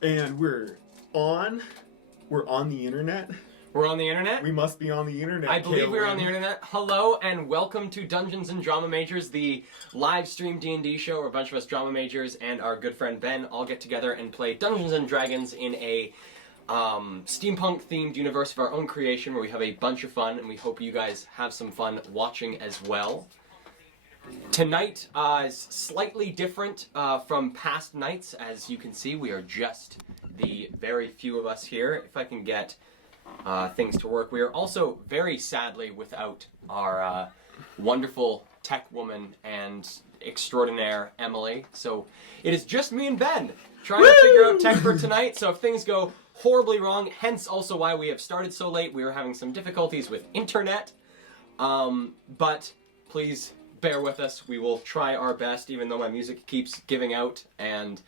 And we're on the internet. We're on the internet? We must be on the internet. I believe we're on the internet. Hello and welcome to Dungeons and Drama Majors, the live stream D&D show where a bunch of us drama majors and our good friend Ben all get together and play Dungeons and Dragons in a steampunk-themed universe of our own creation where we have a bunch of fun, and we hope you guys have some fun watching as well. Tonight is slightly different from past nights. As you can see, we are just the very few of us here. If I can get things to work. We are also very sadly without our wonderful tech woman and extraordinaire Emily. So it is just me and Ben trying to figure out tech for tonight. So if things go horribly wrong, hence also why we have started so late. We are having some difficulties with internet. But please bear with us. We will try our best, even though my music keeps giving out. And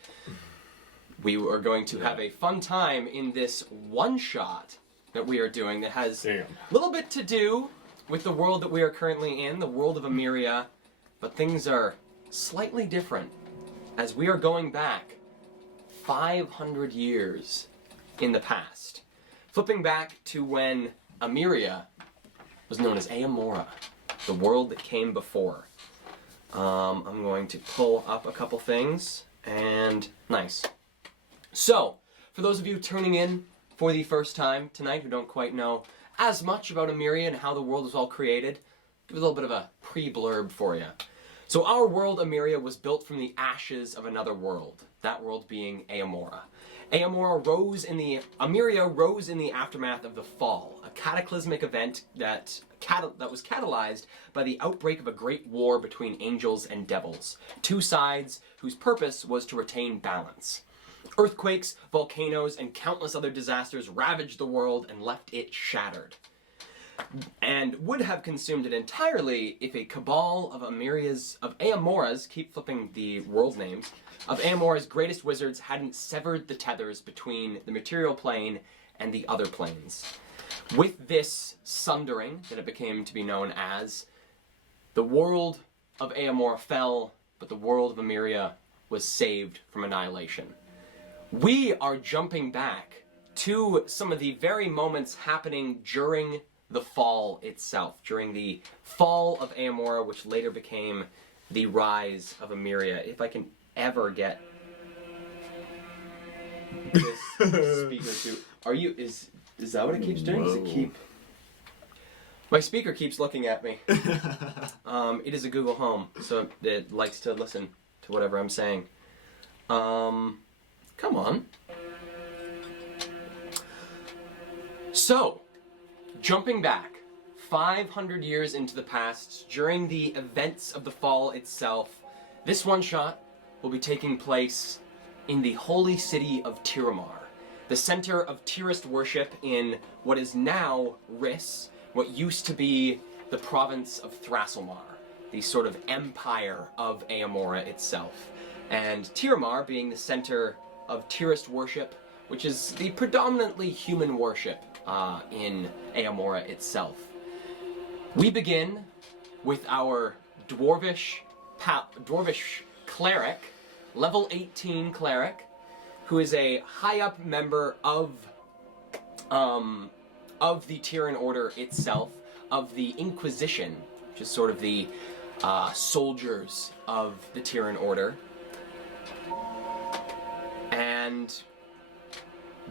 we are going to have a fun time in this one-shot that we are doing that has a little bit to do with the world that we are currently in, the world of Emeria, but things are slightly different as we are going back 500 years in the past. Flipping back to when Emeria was known as Eamora, the world that came before. I'm going to pull up a couple things, and nice. So, for those of you tuning in for the first time tonight who don't quite know as much about Emeria and how the world was all created, give a little bit of a pre-blurb for you. So our world, Emeria, was built from the ashes of another world, that world being Eamora. Eamora Emeria rose in the aftermath of the Fall, a cataclysmic event that was catalyzed by the outbreak of a great war between angels and devils, two sides whose purpose was to retain balance. Earthquakes, volcanoes, and countless other disasters ravaged the world and left it shattered, and would have consumed it entirely if a cabal of Eamora's, keep flipping the world names, of Eamora's greatest wizards hadn't severed the tethers between the material plane and the other planes. With this sundering that it became to be known as, the world of Eamora fell, but the world of Emeria was saved from annihilation. We are jumping back to some of the very moments happening during the fall itself, during the fall of Eamora, which later became the rise of Emeria. If I can ever get this speaker to... Is that what it keeps doing? Does it keep... My speaker keeps looking at me. It is a Google Home, so it likes to listen to whatever I'm saying. Come on. So, jumping back 500 years into the past, during the events of the fall itself, this one-shot will be taking place in the holy city of Tyramar, the center of Tyrist worship in what is now Riss, what used to be the province of Thrasilmar, the sort of empire of Eamora itself. And Tyramar being the center of Tyrist worship, which is the predominantly human worship in Eamora itself. We begin with our dwarvish cleric, level 18 cleric, who is a high-up member of the Tyran Order itself, of the Inquisition, which is sort of the soldiers of the Tyran Order. And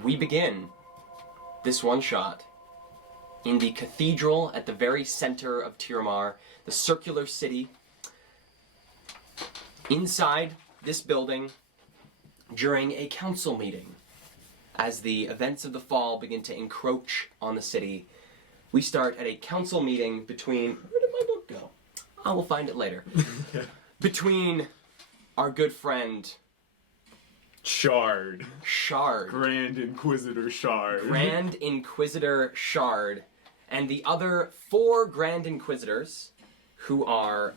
we begin this one-shot in the cathedral at the very center of Tyramar, the circular city. Inside this building, during a council meeting, as the events of the fall begin to encroach on the city, we start at a council meeting between... Where did my book go? I will find it later. Between our good friend... Shard. Grand Inquisitor Shard, and the other 4 Grand Inquisitors, who are...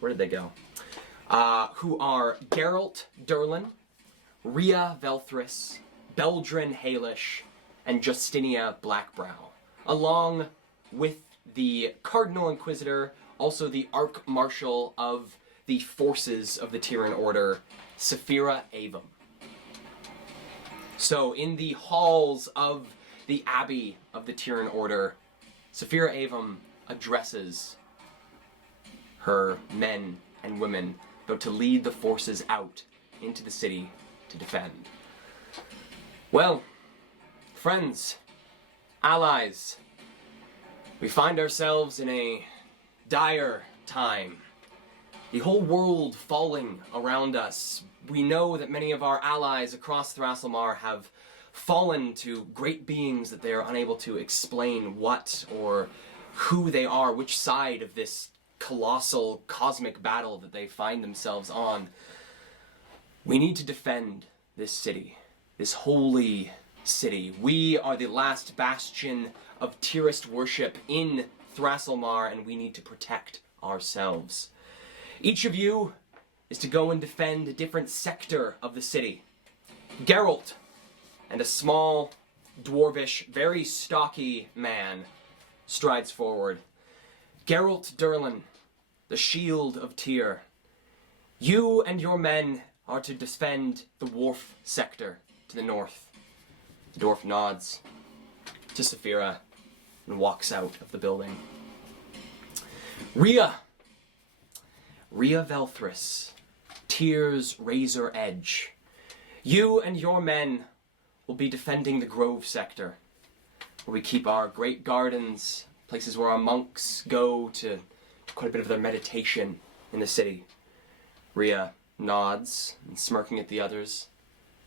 Where did they go? Who are Geralt Durlin, Rhea Velthris, Beldrin Halish, and Justinia Blackbrow, along with the Cardinal Inquisitor, also the Arch-Marshal of the forces of the Tyran Order, Saphira Avum. So, in the halls of the Abbey of the Tyran Order, Saphira Avum addresses her men and women about to lead the forces out into the city to defend. Well, friends, allies, we find ourselves in a dire time. The whole world falling around us. We know that many of our allies across Thrasilmar have fallen to great beings that they are unable to explain what or who they are, which side of this colossal cosmic battle that they find themselves on. We need to defend this city, this holy city. We are the last bastion of Tyrist worship in Thrasilmar, and we need to protect ourselves. Each of you is to go and defend a different sector of the city. Geralt and a small, dwarvish, very stocky man strides forward. Geralt Durlin, the shield of Tyr. You and your men are to defend the wharf sector to the north. The dwarf nods to Saphira and walks out of the building. Rhea Velthris, Tyr's razor edge. You and your men will be defending the Grove sector, where we keep our great gardens, places where our monks go to quite a bit of their meditation in the city. Rhea nods and smirking at the others,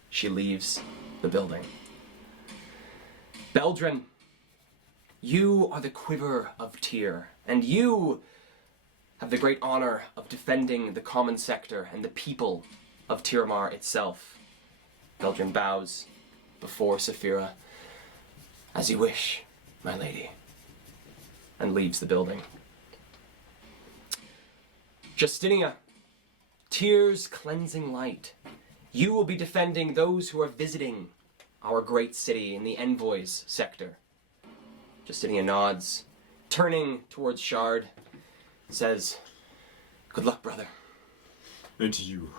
she leaves the building. Beldrin, you are the quiver of Tyr, and you have the great honor of defending the common sector and the people of Tyramar itself. Beldrin bows before Saphira. As you wish, my lady, and leaves the building. Justinia, Tyr's cleansing light. You will be defending those who are visiting our great city in the Envoys sector. Justinia nods, turning towards Shard, says, "Good luck, brother." And to you.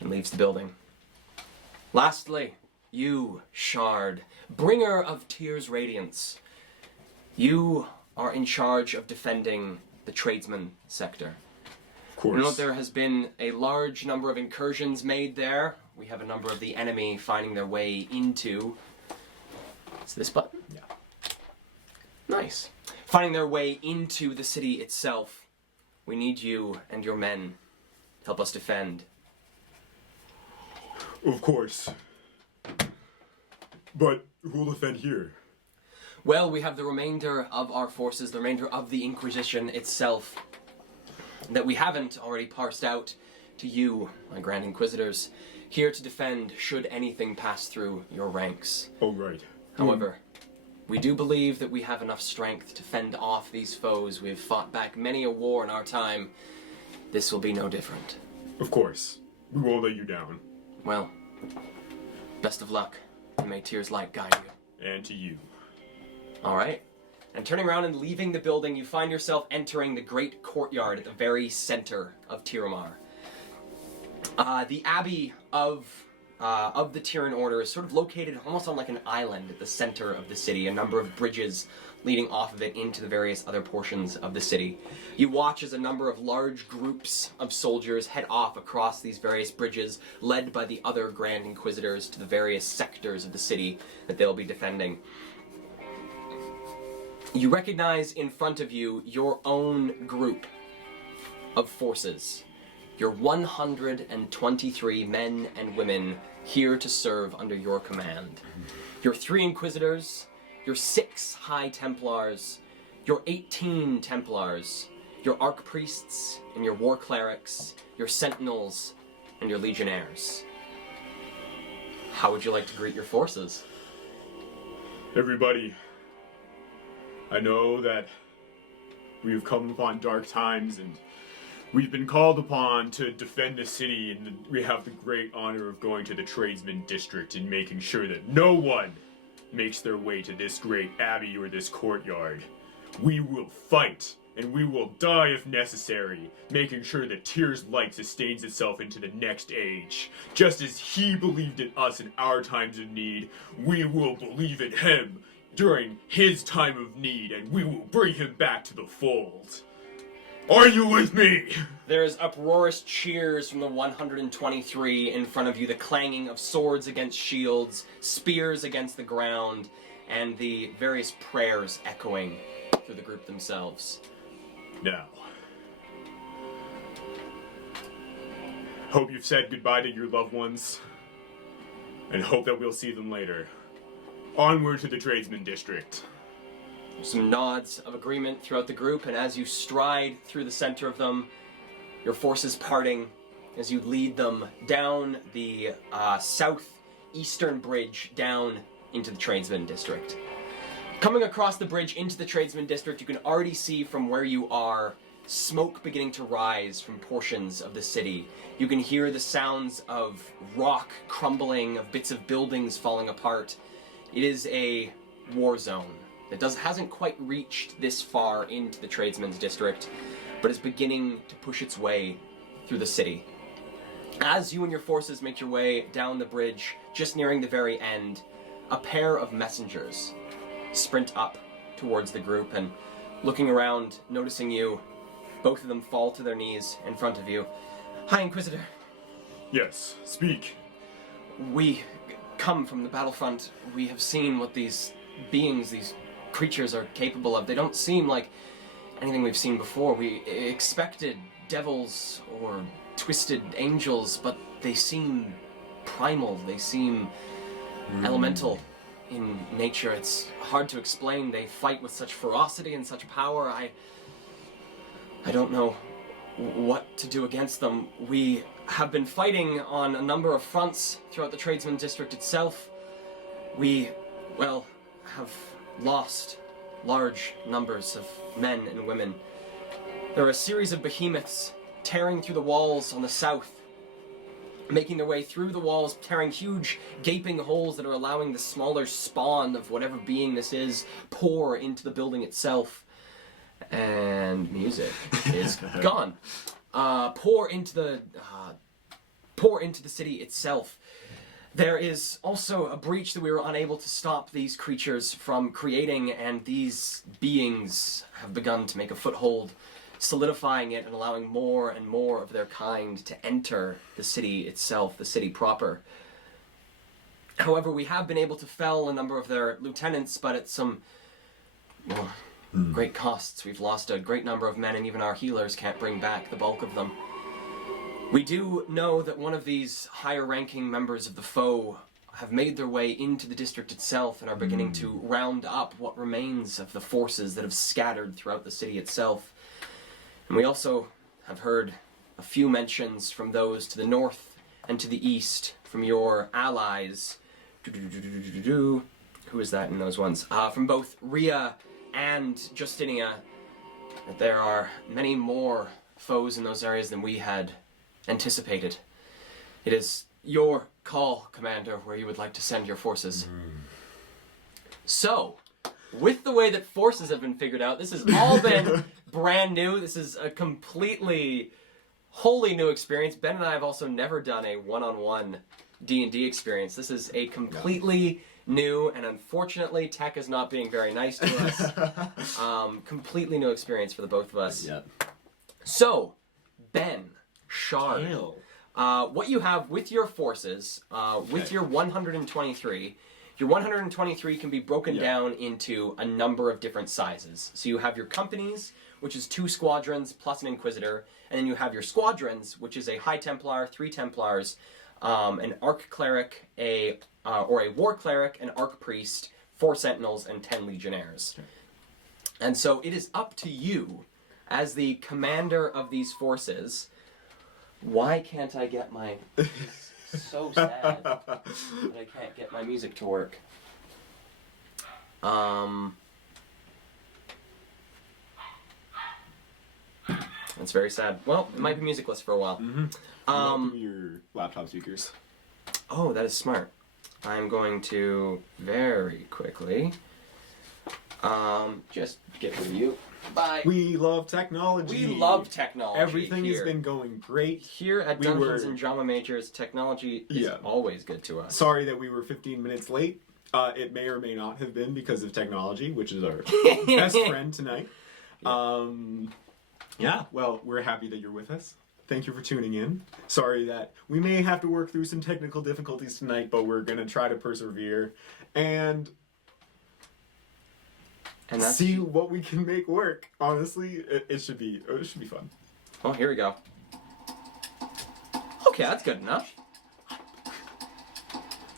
And leaves the building. Lastly, you, Shard, bringer of Tyr's radiance. You are in charge of defending the tradesman sector. Of course. We know that there has been a large number of incursions made there. We have a number of the enemy finding their way into... Is this button? Yeah. Nice. Finding their way into the city itself. We need you and your men to help us defend. Of course. But who will defend here? Well, we have the remainder of our forces, the remainder of the Inquisition itself, that we haven't already parsed out to you, my Grand Inquisitors, here to defend should anything pass through your ranks. Oh, right. However, we do believe that we have enough strength to fend off these foes. We have fought back many a war in our time. This will be no different. Of course. We won't let you down. Well, best of luck, and may Tyr's light guide you. And to you. All right. And turning around and leaving the building, you find yourself entering the great courtyard at the very center of Tyramar. The Abbey of the Tyran Order is sort of located almost on like an island at the center of the city, a number of bridges leading off of it into the various other portions of the city. You watch as a number of large groups of soldiers head off across these various bridges, led by the other Grand Inquisitors to the various sectors of the city that they'll be defending. You recognize in front of you your own group of forces. Your 123 men and women here to serve under your command. Your 3 Inquisitors, your 6 High Templars, your 18 Templars, your Archpriests and your War Clerics, your Sentinels and your Legionnaires. How would you like to greet your forces? Everybody, I know that we have come upon dark times and we've been called upon to defend the city, and we have the great honor of going to the tradesman district and making sure that no one makes their way to this great abbey or this courtyard. We will fight and we will die if necessary, making sure that Tyr's light sustains itself into the next age. Just as he believed in us in our times of need, we will believe in him during his time of need, and we will bring him back to the fold. Are you with me? There's uproarious cheers from the 123 in front of you, the clanging of swords against shields, spears against the ground, and the various prayers echoing through the group themselves. Now, hope you've said goodbye to your loved ones, and hope that we'll see them later. Onward to the Tradesman District. Some nods of agreement throughout the group, and as you stride through the center of them, your forces parting as you lead them down the southeastern bridge down into the Tradesman District. Coming across the bridge into the Tradesman District, you can already see from where you are smoke beginning to rise from portions of the city. You can hear the sounds of rock crumbling, of bits of buildings falling apart. It is a war zone that hasn't quite reached this far into the Tradesman's District, but is beginning to push its way through the city. As you and your forces make your way down the bridge, just nearing the very end, a pair of messengers sprint up towards the group, and looking around, noticing you, both of them fall to their knees in front of you. Hi, Inquisitor. Yes, speak. We come from the battlefront. We have seen what these beings, these creatures are capable of. They don't seem like anything we've seen before. We expected devils or twisted angels, but they seem primal. They seem elemental in nature. It's hard to explain. They fight with such ferocity and such power. I don't know what to do against them. We have been fighting on a number of fronts throughout the Tradesman District itself. We, well, have lost large numbers of men and women. There are a series of behemoths tearing through the walls on the south, making their way through the walls, tearing huge gaping holes that are allowing the smaller spawn of whatever being this is pour into the building itself. And music is gone. Pour into the city itself. There is also a breach that we were unable to stop these creatures from creating, and these beings have begun to make a foothold, solidifying it and allowing more and more of their kind to enter the city itself, the city proper. However, we have been able to fell a number of their lieutenants, but at some, great costs. We've lost a great number of men, and even our healers can't bring back the bulk of them. We do know that one of these higher-ranking members of the foe have made their way into the district itself and are beginning to round up what remains of the forces that have scattered throughout the city itself. And we also have heard a few mentions from those to the north and to the east from your allies. Who is that in those ones? From both Rhea and Justinia, that there are many more foes in those areas than we had anticipated. It is your call, Commander, where you would like to send your forces. So, with the way that forces have been figured out, this has all been brand new. This is a completely, wholly new experience. Ben and I have also never done a one-on-one D&D experience. This is a completely new, and unfortunately, tech is not being very nice to us. Completely new experience for the both of us. Yep. So, Ben, Shard, what you have with your forces, with your 123, your 123 can be broken down into a number of different sizes. So you have your companies, which is 2 squadrons plus an Inquisitor, and then you have your squadrons, which is a High Templar, 3 Templars, an Arc Cleric, or a War Cleric, an Arc Priest, 4 Sentinels, and 10 Legionnaires. And so it is up to you, as the commander of these forces. Why can't I get my... It's so sad that I can't get my music to work. That's very sad. Well, it might be musicless for a while. Your laptop speakers. Oh, that is smart. I'm going to very quickly just get rid of you. Bye. We love technology. We love technology. Everything here. has been going great. Here at We Dungeons were- and Drama Majors, technology is always good to us. Sorry that we were 15 minutes late. It may or may not have been because of technology, which is our best friend tonight. Yeah, well, we're happy that you're with us. Thank you for tuning in. Sorry that we may have to work through some technical difficulties tonight, but we're going to try to persevere and that's... see what we can make work. Honestly, it should be fun. Oh, here we go. Okay, that's good enough.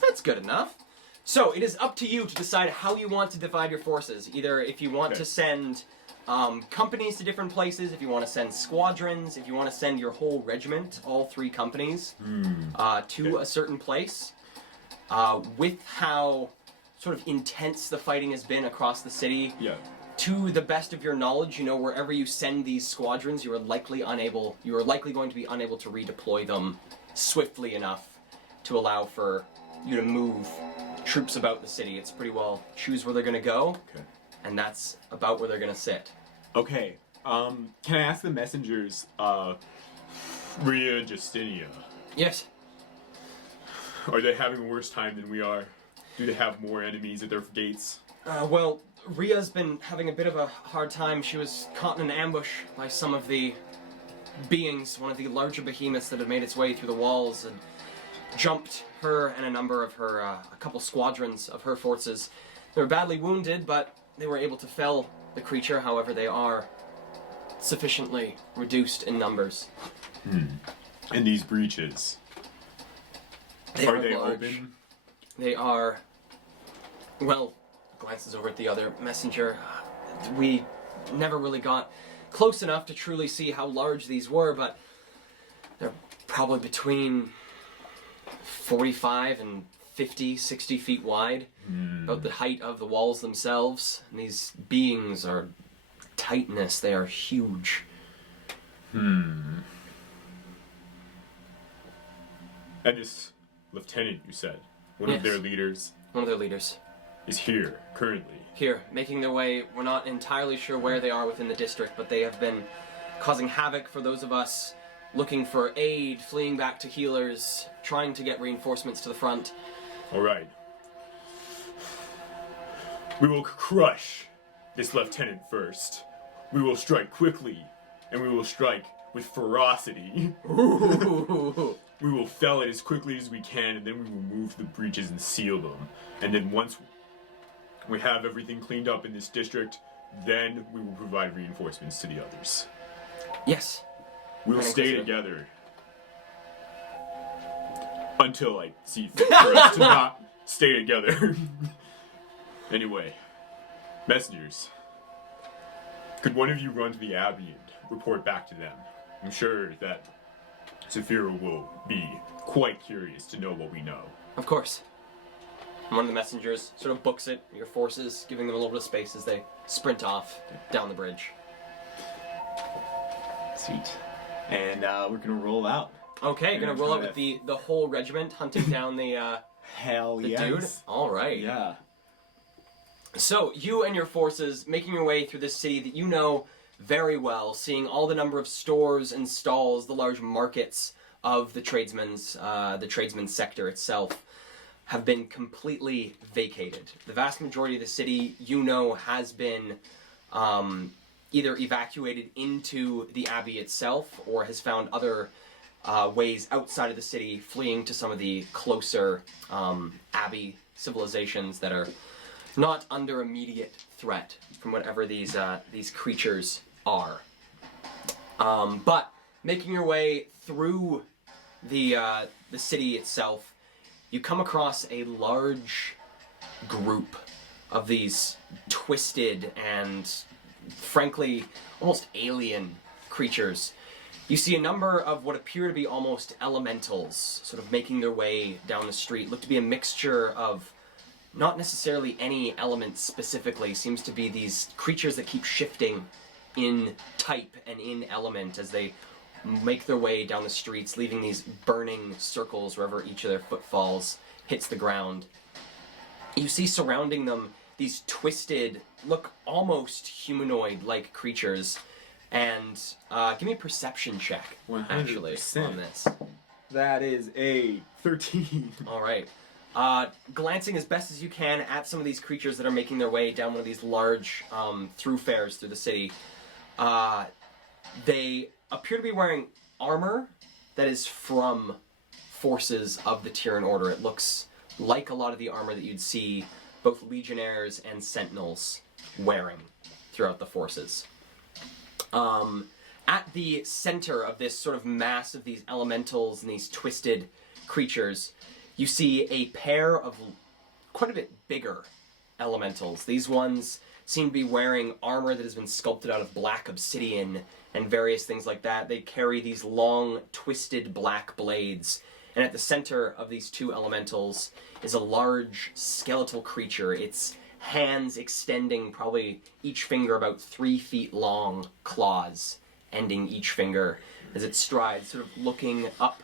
That's good enough. So, it is up to you to decide how you want to divide your forces. Either if you want to send companies to different places, if you want to send squadrons, if you want to send your whole regiment, all 3 companies, to a certain place. With how sort of intense the fighting has been across the city, to the best of your knowledge, you know, wherever you send these squadrons, you are likely going to be unable to redeploy them swiftly enough to allow for you to move troops about the city. It's pretty well choose where they're going to go, and that's about where they're going to sit. Okay. Can I ask the messengers, Rhea and Justinia, Yes. are they having a worse time than we are? Do they have more enemies at their gates? Well, Rhea's been having a bit of a hard time. She was caught in an ambush by some of the beings, one of the larger behemoths that had made its way through the walls and jumped her and a number of her, a couple squadrons of her forces. They were badly wounded, but they were able to fell the creature. However, they are sufficiently reduced in numbers. And these breaches, are they large. open? They are, well, glances over at the other messenger. We never really got close enough to truly see how large these were, but they're probably between 45 and 50, 60 feet wide, about the height of the walls themselves. And these beings are titanous. They are huge. And this lieutenant, you said, one of their leaders, One of their leaders. is here currently. Here, making their way. We're not entirely sure where they are within the district, but they have been causing havoc for those of us looking for aid, fleeing back to healers, trying to get reinforcements to the front. All right. We will crush this lieutenant first. We will strike quickly, and we will strike with ferocity. Ooh. We will fell it as quickly as we can, and then we will move the breaches and seal them. And then once we have everything cleaned up in this district, then we will provide reinforcements to the others. Yes. We will I think stay so. together until I see fit for us to not stay together. Anyway, messengers, could one of you run to the Abbey and report back to them? I'm sure that Zafira will be quite curious to know what we know. Of course. And one of the messengers sort of books it, your forces, giving them a little bit of space as they sprint off down the bridge. Sweet. And we're gonna roll out. Okay, gonna And roll try out with to- the whole regiment hunting down the Hell dude. yes. All right. Yeah. So you and your forces making your way through this city that you know very well, seeing all the number of stores and stalls, the large markets of the tradesmen's sector itself have been completely vacated. The vast majority of the city, you know, has been either evacuated into the abbey itself or has found other ways outside of the city, fleeing to some of the closer abbey civilizations that are not under immediate threat from whatever these creatures are. But making your way through the city itself, you come across a large group of these twisted and frankly almost alien creatures. You see a number of what appear to be almost elementals sort of making their way down the street. Look to be a mixture of not necessarily any element specifically. Seems to be these creatures that keep shifting in type and in element as they make their way down the streets, leaving these burning circles wherever each of their footfalls hits the ground. You see surrounding them these twisted, look almost humanoid-like creatures. And give me a perception check, actually, 100%. on this. That is a 13. All right. Glancing as best as you can at some of these creatures that are making their way down one of these large thoroughfares through the city, they appear to be wearing armor that is from forces of the Tyran Order. It looks like a lot of the armor that you'd see both legionnaires and sentinels wearing throughout the forces. At the center of this sort of mass of these elementals and these twisted creatures, you see a pair of quite a bit bigger elementals. These ones seem to be wearing armor that has been sculpted out of black obsidian and various things like that. They carry these long, twisted black blades. And at the center of these two elementals is a large skeletal creature. Its hands extending probably each finger about 3 feet long, claws ending each finger as it strides, sort of looking up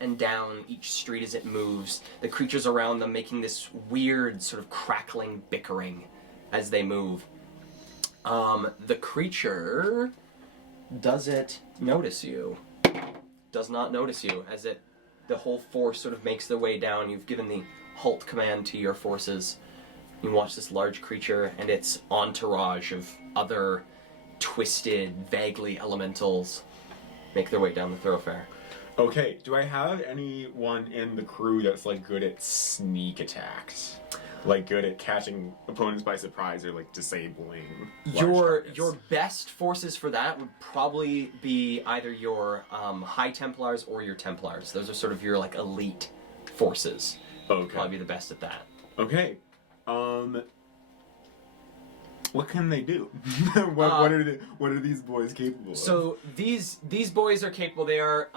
and down each street as it moves. The creatures around them making this weird sort of crackling bickering as they move. The creature, does it notice you? Does not notice you as the whole force sort of makes their way down. You've given the halt command to your forces. You watch this large creature and its entourage of other twisted, vaguely elementals make their way down the thoroughfare. Okay, do I have anyone in the crew that's like good at sneak attacks? Like good at catching opponents by surprise or like disabling large Your best forces for that would probably be either your High Templars or your Templars. Those are sort of your like elite forces. Okay. Probably be the best at that. Okay. What can they do? what are these boys capable of? So these boys are capable. They are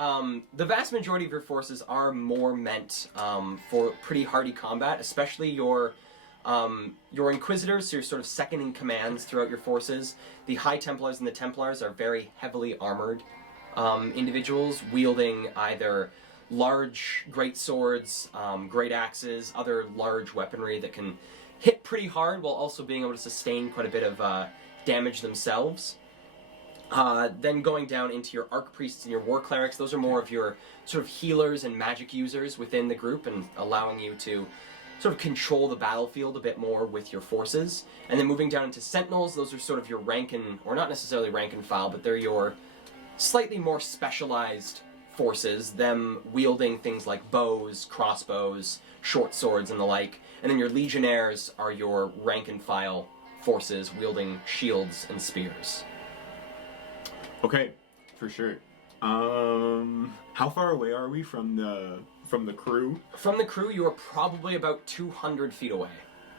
the vast majority of your forces are more meant for pretty hardy combat, especially your Inquisitors, so your sort of second in commands throughout your forces. The High Templars and the Templars are very heavily armored individuals wielding either large great swords, great axes, other large weaponry that can hit pretty hard while also being able to sustain quite a bit of damage themselves. Then going down into your Archpriests and your War Clerics, those are more of your sort of healers and magic users within the group and allowing you to sort of control the battlefield a bit more with your forces. And then moving down into Sentinels, those are sort of your rank and, or not necessarily rank and file, but they're your slightly more specialized forces, them wielding things like bows, crossbows, short swords, and the like. And then your Legionnaires are your rank and file forces wielding shields and spears. Okay, for sure. How far away are we from the crew? From the crew, you are probably about 200 feet away.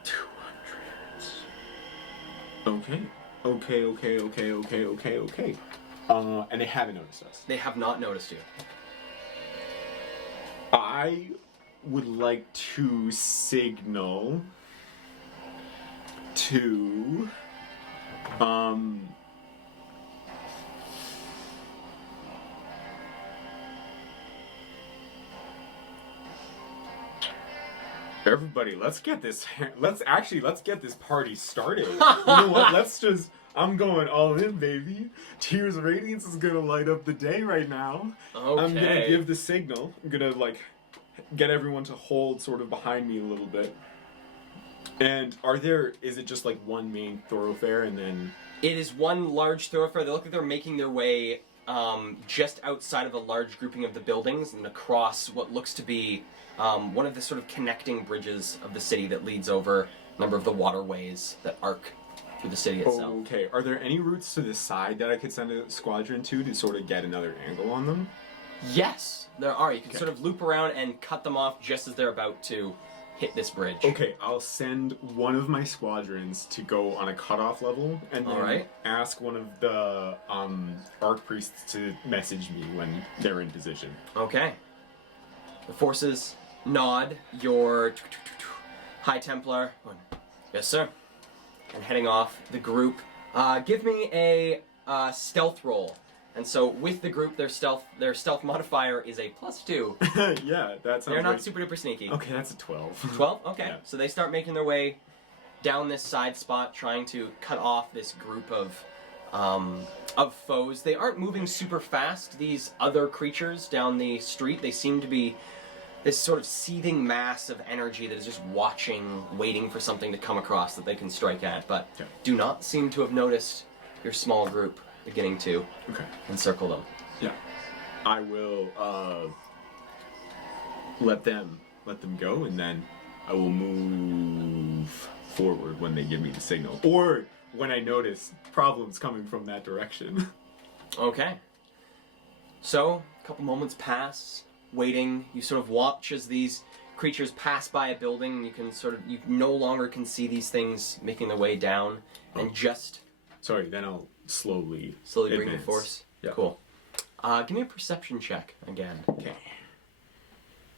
200. Okay. And they haven't noticed us. They have not noticed you. I would like to signal to everybody, let's get this party started. You know what? I'm going all in, baby. Tears of Radiance is gonna light up the day right now. Okay. I'm gonna give the signal. I'm gonna get everyone to hold sort of behind me a little bit. And is it just like one main thoroughfare and then? It is one large thoroughfare. They look like they're making their way just outside of a large grouping of the buildings and across what looks to be one of the sort of connecting bridges of the city that leads over a number of the waterways that arc through the city itself. Okay, are there any routes to the side that I could send a squadron to sort of get another angle on them? Yes, there are. You can sort of loop around and cut them off just as they're about to hit this bridge. Okay, I'll send one of my squadrons to go on a cutoff level and then ask one of the Archpriests to message me when they're in position. Okay. The forces nod. Your High Templar. Yes, sir. And heading off, the group. Give me a stealth roll. And so with the group, their stealth modifier is a +2. Yeah, that sounds They're not super duper sneaky. Okay, that's a 12. 12? Okay. Yeah. So they start making their way down this side spot, trying to cut off this group of foes. They aren't moving super fast, these other creatures down the street. They seem to be this sort of seething mass of energy that is just watching, waiting for something to come across that they can strike at, but do not seem to have noticed your small group beginning to encircle them. Yeah. I will let them go, and then I will move forward when they give me the signal, or when I notice problems coming from that direction. Okay. So, a couple moments pass, waiting. You sort of watch as these creatures pass by a building. You no longer can see these things making their way down, and just... Sorry, then I'll slowly bring advance. the force. Yeah. Cool. Give me a perception check again. Okay.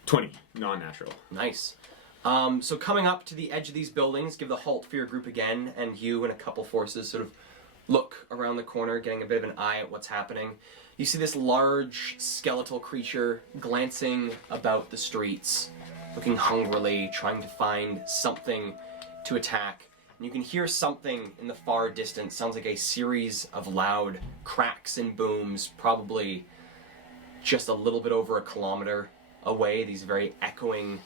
20, non-natural. Nice. So coming up to the edge of these buildings, give the halt for your group again, and you and a couple forces sort of look around the corner, getting a bit of an eye at what's happening. You see this large skeletal creature glancing about the streets, looking hungrily, trying to find something to attack. And you can hear something in the far distance. Sounds like a series of loud cracks and booms, probably just a little bit over a kilometer away, these very echoing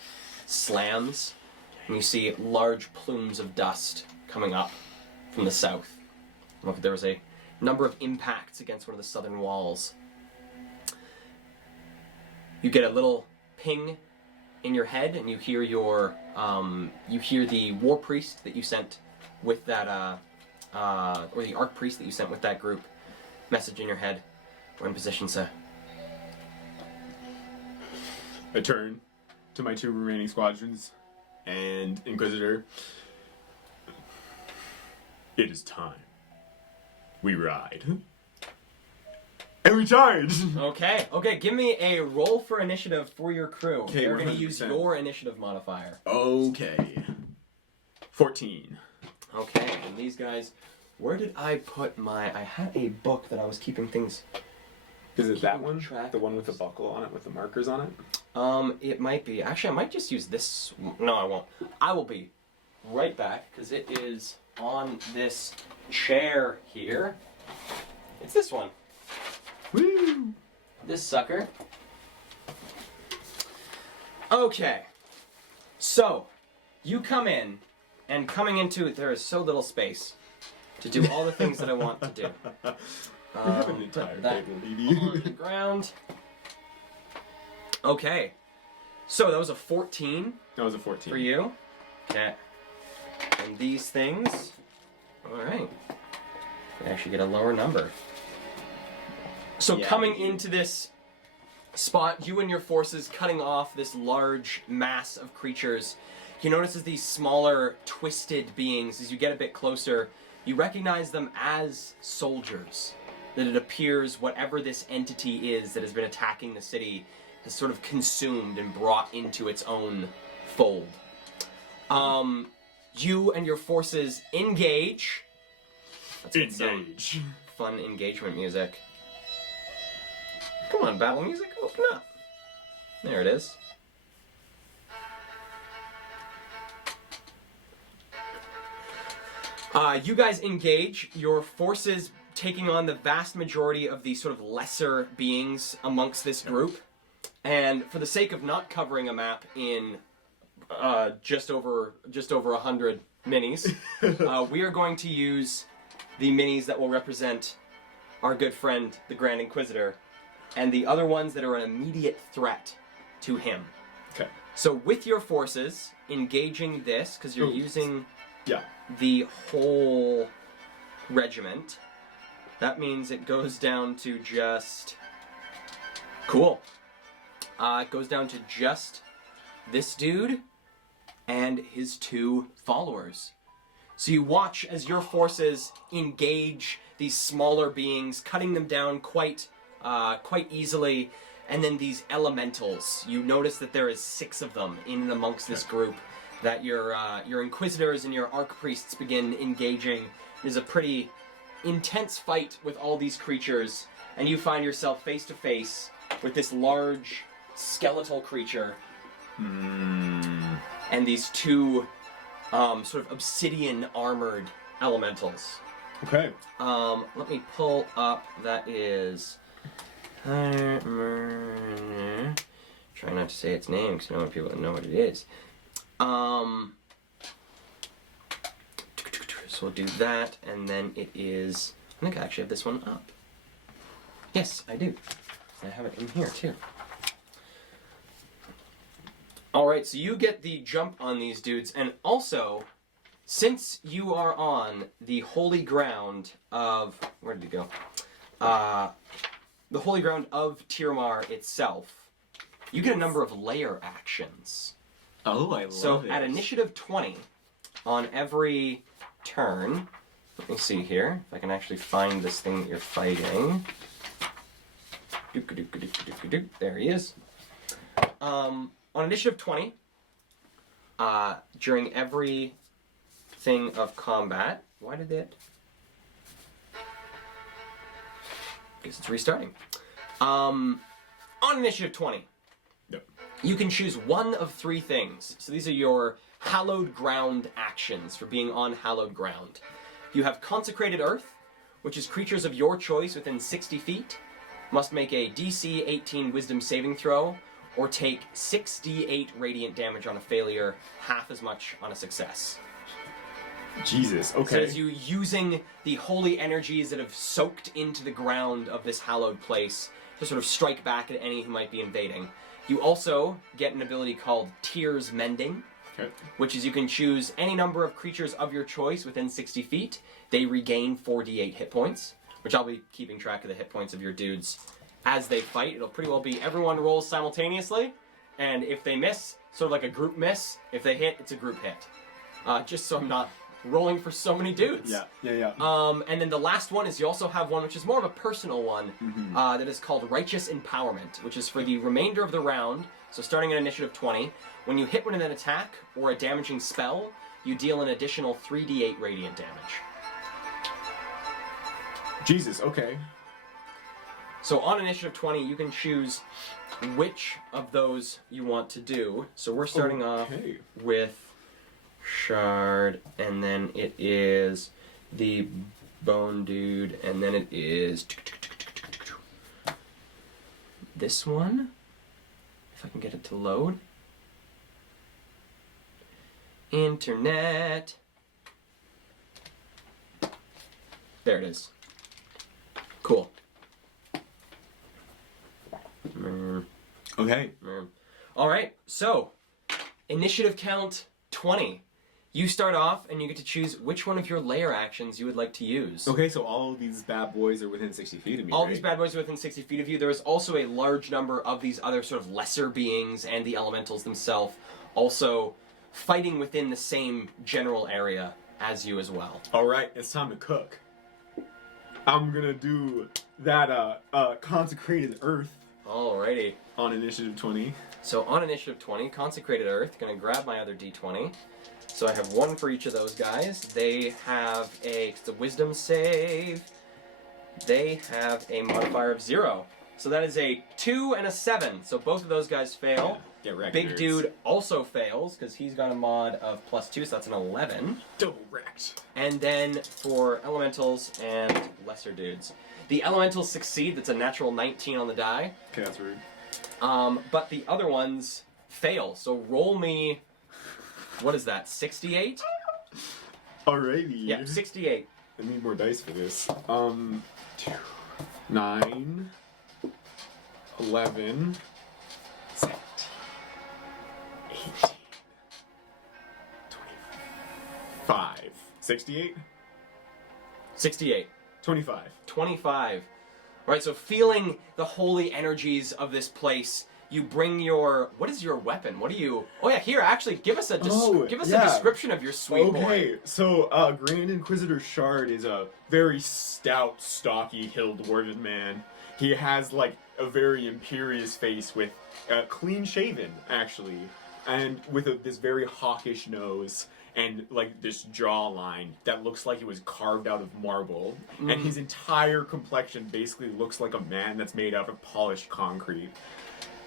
slams. And you see large plumes of dust coming up from the south. Look, there was a number of impacts against one of the southern walls. You get a little ping in your head, and you hear the war priest that you sent with that, or the arc priest that you sent with that group message in your head. We're in position, sir. I turn to my 2 remaining squadrons and Inquisitor. It is time. We ride. And we charge! Okay, give me a roll for initiative for your crew. Okay, You're going to 100%. use your initiative modifier. Okay. 14. Okay, and these guys, where did I put I had a book that I was keeping things... Is it that Keeping one? track The one with the buckle on it, with the markers on it? It might be. Actually, I might just use this. No, I won't. I will be right back, because it is on this chair here. It's this one. Woo! This sucker. Okay. So, you come in, and coming into it, there is so little space to do all the things that I want to do. We have an entire that table, on the Edie. ground. Okay. So that was a 14 That was a 14. for you. Okay. And these things. Alright. We actually get a lower number. So Yeah. coming into this spot, you and your forces cutting off this large mass of creatures. You notice as these smaller, twisted beings, as you get a bit closer, you recognize them as soldiers. That it appears whatever this entity is that has been attacking the city has sort of consumed and brought into its own fold. You and your forces engage. Let's get some Engage. fun engagement music. Come on, battle music, open up. There it is. You guys engage, your forces taking on the vast majority of the sort of lesser beings amongst this group. And for the sake of not covering a map in just over 100 minis, we are going to use the minis that will represent our good friend, the Grand Inquisitor, and the other ones that are an immediate threat to him. Okay. So with your forces, engaging this, because you're using Yeah. the whole regiment, that means it goes down to just... Cool. It goes down to just this dude and his 2 followers. So you watch as your forces engage these smaller beings, cutting them down quite easily, and then these elementals. You notice that there is 6 of them in and amongst this group. That your inquisitors and your archpriests begin engaging. There's a pretty intense fight with all these creatures, and you find yourself face to face with this large skeletal creature and these 2 sort of obsidian armored elementals. Okay. Let me pull up. That is. Try not to say its name because I don't want people to know what it is. So we'll do that, and then it is. I think I actually have this one up. Yes, I do. I have it in here too. Alright, so you get the jump on these dudes, and also, since you are on the holy ground of... Where did it go? The holy ground of Tyramar itself, you get a number of layer actions. Oh, I love it. So at initiative 20, on every turn... Let me see here, if I can actually find this thing that you're fighting. There he is. On initiative 20, during every thing of combat, why did it? Guess it's restarting. On initiative 20, Yep. you can choose one of three things. So these are your hallowed ground actions for being on hallowed ground. You have consecrated earth, which is creatures of your choice within 60 feet must make a DC 18 wisdom saving throw or take 6d8 radiant damage on a failure, half as much on a success. Jesus, So okay. as you using the holy energies that have soaked into the ground of this hallowed place to sort of strike back at any who might be invading. You also get an ability called Tears Mending, Okay. which is you can choose any number of creatures of your choice within 60 feet. They regain 4d8 hit points, which I'll be keeping track of the hit points of your dudes as they fight. It'll pretty well be everyone rolls simultaneously, and if they miss, sort of like a group miss. If they hit, it's a group hit. Just so I'm not rolling for so many dudes. Yeah. And then the last one is you also have one which is more of a personal one that is called Righteous Empowerment, which is for the remainder of the round. So starting at initiative 20, when you hit with an attack or a damaging spell, you deal an additional 3d8 radiant damage. Jesus, okay. So on initiative 20, you can choose which of those you want to do. So we're starting off Okay. with Shard, and then it is the Bone Dude, and then it is this one. If I can get it to load. Internet. There it is. Cool. Okay. All right, so initiative count 20. You start off and you get to choose which one of your layer actions you would like to use. Okay, so all of these bad boys are within 60 feet of me, All right? these bad boys are within 60 feet of you. There is also a large number of these other sort of lesser beings and the elementals themselves also fighting within the same general area as you as well. Alright, it's time to cook. I'm gonna do that consecrated earth Alrighty. on initiative 20. So on initiative 20, Consecrated Earth, gonna grab my other d20. So I have one for each of those guys. They have it's a wisdom save. They have a modifier of 0. So that is a 2 and a 7. So both of those guys fail. Get wrecked, Big nerds. Dude also fails because he's got a mod of +2, so that's an 11. Double wrecked. And then for elementals and lesser dudes, the elementals succeed. That's a natural 19 on the die. Okay, that's rude. But the other ones fail. So roll me. What is that? 68? Alrighty. Yeah, 68. I need more dice for this. 9, 11, 17, 18, 25. 68? 68. 25. 25. Right, so feeling the holy energies of this place, you bring your... What is your weapon? What do you... Oh yeah, here, actually, give us a a description of your sweet boy. Okay, so Grand Inquisitor Shard is a very stout, stocky, hill dwarven man. He has like a very imperious face with clean shaven, actually, and with this very hawkish nose and like this jawline that looks like it was carved out of marble. And his entire complexion basically looks like a man that's made out of polished concrete.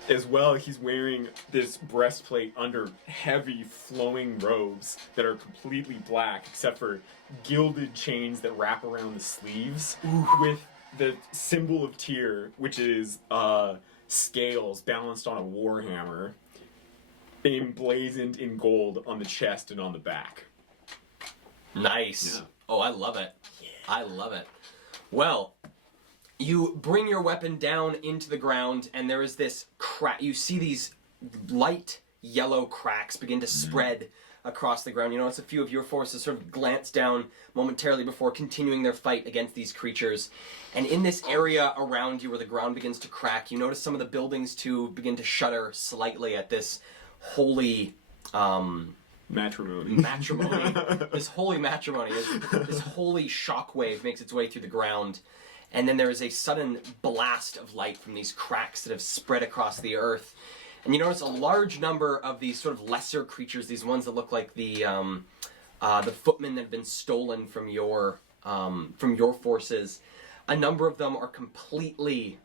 as well, he's wearing this breastplate under heavy flowing robes that are completely black, except for gilded chains that wrap around the sleeves, with the symbol of Tyr, which is scales balanced on a warhammer, emblazoned in gold on the chest and on the back. Nice. Yeah. Oh, I love it. I love it. Well, you bring your weapon down into the ground, and there is this crack. You see these light yellow cracks begin to spread across the ground. You notice a few of your forces sort of glance down momentarily before continuing their fight against these creatures. And in this area around you where the ground begins to crack, you notice some of the buildings too begin to shudder slightly at this holy Matrimony. This holy matrimony, this holy shockwave makes its way through the ground. And then there is a sudden blast of light from these cracks that have spread across the earth. And you notice a large number of these sort of lesser creatures, these ones that look like the footmen that have been stolen from your forces. A number of them are completely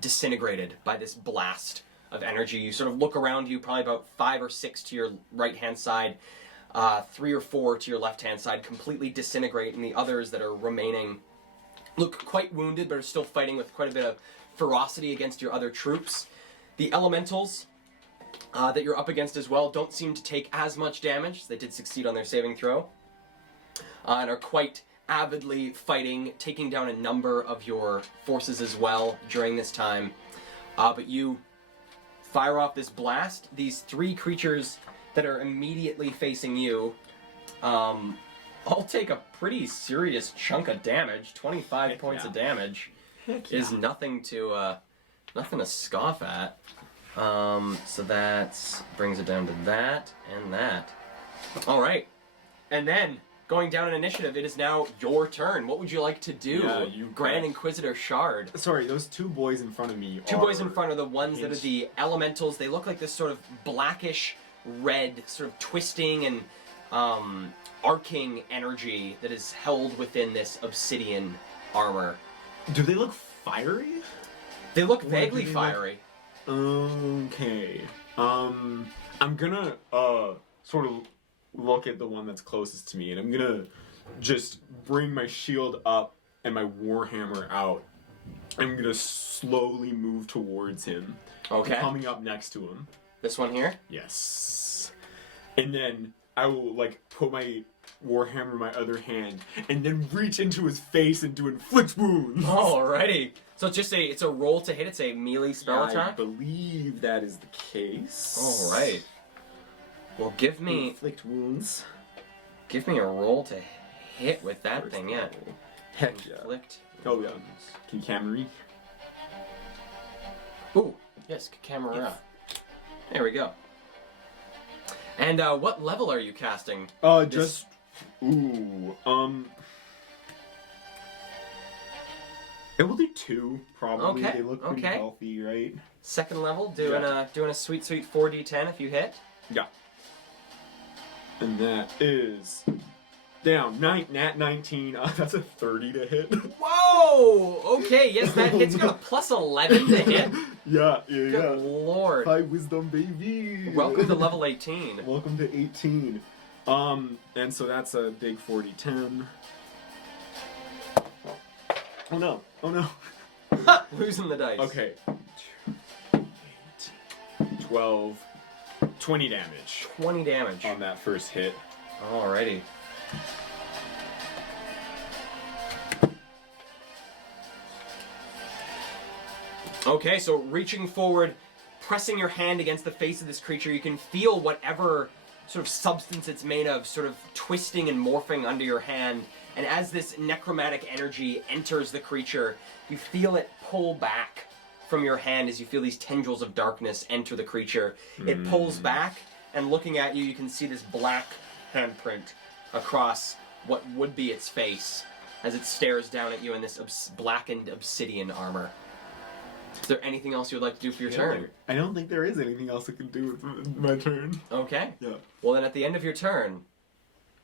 disintegrated by this blast of energy. You sort of look around you, probably about 5 or 6 to your right-hand side, 3 or 4 to your left-hand side, completely disintegrate, and the others that are remaining look quite wounded, but are still fighting with quite a bit of ferocity against your other troops. The elementals that you're up against as well don't seem to take as much damage. They did succeed on their saving throw, and are quite avidly fighting, taking down a number of your forces as well during this time. But you fire off this blast. These 3 creatures that are immediately facing you all take a pretty serious chunk of damage. 25 points of damage is nothing to scoff at. So that brings it down to that and that. All right, and then going down in initiative, it is now your turn. What would you like to do, Grand Inquisitor Shard? Sorry, those 2 boys in front of me. Two boys in front are the ones that are the elementals. They look like this sort of blackish red, sort of twisting and arcing energy that is held within this obsidian armor. Do they look fiery? They look vaguely fiery. Okay. I'm gonna sort of look at the one that's closest to me, and I'm gonna just bring my shield up and my warhammer out. I'm gonna slowly move towards him. Okay. Coming up next to him. This one here? Yes. And then I will put my warhammer in my other hand and then reach into his face and do inflict wounds. Alrighty. So it's a roll to hit. It's a melee spell attack. I believe that is the case. Alright. Well, give me inflict wounds. Give me a roll to hit with that thing, yeah. Heck yeah. Inflict. Oh yeah. Kikamari. Ooh, yes, Kikamara. Yes. There we go. And what level are you casting? Just it will do 2 probably. Okay. They look pretty healthy, right? Second level, doing a sweet 4d10 if you hit. Yeah. And that is down nat 19. That's a 30 to hit. Whoa! Okay, yes, that hits. You got a plus 11 to hit. Yeah. Good lord. High wisdom, baby. Welcome to level 18. Welcome to 18. And so that's a big 40-10. Oh no. Losing the dice. Okay. 8, 12, 20 damage. 20 damage. On that first hit. Alrighty. Okay, so reaching forward, pressing your hand against the face of this creature, you can feel whatever sort of substance it's made of sort of twisting and morphing under your hand. And as this necromantic energy enters the creature, you feel it pull back from your hand as you feel these tendrils of darkness enter the creature. It pulls back, and looking at you, you can see this black handprint across what would be its face as it stares down at you in this blackened obsidian armor. Is there anything else you would like to do for your turn? I don't think there is anything else I can do with my turn. Okay. Yeah. Well, then at the end of your turn,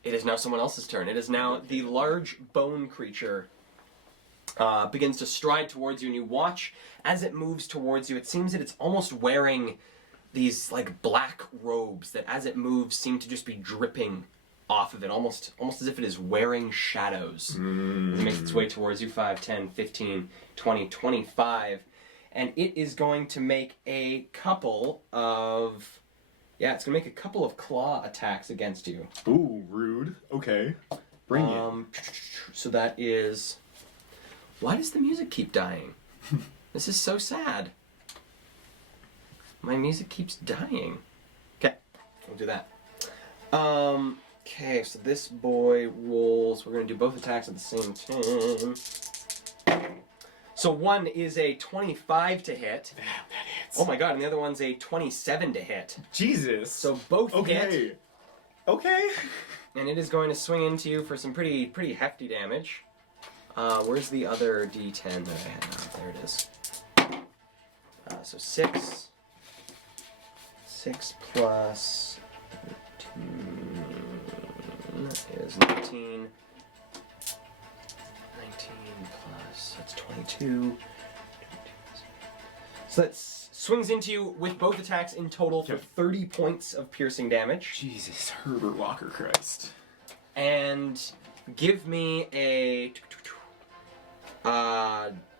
it is now someone else's turn. It is now the large bone creature begins to stride towards you, and you watch as it moves towards you. It seems that it's almost wearing these like black robes that as it moves seem to just be dripping off of it, almost as if it is wearing shadows. It makes its way towards you, 5, 10, 15, 20, 25, and it is going to make a couple of... Yeah, it's going to make a couple of claw attacks against you. Ooh, rude. Okay. Bring it. So that is... Why does the music keep dying? This is so sad. My music keeps dying. Okay, we'll do that. Okay, so this boy rolls... We're going to do both attacks at the same time. So one is a 25 to hit. Damn, that hits. Oh my god, and the other one's a 27 to hit. Jesus. So both hit. Okay. And it is going to swing into you for some pretty hefty damage. Where's the other D10 that I had? Oh, there it is. So 6. 6 plus 13 is 19. 19 plus, that's 22. So that swings into you with both attacks in total for 30 points of piercing damage. Jesus, Herbert Walker Christ. And give me a...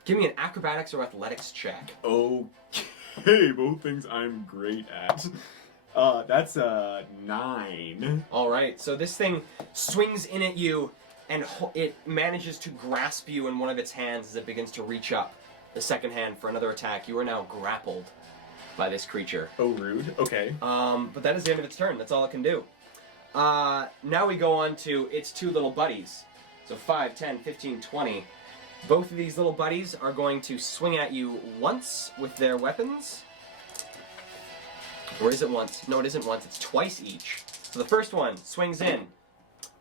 give me an acrobatics or athletics check. Okay, both things I'm great at. That's a 9. Alright, so this thing swings in at you, and it manages to grasp you in one of its hands as it begins to reach up the second hand for another attack. You are now grappled by this creature. Oh, rude. Okay. But that is the end of its turn. That's all it can do. Now we go on to its two little buddies. So 5, 10, 15, 20. Both of these little buddies are going to swing at you once with their weapons. Or is it once? No, it isn't once. It's twice each. So the first one swings in.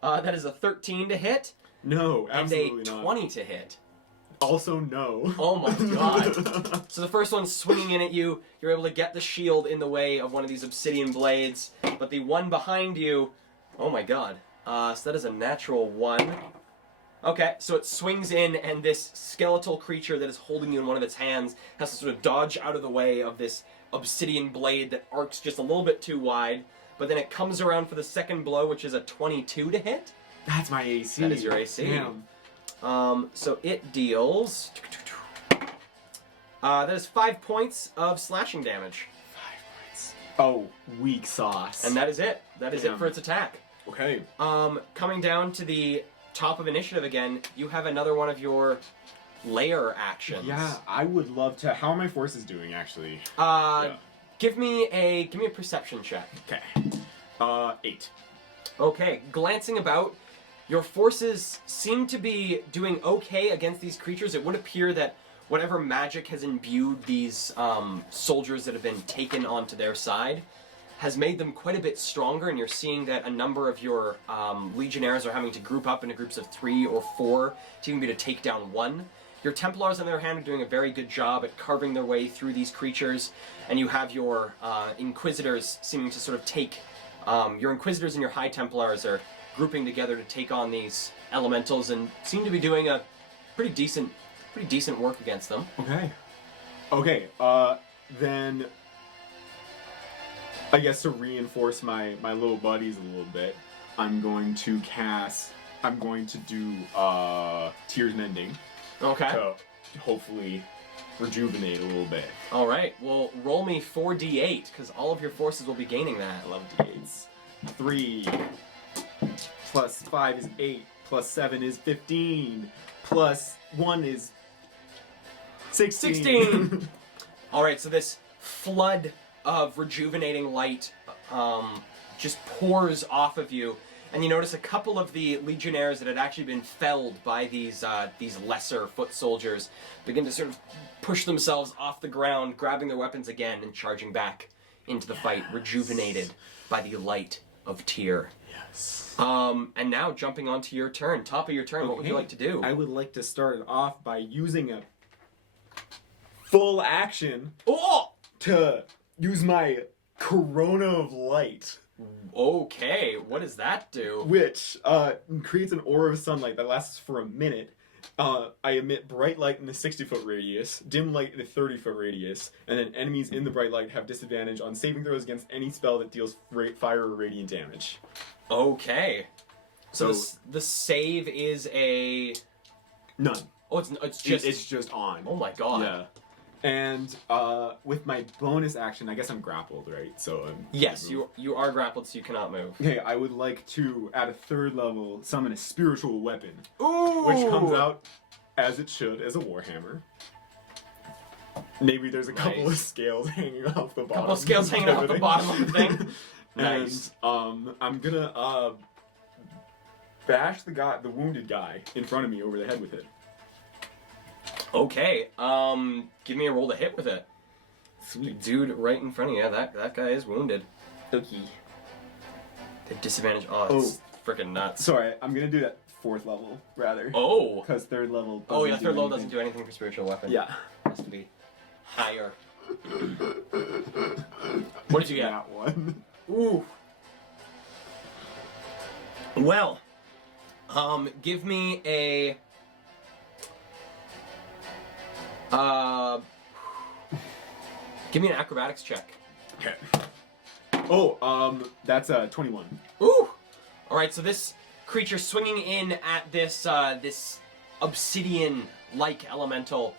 That is a 13 to hit. No, absolutely and a not. 20 to hit. Also, no. Oh my god. So the first one's swinging in at you. You're able to get the shield in the way of one of these obsidian blades. But the one behind you... Oh my god. So that is a natural 1. Okay, so it swings in, and this skeletal creature that is holding you in one of its hands has to sort of dodge out of the way of this obsidian blade that arcs just a little bit too wide. But then it comes around for the second blow, which is a 22 to hit. That's my AC. That is your AC. Damn. So it deals... that is 5 points of slashing damage. 5 points. Oh, weak sauce. And that is it. That is it for its attack. Okay. Coming down to the top of initiative again, you have another one of your layer actions. Yeah, I would love to. How are my forces doing, actually? Give me a perception check. Okay. 8. Okay, glancing about, your forces seem to be doing okay against these creatures. It would appear that whatever magic has imbued these soldiers that have been taken onto their side has made them quite a bit stronger, and you're seeing that a number of your legionnaires are having to group up into groups of 3 or 4 to even be to take down one. Your Templars, on the other hand, are doing a very good job at carving their way through these creatures, and you have your Inquisitors seeming to sort of take... your Inquisitors and your High Templars are grouping together to take on these elementals and seem to be doing a pretty decent work against them. Okay. Okay, then... I guess to reinforce my little buddies a little bit, I'm going to do Tears Mending. Okay. To hopefully rejuvenate a little bit. Alright, well, roll me 4d8, because all of your forces will be gaining that. I love D8s. 3 plus 5 is 8, plus 7 is 15, plus 1 is 16. 16! Alright, so this flood of rejuvenating light just pours off of you, and you notice a couple of the legionnaires that had actually been felled by these lesser foot soldiers begin to sort of push themselves off the ground, grabbing their weapons again and charging back into the fight, rejuvenated by the light of Tyr. Yes. And now jumping onto your turn, top of your turn, what would you like to do? I would like to start it off by using a full action to use my Corona of Light. Okay, what does that do? Which creates an aura of sunlight that lasts for a minute, I emit bright light in the 60-foot radius, dim light in the 30-foot radius, and then enemies in the bright light have disadvantage on saving throws against any spell that deals fire or radiant damage. Okay. So So- the save is a... None. Oh, it's just... It's just on. Oh my god. Yeah. And with my bonus action, I guess I'm grappled, right? So Yes, you are grappled, so you cannot move. Okay, I would like to, at a 3rd level, summon a spiritual weapon, Ooh! which comes out as it should as a warhammer. Maybe there's a couple Nice. of scales hanging off the bottom. Couple of scales hanging off the bottom of the thing. Nice. And I'm gonna bash the wounded guy in front of me over the head with it. Okay, give me a roll to hit with it. Sweet. Dude right in front of you, that guy is wounded. Okay. The disadvantage, oh, it's freaking nuts. Sorry, I'm gonna do that 4th level rather. Oh! Because 3rd level. Oh yeah, doesn't third do level doesn't anything. do anything for spiritual weapon. Yeah. Has to be higher. What did you get? That one. Ooh. Well, give me a give me an acrobatics check. Okay. Oh, that's 21. Ooh. All right, so this creature swinging in at this this obsidian-like elemental.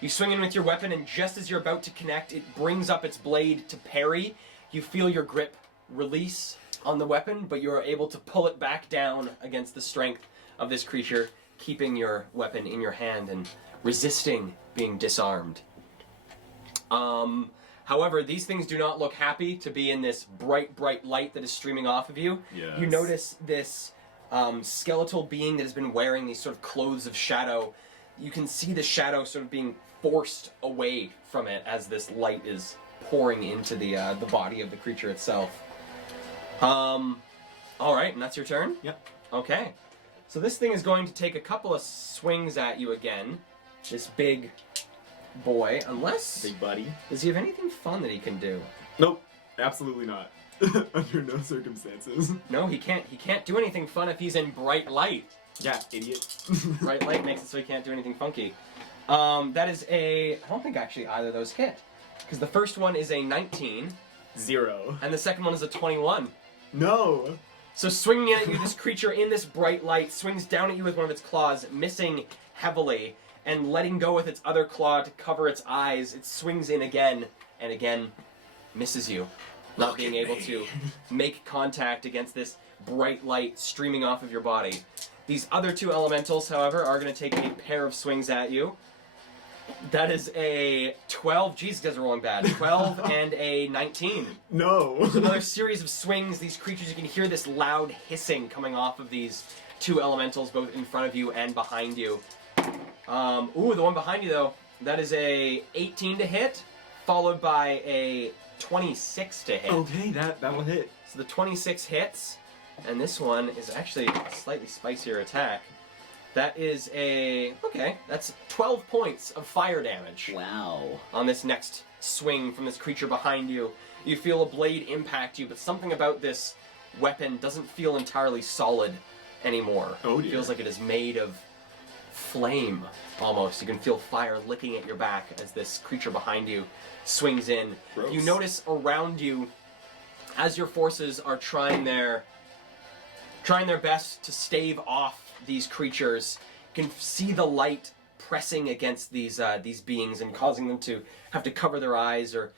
You swing in with your weapon, and just as you're about to connect, it brings up its blade to parry. You feel your grip release on the weapon, but you're able to pull it back down against the strength of this creature, keeping your weapon in your hand and resisting being disarmed. However, these things do not look happy to be in this bright, bright light that is streaming off of you. Yes. You notice this skeletal being that has been wearing these sort of clothes of shadow. You can see the shadow sort of being forced away from it as this light is pouring into the body of the creature itself. All right, and that's your turn? Yep. Okay. So this thing is going to take a couple of swings at you again. This big boy, unless... Big buddy. Does he have anything fun that he can do? Nope. Absolutely not. Under no circumstances. No, he can't. He can't do anything fun if he's in bright light. Yeah, idiot. Bright light makes it so he can't do anything funky. That is a... I don't think actually either of those hit. Because the first one is a 19, 0. and the second one is a 21. No. So swinging at you, this creature in this bright light swings down at you with one of its claws, missing heavily, and letting go with its other claw to cover its eyes. It swings in again, and again, misses you. Not being able to make contact against this bright light streaming off of your body. These other two elementals, however, are going to take a pair of swings at you. That is a 12. Jeez, you guys are rolling bad. 12 and a 19. No. Another series of swings. These creatures, you can hear this loud hissing coming off of these two elementals, both in front of you and behind you. Ooh, the one behind you, though, that is a 18 to hit, followed by a 26 to hit. Okay, that will hit. So the 26 hits, and this one is actually a slightly spicier attack. That is that's 12 points of fire damage. Wow. On this next swing from this creature behind you. You feel a blade impact you, but something about this weapon doesn't feel entirely solid anymore. Oh, It dear. feels like it is made of flame, almost. You can feel fire licking at your back as this creature behind you swings in. Gross. You notice around you, as your forces are trying their best to stave off these creatures, you can see the light pressing against these beings and causing them to have to cover their eyes or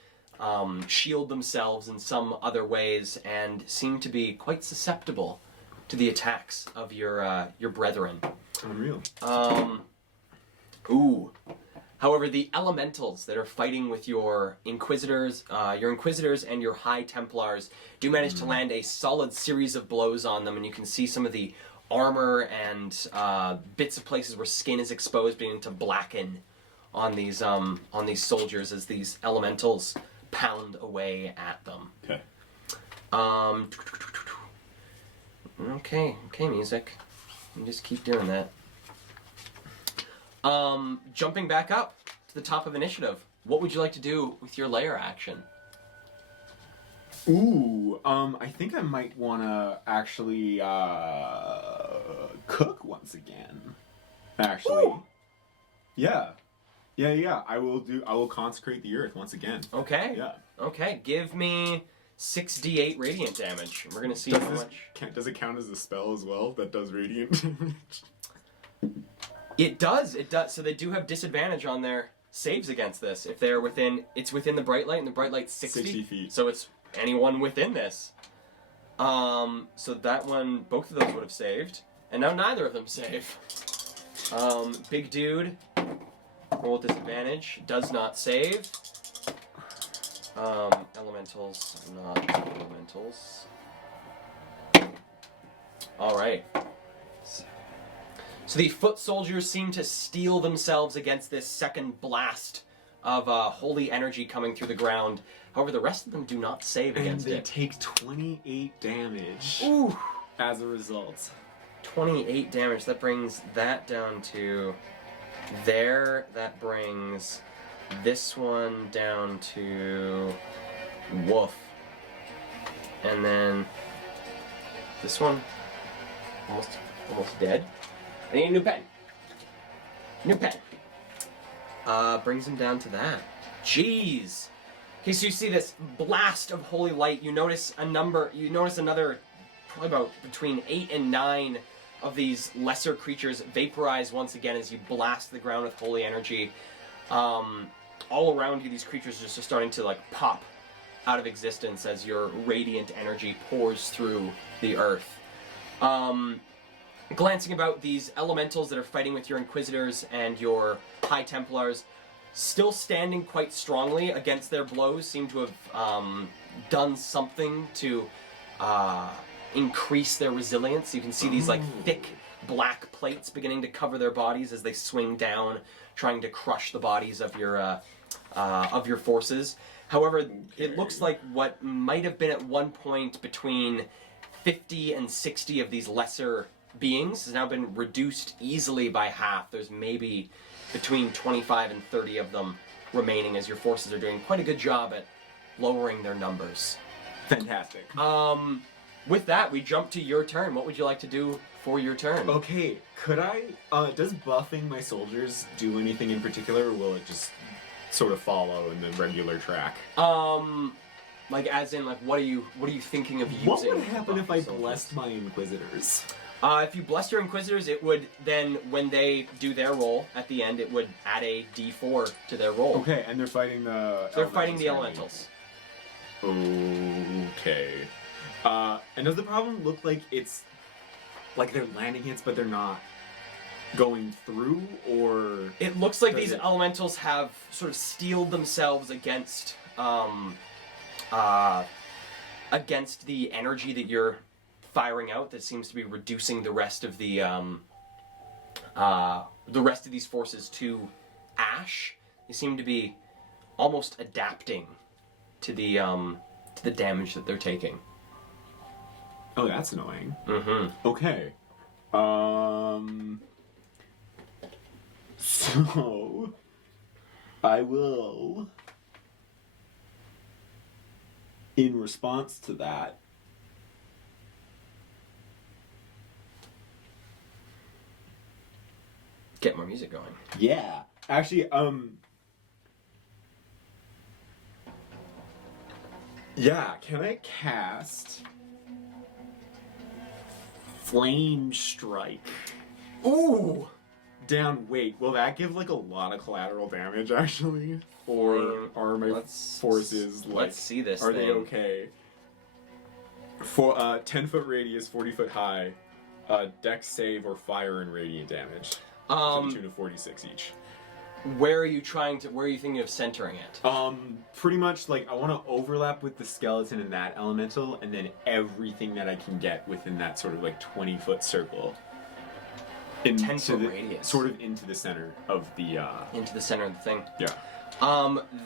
shield themselves in some other ways, and seem to be quite susceptible to the attacks of your brethren. Unreal. However, the elementals that are fighting with your inquisitors and your high templars do manage to land a solid series of blows on them, and you can see some of the armor and bits of places where skin is exposed beginning to blacken on these soldiers as these elementals pound away at them. Okay. Okay, music. You just keep doing that. Jumping back up to the top of initiative. What would you like to do with your lair action? Ooh, I think I might want to actually cook once again. Actually. Woo! Yeah. Yeah. I will consecrate the earth once again. Okay. Yeah. Okay. Give me 6d8 radiant damage. We're gonna see Does how this much. does it count as a spell as well that does radiant damage? It does. It does. So they do have disadvantage on their saves against this if they're within. It's within the bright light, and the bright light's 60 feet. So it's anyone within this. So that one, both of those would have saved, and now neither of them save. Big dude, roll with disadvantage, does not save. Elementals, not elementals. All right. So the foot soldiers seem to steel themselves against this second blast of holy energy coming through the ground. However, the rest of them do not save And against they it. take 28 damage Ooh, as a result. 28 damage. That brings that down to there. That brings this one down to woof. And then this one almost dead. I need a new pen. New pen. Brings him down to that. Jeez. Okay, so you see this blast of holy light. You notice another, probably about between 8 and 9 of these lesser creatures vaporize once again as you blast the ground with holy energy. All around you, these creatures just are starting to like pop out of existence as your radiant energy pours through the earth. Glancing about, these elementals that are fighting with your Inquisitors and your High Templars, still standing quite strongly against their blows, seem to have done something to increase their resilience. You can see these like thick black plates beginning to cover their bodies as they swing down, trying to crush the bodies of your forces. However, it looks like what might have been at one point between 50 and 60 of these lesser beings has now been reduced easily by half. There's maybe between 25 and 30 of them remaining as your forces are doing quite a good job at lowering their numbers. Fantastic. With that, we jump to your turn. What would you like to do for your turn? Okay, could I, does buffing my soldiers do anything in particular, or will it just sort of follow in the regular track? Like as in, like, what are you thinking of using? What would happen if I soldiers? blessed my Inquisitors? If you bless your Inquisitors, it would then, when they do their roll at the end, it would add a D4 to their roll. Okay, and they're fighting the... They're fighting the elementals. elementals. Okay. And does the problem look like it's... like they're landing hits, but they're not going through, or... It looks like Does these it- elementals have sort of steeled themselves against the energy that you're firing out that seems to be reducing the rest of the rest of these forces to ash. They seem to be almost adapting to the damage that they're taking. Oh, that's annoying. Mm-hmm. Okay. So... I will... in response to that... Get more music going. Yeah. Actually, yeah, can I cast Flame Strike Ooh! down? Wait, will that give like a lot of collateral damage actually? Or are my forces like, let's see this are they thing. okay? For 10-foot radius, 40-foot high, dex save or fire and radiant damage. To the tune of 46 each. Where are you thinking of centering it? Pretty much like I want to overlap with the skeleton and that elemental, and then everything that I can get within that sort of like 20-foot circle. 10-foot radius. Sort of into the center of the, Into the center of the thing. yeah.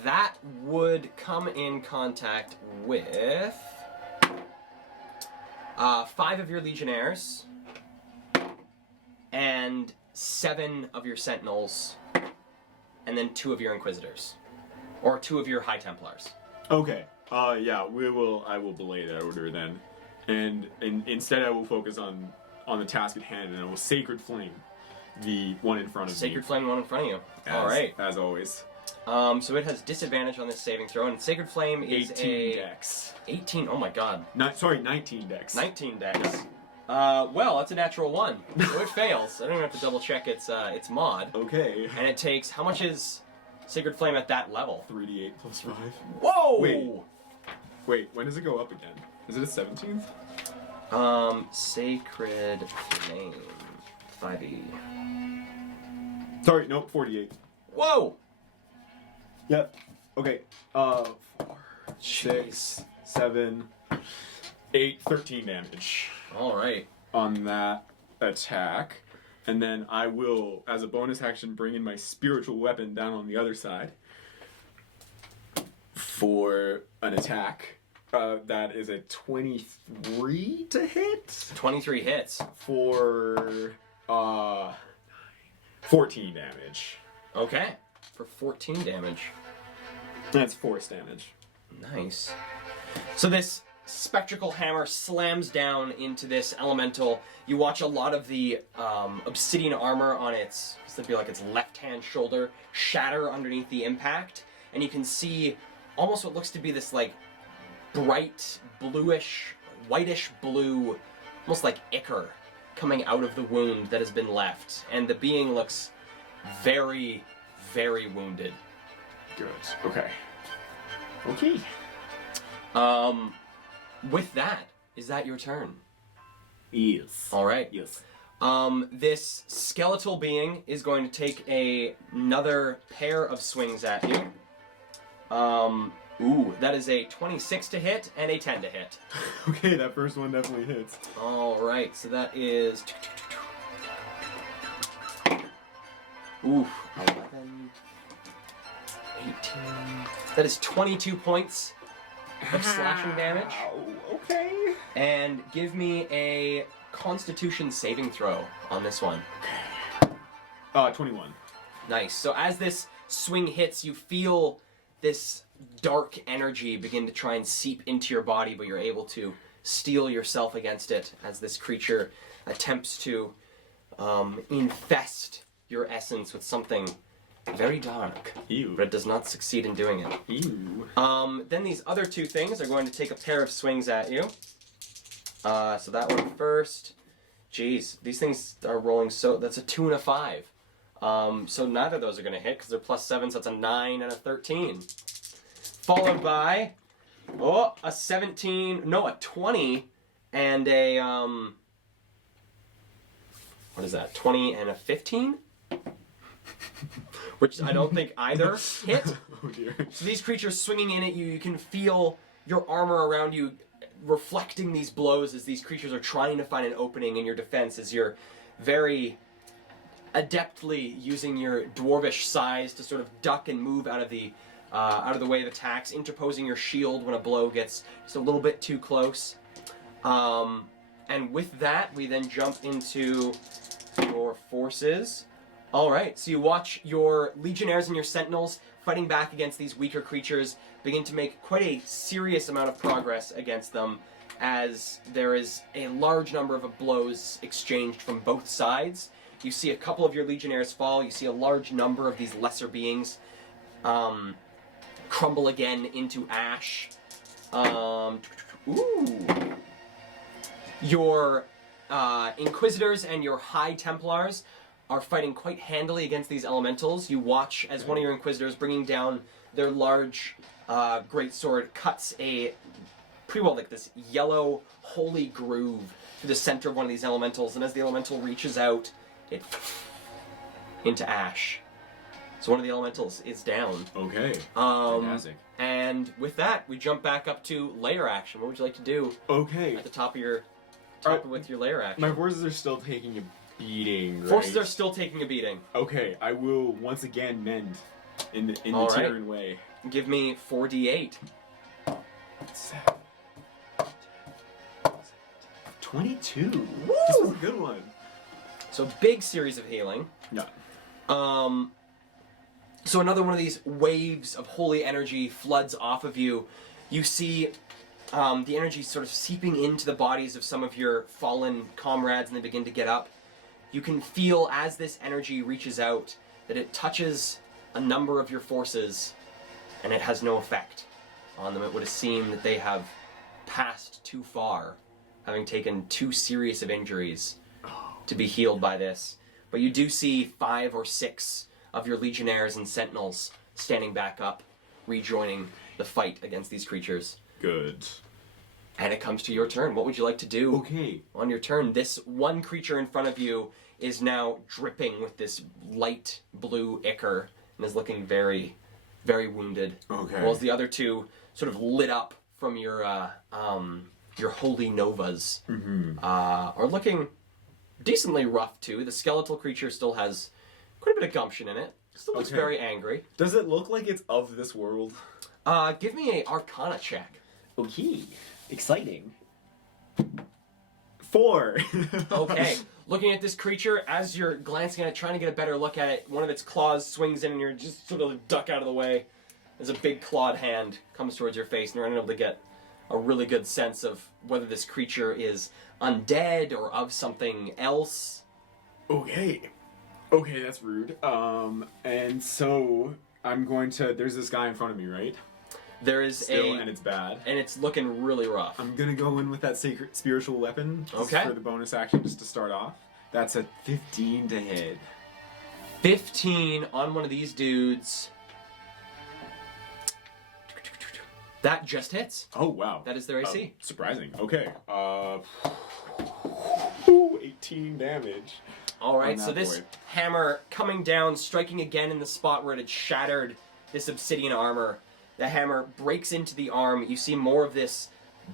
That would come in contact with 5 of your legionnaires and 7 of your sentinels, and then 2 of your inquisitors, or 2 of your high templars. Okay. Yeah, I will belay that order then. And instead I will focus on the task at hand, and I will Sacred Flame the one in front of Sacred me. Flame, the one in front of you. As, All right. As always. So it has disadvantage on this saving throw, and Sacred Flame is 18 dex. 18. Oh my god. 19 dex. 19 dex. Well, that's a natural 1. So it fails. I don't even have to double check its mod. Okay. And it takes, how much is Sacred Flame at that level? 3d8 plus 5. Whoa! Wait, when does it go up again? Is it a 17th? Sacred Flame. 5e. Sorry, no, 48. Whoa! Yep. Okay. 4, Jeez. 6, 7, 8, 13 damage Alright. on that attack. And then I will, as a bonus action, bring in my spiritual weapon down on the other side for an attack. That is a 23 to hit 23 hits. for 14 damage. Okay. For 14 damage. That's force damage. Nice. So this spectral hammer slams down into this elemental. You watch a lot of the obsidian armor on its, this would be like its left-hand shoulder, shatter underneath the impact, and you can see almost what looks to be this like bright bluish, whitish blue, almost like ichor coming out of the wound that has been left, and the being looks very, very wounded. Good. Okay. Okay. With that, is that your turn? Yes. All right. Yes. This skeletal being is going to take another pair of swings at you. Ooh, that is a 26 to hit and a 10 to hit. Okay, that first one definitely hits. All right, so that is... Ooh, 11, 18... That is 22 points of slashing damage. Okay. And give me a Constitution saving throw on this one. 21. Nice. So as this swing hits, you feel this dark energy begin to try and seep into your body, but you're able to steel yourself against it as this creature attempts to infest your essence with something very dark. Ew. But it does not succeed in doing it. Ew. Then these other two things are going to take a pair of swings at you. So that one first. Jeez, these things are rolling so... That's a 2 and a 5. So neither of those are going to hit because they're +7, so that's a 9 and a 13. Followed by, a 17, no, a 20 and a, what is that, 20 and a 15? Which I don't think either hit. Oh dear. So these creatures swinging in at you, you can feel your armor around you reflecting these blows as these creatures are trying to find an opening in your defense as you're very adeptly using your dwarvish size to sort of duck and move out of the way of attacks, interposing your shield when a blow gets just a little bit too close. And with that, we then jump into your forces. All right, so you watch your legionnaires and your sentinels fighting back against these weaker creatures begin to make quite a serious amount of progress against them as there is a large number of blows exchanged from both sides. You see a couple of your legionnaires fall. You see a large number of these lesser beings crumble again into ash. Your Inquisitors and your High Templars are fighting quite handily against these elementals. You watch as one of your Inquisitors bringing down their large greatsword cuts a pretty well like this yellow holy groove through the center of one of these elementals, and as the elemental reaches out, it into ash. So one of the elementals is down. Okay. Fantastic. And with that, we jump back up to layer action. What would you like to do Okay. at the top of your with your layer action? My forces are still taking a beating, right? Forces are still taking a beating. Okay, I will once again mend in the All right. Tyrian way. Give me 4d8. 22. Woo! This was a good one. So big series of healing. Yeah. So another one of these waves of holy energy floods off of you. You see the energy sort of seeping into the bodies of some of your fallen comrades, and they begin to get up. you can feel as this energy reaches out that it touches a number of your forces and it has no effect on them. It would seem that they have passed too far, having taken too serious of injuries to be healed by this. But you do see 5 or 6 of your legionnaires and sentinels standing back up, rejoining the fight against these creatures. Good. And it comes to your turn. What would you like to do Okay. on your turn? This one creature in front of you is now dripping with this light blue ichor and is looking very, very wounded. Okay. While the other 2 sort of lit up from your holy novas are looking decently rough too. The skeletal creature still has quite a bit of gumption in it. Still looks very angry. Does it look like it's of this world? Give me a Arcana check. Okay. Exciting. 4. Okay. Looking at this creature, as you're glancing at it, trying to get a better look at it, one of its claws swings in and you're just sort of duck out of the way as a big clawed hand comes towards your face, and you're unable to get a really good sense of whether this creature is undead or of something else. Okay. Okay, that's rude. And so I'm going to. There's this guy in front of me, right? There is Still, and it's bad. and it's looking really rough. I'm gonna go in with that sacred spiritual weapon. Just Okay. For the bonus action, just to start off. That's a 15 to hit. 15 on one of these dudes. That just hits. Oh wow. That is their AC. Surprising. Okay. 18 damage. All right, on so that this boy. hammer coming down, striking again in the spot where it had shattered this obsidian armor. The hammer breaks into the arm. You see more of this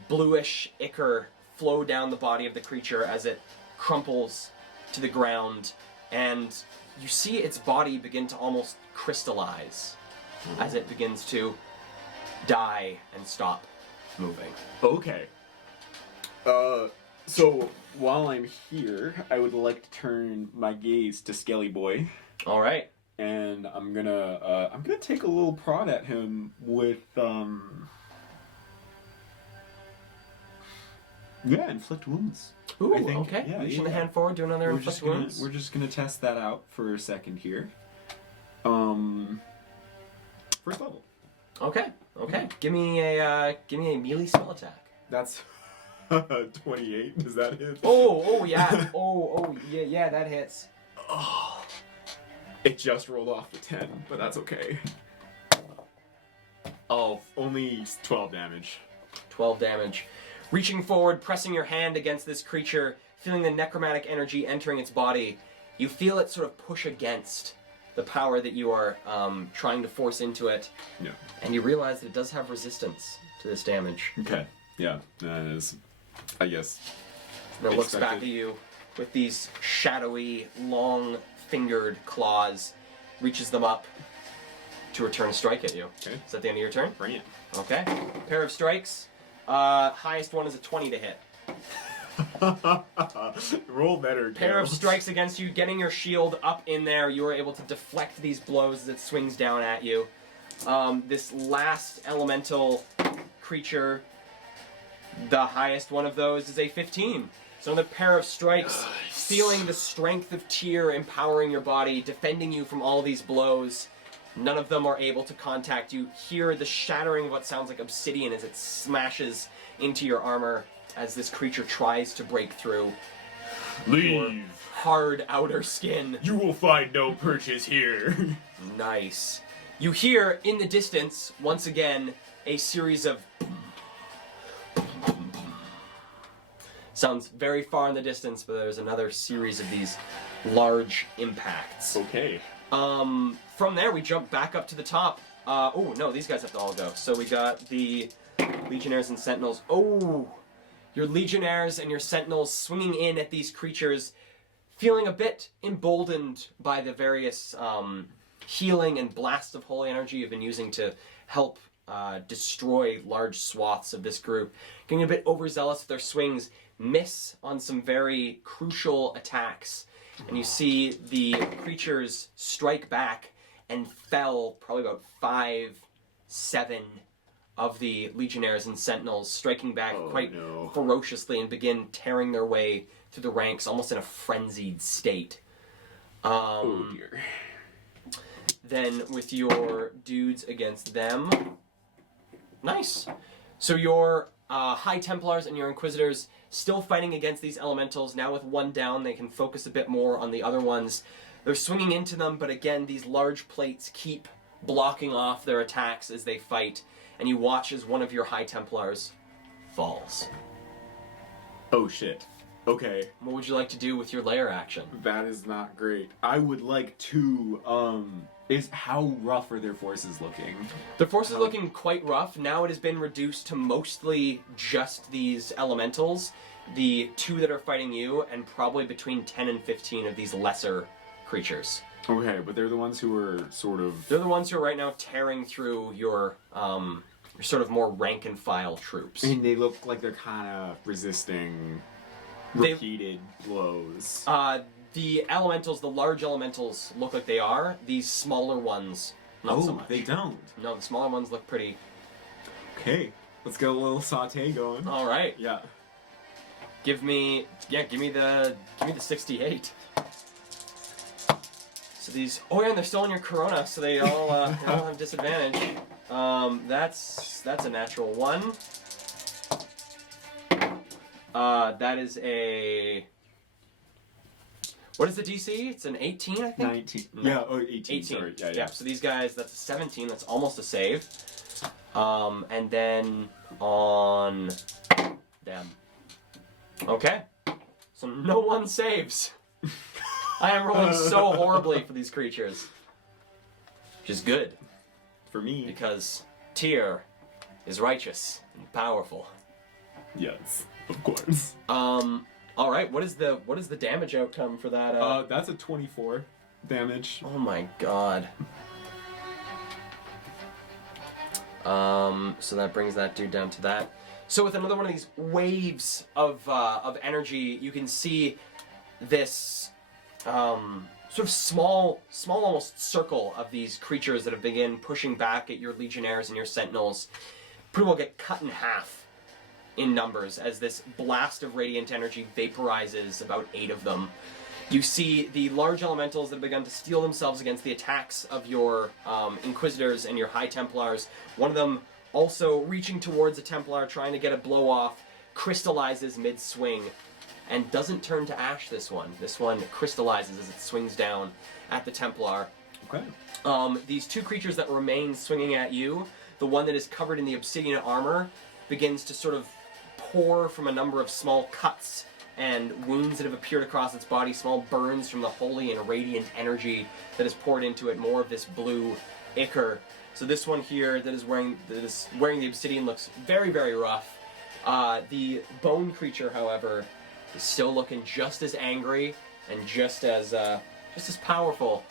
bluish ichor flow down the body of the creature as it crumples to the ground, and you see its body begin to almost crystallize as it begins to die and stop moving. Okay. So while I'm here, I would like to turn my gaze to Skelly Boy, All right. and I'm gonna take a little prod at him with inflict wounds. Ooh, I think, okay. yeah, Reaching the yeah. hand forward, do another We're inflict just gonna wounds. we're just gonna test that out for a second here. First level. Okay. Give me a melee spell attack. That's 28. Does that hit? Oh yeah. Yeah, that hits. Oh, it just rolled off the 10, but that's okay. Oh, only 12 damage. 12 damage. Reaching forward, pressing your hand against this creature, feeling the necromantic energy entering its body, you feel it sort of push against the power that you are trying to force into it, Yeah. and you realize that it does have resistance to this damage. Okay. Yeah, that is, I guess. And it looks back Expected. at you with these shadowy, long-fingered claws, reaches them up to return a strike at you. Okay. Is that the end of your turn? Bring it. Okay. Pair of strikes. Highest one is a 20 to hit. Roll better. Pair of Gil. strikes against you, getting your shield up in there. You are able to deflect these blows as it swings down at you. This last elemental creature, the highest one of those is a 15. So another pair of strikes, feeling the strength of Tyr empowering your body, defending you from all these blows. None of them are able to contact you. Hear the shattering of what sounds like obsidian as it smashes into your armor as this creature tries to break through your Leave. hard outer skin. You will find no purchase here. Nice. You hear in the distance, once again, a series of sounds very far in the distance, but there's another series of these large impacts. Okay. From there, we jump back up to the top. Oh, no, these guys have to all go. So we got the Legionnaires and Sentinels. Oh, your Legionnaires and your Sentinels swinging in at these creatures, feeling a bit emboldened by the various healing and blasts of holy energy you've been using to help destroy large swaths of this group. Getting a bit overzealous with their swings, miss on some very crucial attacks. And you see the creatures strike back and fell probably about 5, 7 of the legionnaires and sentinels, striking back Oh, quite no. ferociously and begin tearing their way through the ranks, almost in a frenzied state. Oh dear. Then with your dudes against them, nice. So your High Templars and your Inquisitors still fighting against these elementals. Now with one down, they can focus a bit more on the other ones. They're swinging into them, but again, these large plates keep blocking off their attacks as they fight, and you watch as one of your High Templars falls. Oh shit. Okay. What would you like to do with your lair action? That is not great. I would like to, how rough are their forces looking? The force is looking quite rough. Now it has been reduced to mostly just these elementals, the 2 that are fighting you, and probably between 10 and 15 of these lesser creatures. Okay, but they're the ones who are sort of... They're the ones who are right now tearing through your sort of more rank and file troops. I mean, they look like they're kind of resisting repeated blows. The elementals, the large elementals, look like they are. These smaller ones, not so much. They don't. No, the smaller ones look pretty... Okay, let's get a little saute going. All right. Yeah. Give me the 68. So these, oh yeah, and they're still in your Corona, so they all have disadvantage. That's a natural 1. That is a, what is the DC? It's an 18, I think. 19. No. Yeah. Oh, 18. 18. Sorry. Yeah. Yeah. So these guys, that's a 17. That's almost a save. And then on them. Okay. So no one saves. I am rolling so horribly for these creatures. Which is good, For me. because Tyr is righteous and powerful. Yes. Of course. Alright, what is the damage outcome for that? That's a 24 damage. Oh my god. So that brings that dude down to that. So with another one of these waves of energy, you can see this sort of small almost circle of these creatures that have begun pushing back at your legionnaires and your sentinels pretty well get cut in half in numbers as this blast of radiant energy vaporizes about 8 of them. You see the large elementals that have begun to steel themselves against the attacks of your Inquisitors and your High Templars. One of them also reaching towards a Templar, trying to get a blow off, crystallizes mid-swing, and doesn't turn to ash this one. This one crystallizes as it swings down at the Templar. Okay. These 2 creatures that remain swinging at you, the one that is covered in the obsidian armor, begins to sort of pour from a number of small cuts and wounds that have appeared across its body, small burns from the holy and radiant energy that is poured into it, more of this blue ichor. So this one here that is wearing the obsidian looks very, very rough. The bone creature, however, is still looking just as angry and just as powerful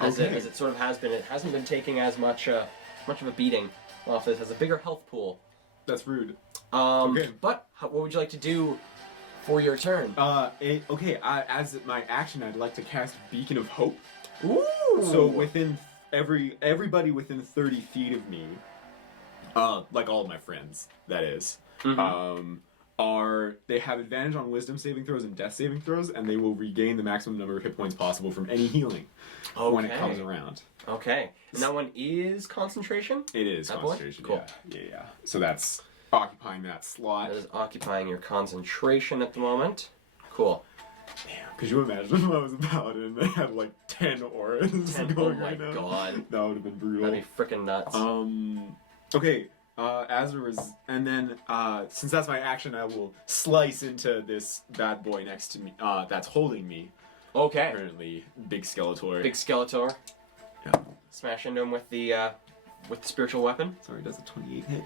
as it sort of has been. It hasn't been taking as much of a beating off this. It has a bigger health pool. That's rude. Okay. But what would you like to do for your turn? As my action, I'd like to cast Beacon of Hope. Ooh! So within everybody within 30 feet of me, like all of my friends, that is, they have advantage on Wisdom saving throws and Death saving throws, and they will regain the maximum number of hit points possible from any healing when it comes around. Okay. And that one is concentration? It is That concentration. boy? Cool. Yeah. So that's occupying that slot. That is occupying your concentration at the moment. Cool. Damn, could you imagine if I was a paladin and they had like 10 auras 10, going oh my right now? god. That would have been brutal. That'd be freaking nuts. Okay, and then, since that's my action, I will slice into this bad boy next to me, that's holding me. Okay. Apparently, Big Skeletor. Big Skeletor. Yeah. Smash into him with the spiritual weapon. Sorry, does a 28 hit?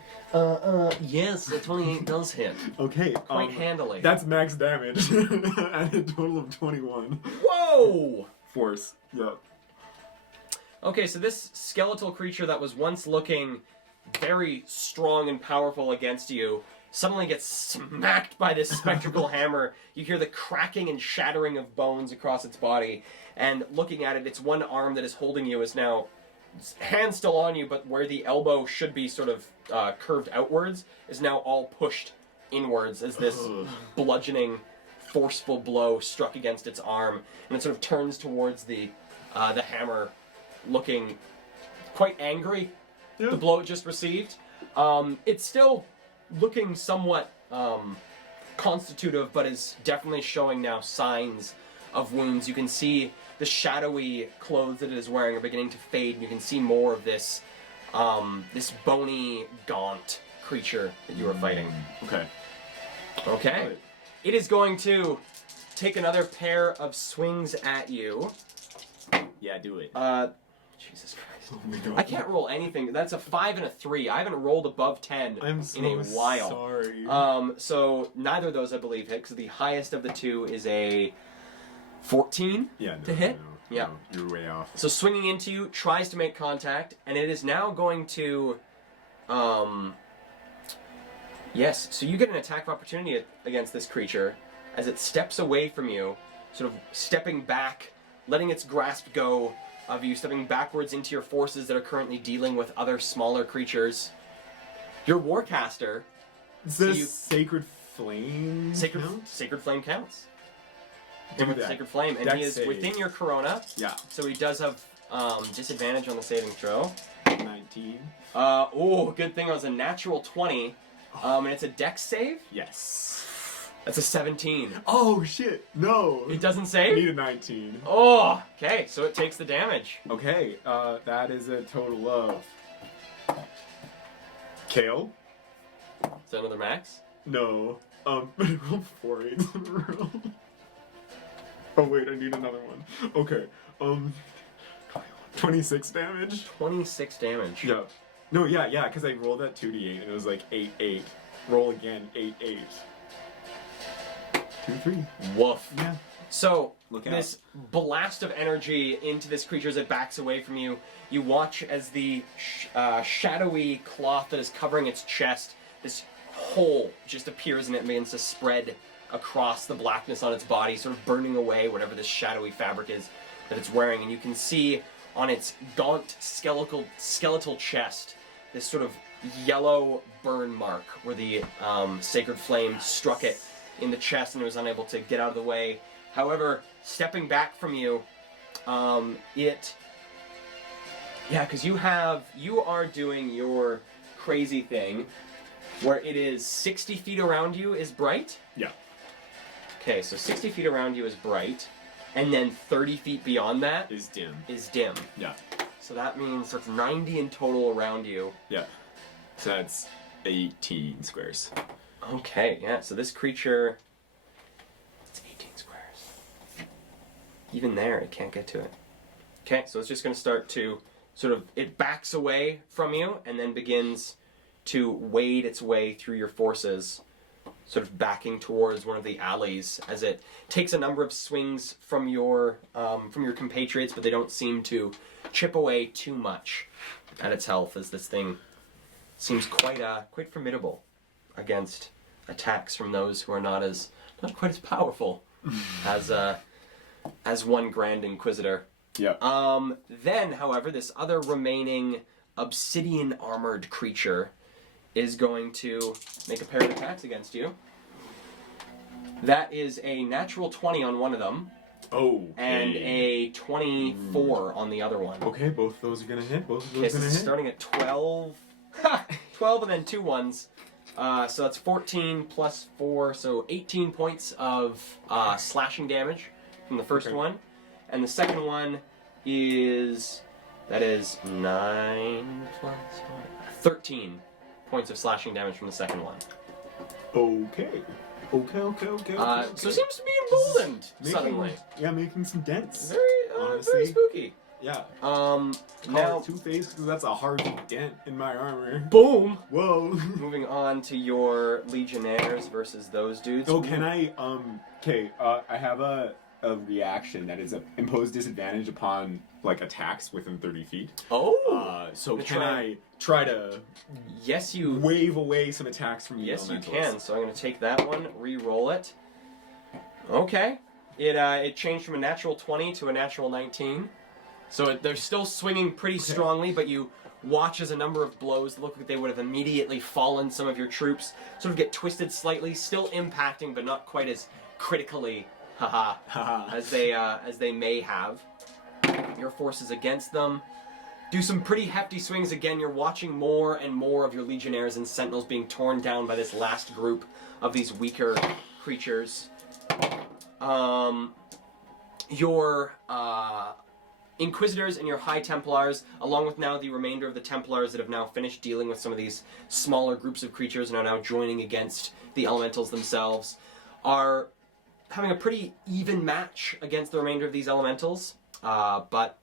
Yes, the 28 does hit. Okay. Quite handily. That's max damage. At a total of 21. Whoa! Force. Yep. Okay, so this skeletal creature that was once looking very strong and powerful against you suddenly gets smacked by this spectral hammer. You hear the cracking and shattering of bones across its body, and looking at it, its one arm that is holding you is now hand still on you, but where the elbow should be sort of curved outwards is now all pushed inwards as this bludgeoning, forceful blow struck against its arm, and it sort of turns towards the hammer, looking quite angry. Yeah. The blow it just received. It's still looking somewhat constitutive, but is definitely showing now signs of wounds. You can see the shadowy clothes that it is wearing are beginning to fade, and you can see more of this this bony, gaunt creature that you are fighting. Okay. Okay. Right. It is going to take another pair of swings at you. Yeah, do it. Jesus Christ. Oh my God. I can't roll anything. That's a 5 and a 3. I haven't rolled above 10 I'm so in a while. sorry. So neither of those I believe hit, because the highest of the two is a 14 to hit. No, Yeah. no, you're way off. So swinging into you, tries to make contact, and it is now going to, yes, so you get an attack of opportunity against this creature as it steps away from you, sort of stepping back, letting its grasp go of you, stepping backwards into your forces that are currently dealing with other smaller creatures. Your Warcaster, Is So this you- Sacred Flame? Sacred count? Flame counts. Do With that. Sacred Flame, and Dex he is save. within your Corona, Yeah. so he does have disadvantage on the saving throw. 19. Good thing it was a natural 20, and it's a Dex save. Yes. That's a 17. Oh shit! No. It doesn't Need save? a 19. Oh, okay, so it takes the damage. Okay, that is a total of. Kale? Is that another max? No. I rolled 4 8s in a row. Oh wait, I need another one. Okay. 26 damage. 26 damage. Yeah. No, yeah, because I rolled that 2d8 and it was like 8 8. Roll again, 8 8. 2 3. Woof. Yeah. So, Look out. this blast of energy into this creature as it backs away from you, you watch as the shadowy cloth that is covering its chest, this hole just appears and it begins to spread across the blackness on its body, sort of burning away whatever this shadowy fabric is that it's wearing. And you can see on its gaunt skeletal chest this sort of yellow burn mark where the sacred flame struck it in the chest and it was unable to get out of the way. However, stepping back from you, because you are doing your crazy thing where it is 60 feet around you is bright. Yeah. Okay, so 60 feet around you is bright, and then 30 feet beyond that Is dim. is dim. Yeah. So that means there's 90 in total around you. Yeah. So that's 18 squares. Okay, yeah, so this creature, it's 18 squares. Even there, it can't get to it. Okay, so it's just going to start to it backs away from you and then begins to wade its way through your forces, sort of backing towards one of the alleys as it takes a number of swings from your compatriots, but they don't seem to chip away too much at its health as this thing seems quite formidable against attacks from those who are not quite as powerful as one Grand Inquisitor. Yeah. Then, however, this other remaining obsidian armored creature is going to make a pair of attacks against you. That is a natural 20 on one of them, Oh. and a 24 on the other one. Okay, both of those are gonna hit. Both of Okay, those so gonna it's hit. starting at 12. 12 and then 2 ones. So that's 14 plus 4, so 18 points of slashing damage from the first Okay. one. And the second one is 9 plus 1, 13 points of slashing damage from the second one. Okay. Okay. So it seems to be emboldened suddenly. Yeah, making some dents. Very honestly. spooky. Yeah. Now, Now, two-face because that's a hard dent in my armor. boom! Whoa. Moving on to your legionnaires versus those dudes. Oh, can I? Okay. I have a reaction that is impose disadvantage upon like attacks within 30 feet. Oh! So To can try- I try to Yes, you. wave away some attacks from the Yes, you elementals? can. So I'm going to take that one, re-roll it. Okay. It changed from a natural 20 to a natural 19. So they're still swinging pretty strongly, but you watch as a number of blows look like they would have immediately fallen some of your troops, sort of get twisted slightly, still impacting, but not quite as critically, as they may have. Your forces against them do some pretty hefty swings. Again, you're watching more and more of your legionnaires and sentinels being torn down by this last group of these weaker creatures. Your Inquisitors and your High Templars, along with now the remainder of the Templars that have now finished dealing with some of these smaller groups of creatures and are now joining against the Elementals themselves, are having a pretty even match against the remainder of these Elementals, but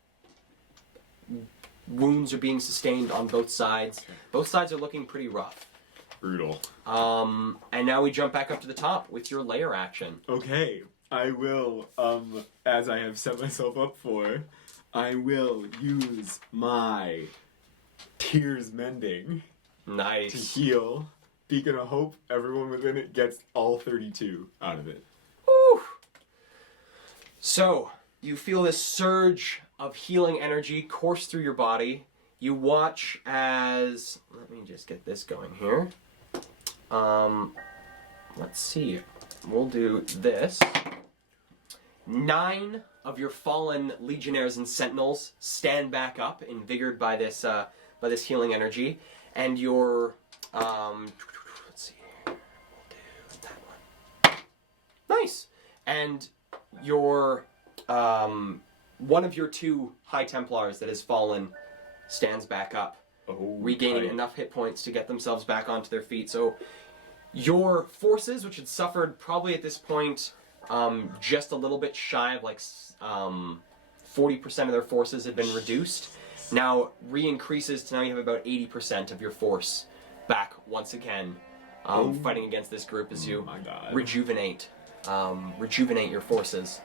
wounds are being sustained on both sides. Both sides are looking pretty rough. Brutal. And now we jump back up to the top with your layer action. Okay, I will, as I have set myself up for, I will use my Tears Mending to Nice. heal. Beacon of Hope, everyone within it gets all 32 out of it. Whew. So, you feel this surge of healing energy course through your body. You watch as... Let me just get this going here. Let's see. We'll do this. 9 of your fallen legionnaires and sentinels stand back up, invigorated by this healing energy, and your let's see, we'll do that one. Nice. And your one of your 2 High Templars that has fallen stands back up, regaining enough hit points to get themselves back onto their feet. So your forces, which had suffered probably at this point just a little bit shy of 40% of their forces had been reduced, now re-increases to now you have about 80% of your force back once again, fighting against this group as you rejuvenate your forces.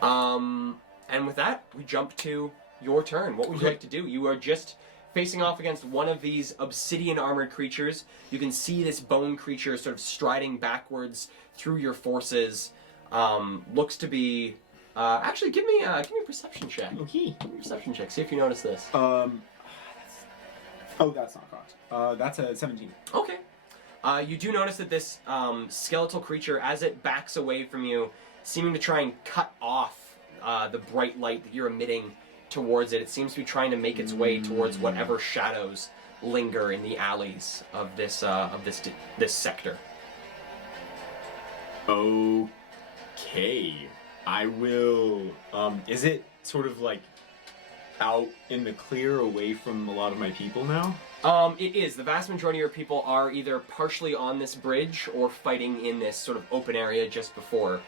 And with that, we jump to your turn. What would you like to do? You are just facing off against one of these obsidian armored creatures. You can see this bone creature sort of striding backwards through your forces. Looks to be... actually, give me a perception check. Okay. Give me a perception check. See if you notice this. Oh, that's not cocked. That's a 17. Okay. You do notice that this skeletal creature, as it backs away from you, seeming to try and cut off the bright light that you're emitting towards it, it seems to be trying to make its way towards whatever shadows linger in the alleys of this sector. Okay. I will... is it sort of like out in the clear away from a lot of my people now? It is. The vast majority of your people are either partially on this bridge or fighting in this sort of open area just before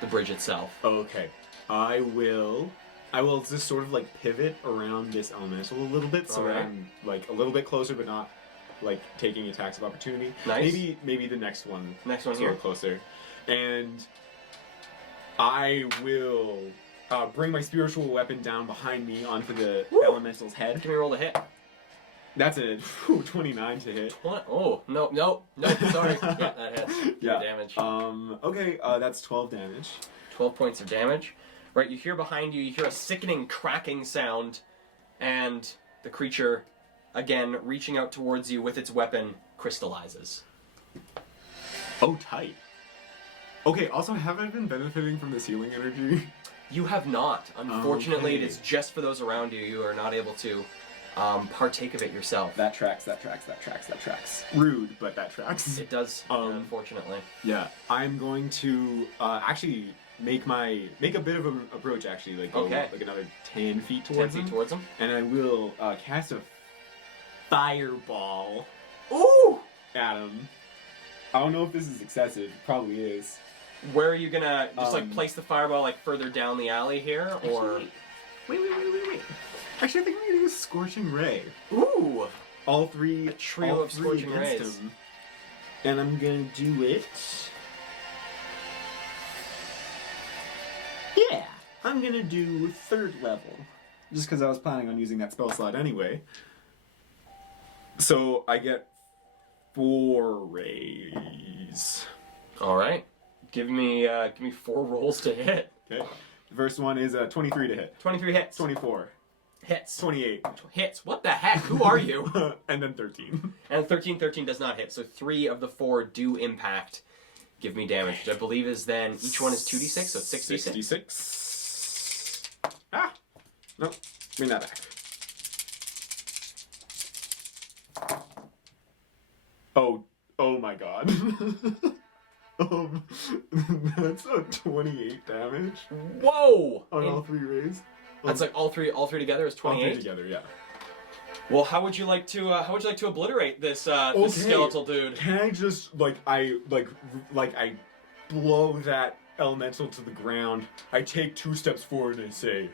the bridge itself. Okay. I will just sort of like pivot around this elemental a little bit so that I'm like a little bit closer but not like taking attacks of opportunity. Nice. Maybe the next one. Next one a here. little closer. And I will bring my spiritual weapon down behind me onto the elemental's head. Give me a roll to hit. That's a 29 to hit. Oh, no, sorry. Yeah, that hits. Give me damage. Okay, that's 12 damage. 12 points of damage. Right, you hear behind you, you hear a sickening cracking sound, and the creature, again, reaching out towards you with its weapon, crystallizes. Oh, tight. Okay, also, have I been benefiting from this healing energy? You have not. Unfortunately, it is just for those around you. You are not able to partake of it yourself. That tracks. Rude, but that tracks. It does, unfortunately. Yeah, I'm going to actually make a bit of an approach, actually, like go like another 10 feet towards 10 feet him. towards him. And I will cast a fireball Ooh! at him. I don't know if this is excessive. Probably is. Where are you gonna just like place the fireball like further down the alley here, or? Wait. Actually, I think I'm gonna use Scorching Ray. Ooh! All three. A trio of Scorching against Rays. him. And I'm gonna do it. Yeah, I'm gonna do 3rd level. Just because I was planning on using that spell slot anyway. So I get 4 rays. All right. Give me 4 rolls to hit. Okay. The first one is a 23 to hit. 23 hits. 24. hits. 28. Hits. What the heck? Who are you? And then 13. And 13 does not hit. So 3 of the 4 do impact. Give me damage, which I believe is then each one is 2d6, so 6d6. 66. Ah! No, bring that back. Oh my god. That's a 28 damage Whoa! on all 3 rays. That's like all three together is All 3 28. together, yeah. Well, how would you like to obliterate this this Okay. skeletal dude? Can I just I blow that elemental to the ground? I take 2 steps forward and I say,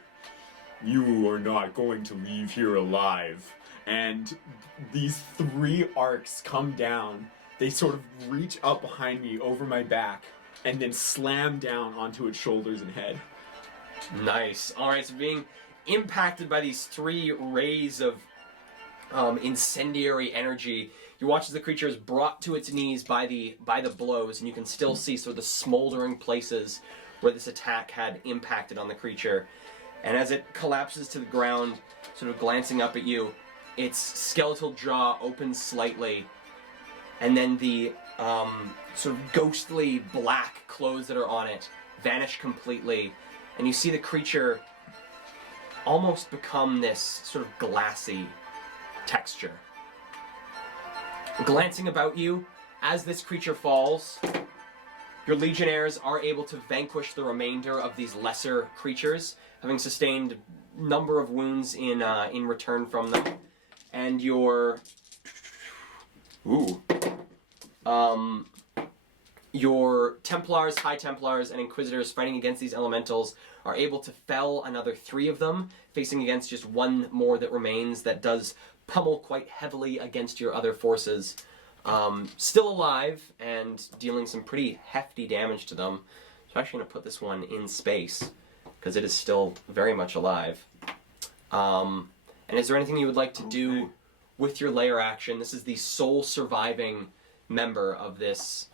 "You are not going to leave here alive." And these 3 arcs come down. They sort of reach up behind me over my back and then slam down onto its shoulders and head. Nice. All right, so being impacted by these 3 rays of incendiary energy, you watch as the creature is brought to its knees by the blows, and you can still see sort of the smoldering places where this attack had impacted on the creature. And as it collapses to the ground, sort of glancing up at you, its skeletal jaw opens slightly, and then the sort of ghostly black clothes that are on it vanish completely, and you see the creature almost become this sort of glassy texture. Glancing about you, as this creature falls, your legionnaires are able to vanquish the remainder of these lesser creatures, having sustained a number of wounds in return from them. And your your Templars, High Templars, and Inquisitors fighting against these elementals are able to fell another 3 of them, facing against just 1 more that remains that does pummel quite heavily against your other forces. Still alive and dealing some pretty hefty damage to them. So I'm actually going to put this one in space because it is still very much alive. And is there anything you would like to do with your lair action? This is the sole surviving member of this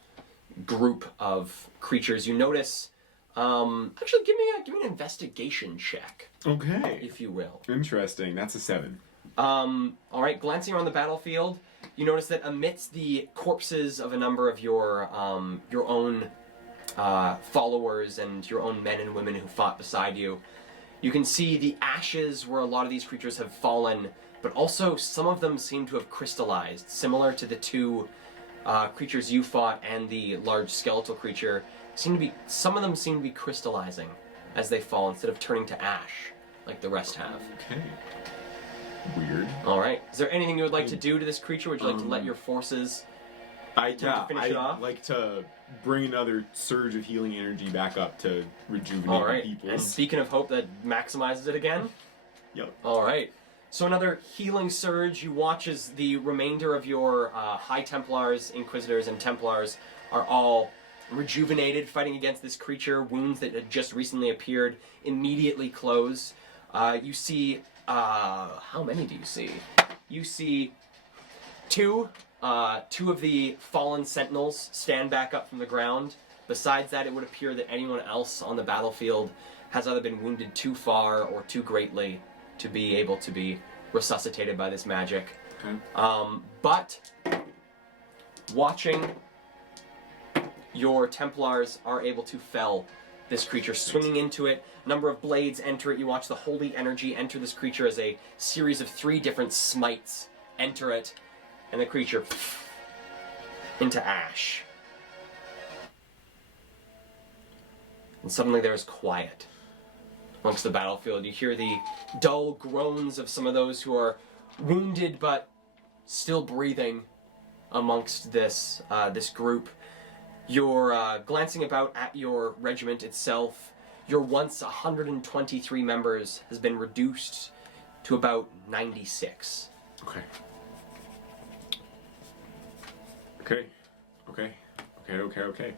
group of creatures. You notice, actually give me an investigation check, Okay. if you will. Interesting. That's a 7. Alright, glancing around the battlefield, you notice that amidst the corpses of a number of your own followers and your own men and women who fought beside you, you can see the ashes where a lot of these creatures have fallen, but also some of them seem to have crystallized, similar to the 2 creatures you fought and the large skeletal creature. Some of them seem to be crystallizing as they fall instead of turning to ash like the rest have. Okay. Weird. Alright, is there anything you would like to do to this creature? Would you like to let your forces finish it off? I'd like to bring another surge of healing energy back up to rejuvenate Alright, people. and Beacon of Hope that maximizes it again? Yep. Alright, so another healing surge. You watch as the remainder of your High Templars, Inquisitors, and Templars are all rejuvenated, fighting against this creature. Wounds that had just recently appeared immediately close. You see, how many do you see? You see 2 of the fallen sentinels stand back up from the ground. Besides that, it would appear that anyone else on the battlefield has either been wounded too far or too greatly to be able to be resuscitated by this magic. Okay. But watching, your Templars are able to fell this creature, swinging into it. A number of blades enter it. You watch the holy energy enter this creature as a series of 3 different smites enter it, and the creature into ash. And suddenly there's quiet amongst the battlefield. You hear the dull groans of some of those who are wounded but still breathing amongst this group. You're glancing about at your regiment itself. Your once 123 members has been reduced to about 96. Okay. Okay. Okay. Okay. Okay. Okay.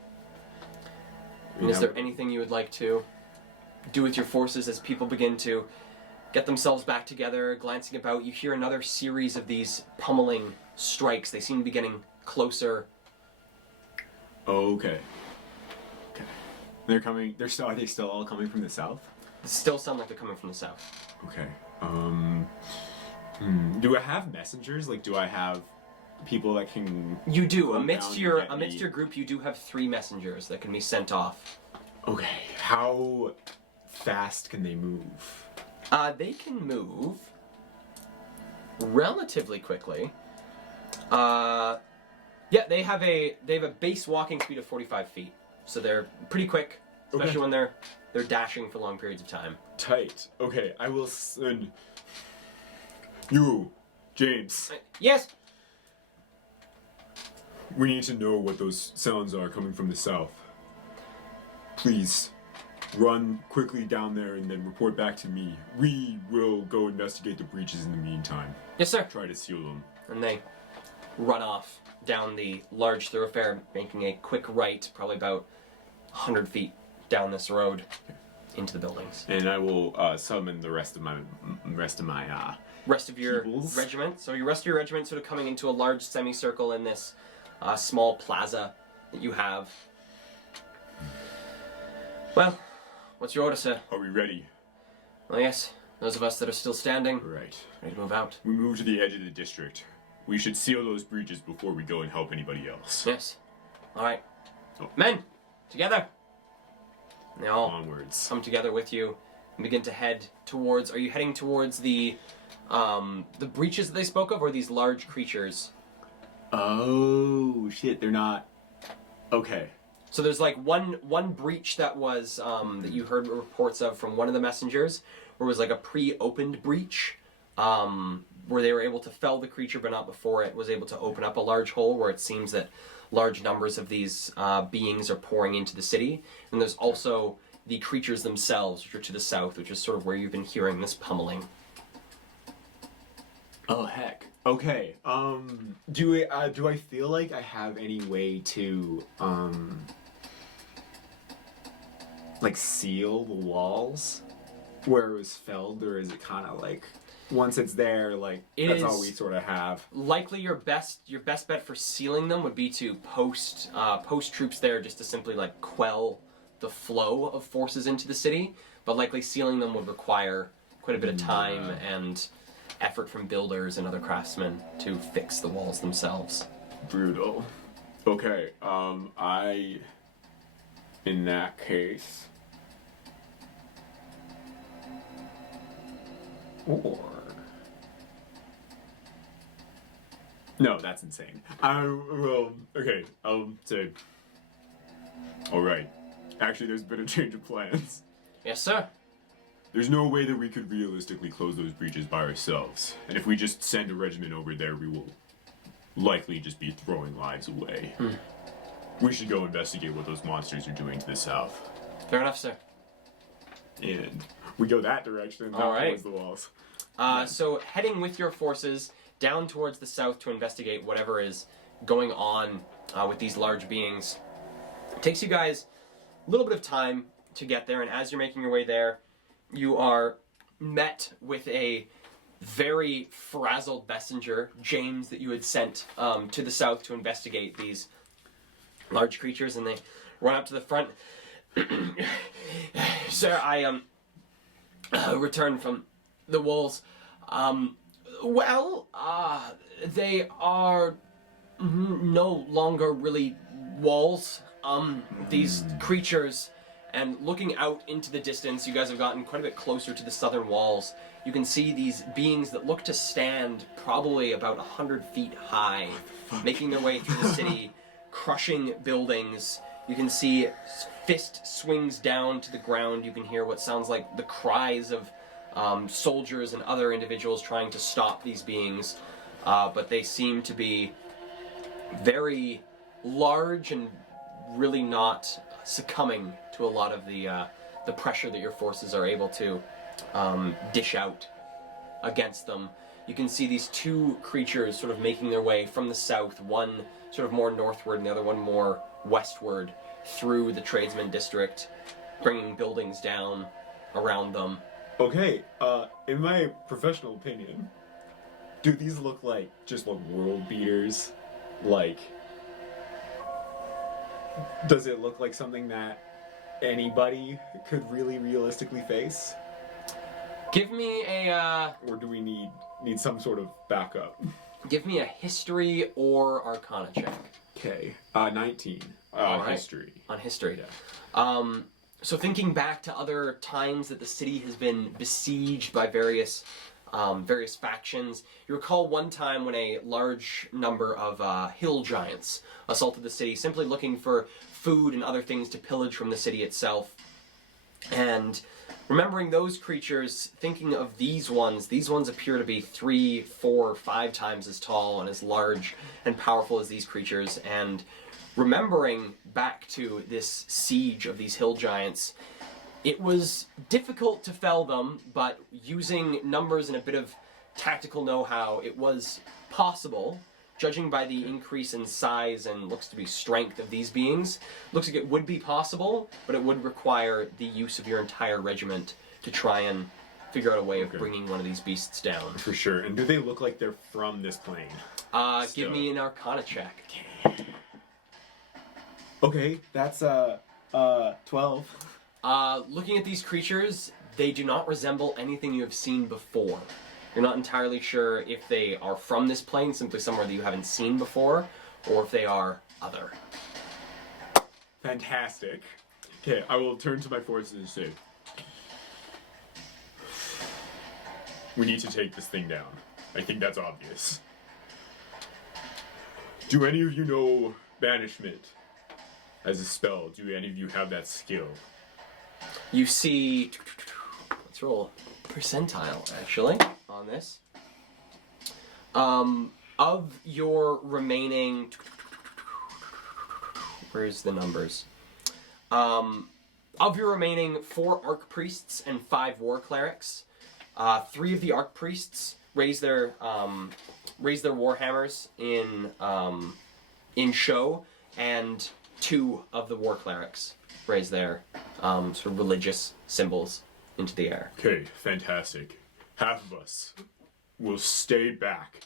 And is there anything you would like to do with your forces as people begin to get themselves back together, glancing about? You hear another series of these pummeling strikes. They seem to be getting closer. Okay. Okay. They're coming. Are they still all coming from the south? They still sound like they're coming from the south. Okay. Do I have messengers? Like, do I have people that can? You do. go Amidst down your and get amidst me- your group, you do have 3 messengers that can be sent off. Okay. How fast can they move? They can move relatively quickly. Yeah, they have a base walking speed of 45 feet, so they're pretty quick, especially Okay. when they're dashing for long periods of time. Tight. Okay, I will send you, James. Yes. We need to know what those sounds are coming from the south. Please, run quickly down there and then report back to me. We will go investigate the breaches in the meantime. Yes, sir. Try to seal them. And they run off down the large thoroughfare, making a quick right, probably about 100 feet down this road into the buildings. And I will summon the rest of my Rest of your Peoples. regiment. So your rest of your regiment sort of coming into a large semicircle in this small plaza that you have. Well, what's your order, sir? Are we ready? Well, yes. Those of us that are still standing, Right. ready to move out. We move to the edge of the district. We should seal those breaches before we go and help anybody else. Yes. All right. Oh. Men, together. They all Onwards. come together with you and begin to head towards. Are you heading towards the breaches that they spoke of, or these large creatures? Oh shit! They're not. Okay. So there's like one breach that was that you heard reports of from one of the messengers, where it was like a pre-opened breach, where they were able to fell the creature, but not before it was able to open up a large hole, where it seems that large numbers of these beings are pouring into the city. And there's also the creatures themselves, which are to the south, which is sort of where you've been hearing this pummeling. Oh heck. Okay. Do I feel like I have any way to like seal the walls where it was felled, or is it kind of like once it's there, like that's all we sort of have? Likely your best bet for sealing them would be to post troops there, just to simply like quell the flow of forces into the city. But likely sealing them would require quite a bit of time and effort from builders and other craftsmen to fix the walls themselves. Brutal. Okay. In that case. Or. No, that's insane. Okay, I'll say. Alright. Actually, there's been a change of plans. Yes, sir. There's no way that we could realistically close those breaches by ourselves. And if we just send a regiment over there, we will likely just be throwing lives away. We should go investigate what those monsters are doing to the south. Fair enough, sir. And we go that direction, not All right. towards the walls. So heading with your forces down towards the south to investigate whatever is going on with these large beings. It takes you guys a little bit of time to get there, and as you're making your way there, you are met with a very frazzled messenger, James, that you had sent to the south to investigate these large creatures, and they run up to the front. Sir, I returned from the walls. They are no longer really walls. These creatures, and looking out into the distance, you guys have gotten quite a bit closer to the southern walls. You can see these beings that look to stand probably about 100 feet high, making their way through the city, crushing buildings. You can see fist swings down to the ground. You can hear what sounds like the cries of soldiers and other individuals trying to stop these beings, but they seem to be very large and really not succumbing to a lot of the pressure that your forces are able to dish out against them. You can see these two creatures sort of making their way from the south, one sort of more northward and the other one more westward through the tradesman district, bringing buildings down around them. Okay, in my professional opinion, do these look like just like world beaters? Like, does it look like something that anybody could really realistically face? Give me a Or do we need some sort of backup? history or arcana check. Okay. 19. All right. History. On history. Yeah. So thinking back to other times that the city has been besieged by various factions, you recall one time when a large number of hill giants assaulted the city, simply looking for food and other things to pillage from the city itself. And remembering those creatures, thinking of these ones appear to be 3, 4, 5 times as tall and as large and powerful as these creatures. And remembering back to this siege of these hill giants, it was difficult to fell them, but using numbers and a bit of tactical know-how, it was possible. Judging by the increase in size and looks to be strength of these beings, looks like it would be possible, but it would require the use of your entire regiment to try and figure out a way of bringing one of these beasts down. For sure. And do they look like they're from this plane? Give me an arcana check. Okay, that's 12. Looking at these creatures, they do not resemble anything you have seen before. You're not entirely sure if they are from this plane, simply somewhere that you haven't seen before, or if they are other. Fantastic. Okay, I will turn to my forces and say, we need to take this thing down. I think that's obvious. Do any of you know banishment as a spell? Do any of you have that skill? You see... Let's roll percentile, actually, on this. Of your remaining... Where's the numbers? Of your remaining 4 Arc Priests and 5 War Clerics, 3 of the Arc Priests raise their Warhammers in show, and 2 of the War Clerics raise their sort of religious symbols into the air. Okay, fantastic. Half of us will stay back.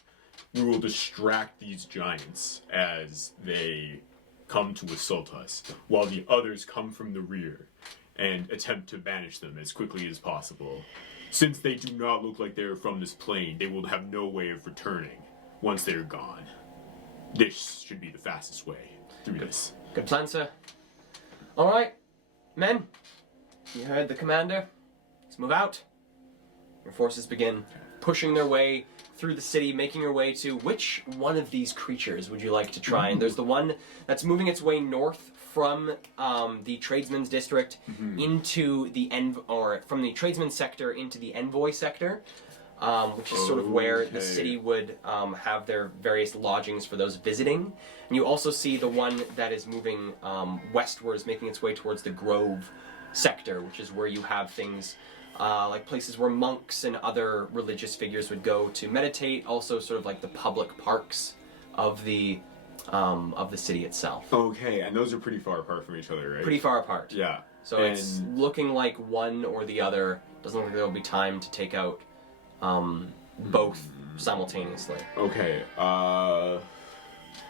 We will distract these giants as they come to assault us, while the others come from the rear and attempt to banish them as quickly as possible. Since they do not look like they are from this plane, they will have no way of returning once they are gone. This should be the fastest way through this. Good plan, sir. Alright, men, you heard the commander. Let's move out. Your forces begin pushing their way through the city, making your way to which one of these creatures would you like to try? And there's the one that's moving its way north from the tradesman's district into the from the tradesman sector into the envoy sector, which is sort of where the city would have their various lodgings for those visiting. And you also see the one that is moving westwards, making its way towards the Grove sector, which is where you have things like places where monks and other religious figures would go to meditate, also sort of like the public parks of the city itself. Okay, and those are pretty far apart from each other, right? Pretty far apart. Yeah. So it's looking like one or the other. Doesn't look like there'll be time to take out both simultaneously. Okay,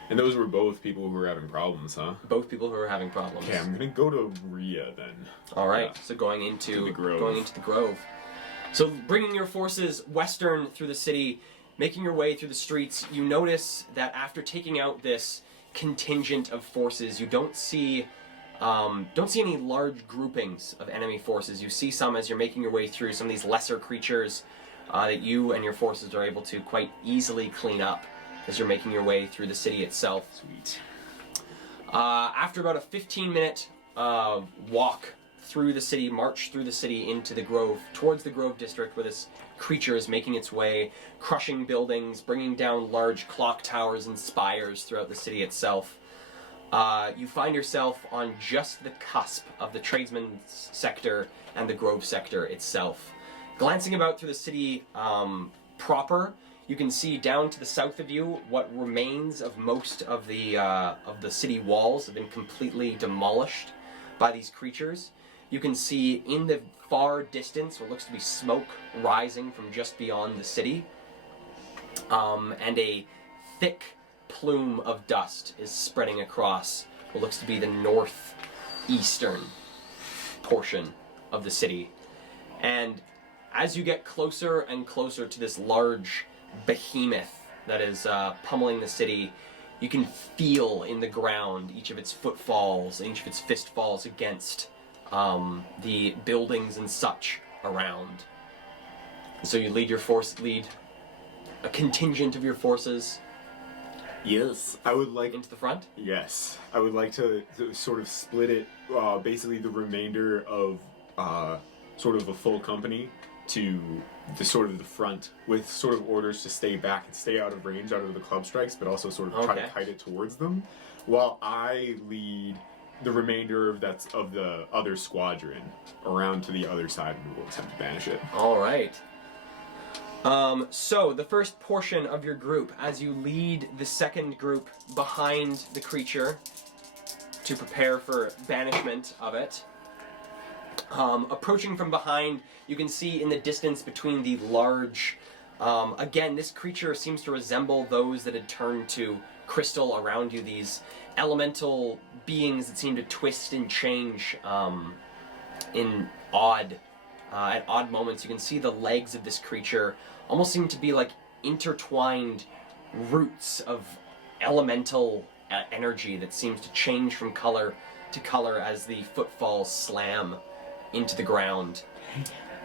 and those were both people who were having problems, huh? Both people who are having problems. Okay, I'm gonna go to Rhea then. All right, Yeah. so going into the Grove. the Grove. So bringing your forces western through the city, making your way through the streets, you notice that after taking out this contingent of forces, you don't see any large groupings of enemy forces. You see some as you're making your way through some of these lesser creatures that you and your forces are able to quite easily clean up as you're making your way through the city itself. Sweet. After about a 15-minute walk through the city, march through the city into the Grove, towards the Grove district where this creature is making its way, crushing buildings, bringing down large clock towers and spires throughout the city itself, you find yourself on just the cusp of the tradesman's sector and the Grove sector itself. Glancing about through the city proper, you can see down to the south of you what remains of most of the city walls have been completely demolished by these creatures. You can see in the far distance what looks to be smoke rising from just beyond the city, and a thick plume of dust is spreading across what looks to be the northeastern portion of the city. And as you get closer and closer to this large behemoth that is pummeling the city, you can feel in the ground each of its footfalls, each of its fistfalls against the buildings and such around. So you lead a contingent of your forces. Yes, I would like. Into the front? Yes, I would like to sort of split it. Basically, the remainder of sort of a full company to the front, with sort of orders to stay back and stay out of range, out of the club strikes, but also sort of try to kite it towards them, while I lead the remainder of the other squadron around to the other side, and we'll attempt to banish it. All right. So the first portion of your group, as you lead the second group behind the creature to prepare for banishment of it, approaching from behind, you can see in the distance between the large, again, this creature seems to resemble those that had turned to crystal around you, these elemental beings that seem to twist and change at odd moments. You can see the legs of this creature almost seem to be like intertwined roots of elemental energy that seems to change from color to color as the footfalls slam into the ground.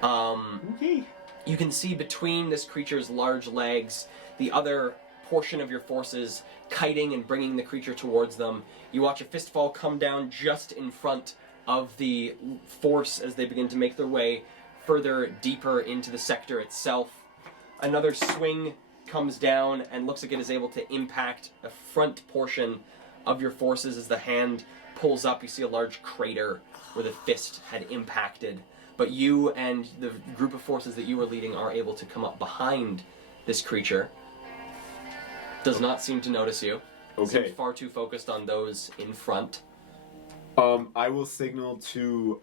Okay. You can see between this creature's large legs the other portion of your forces kiting and bringing the creature towards them. You watch a fistfall come down just in front of the force as they begin to make their way further deeper into the sector itself. Another swing comes down and looks like it is able to impact a front portion of your forces. As the hand pulls up, you see a large crater where the fist had impacted. But you and the group of forces that you were leading are able to come up behind this creature. Does not seem to notice you. Okay. Seems far too focused on those in front. I will signal to,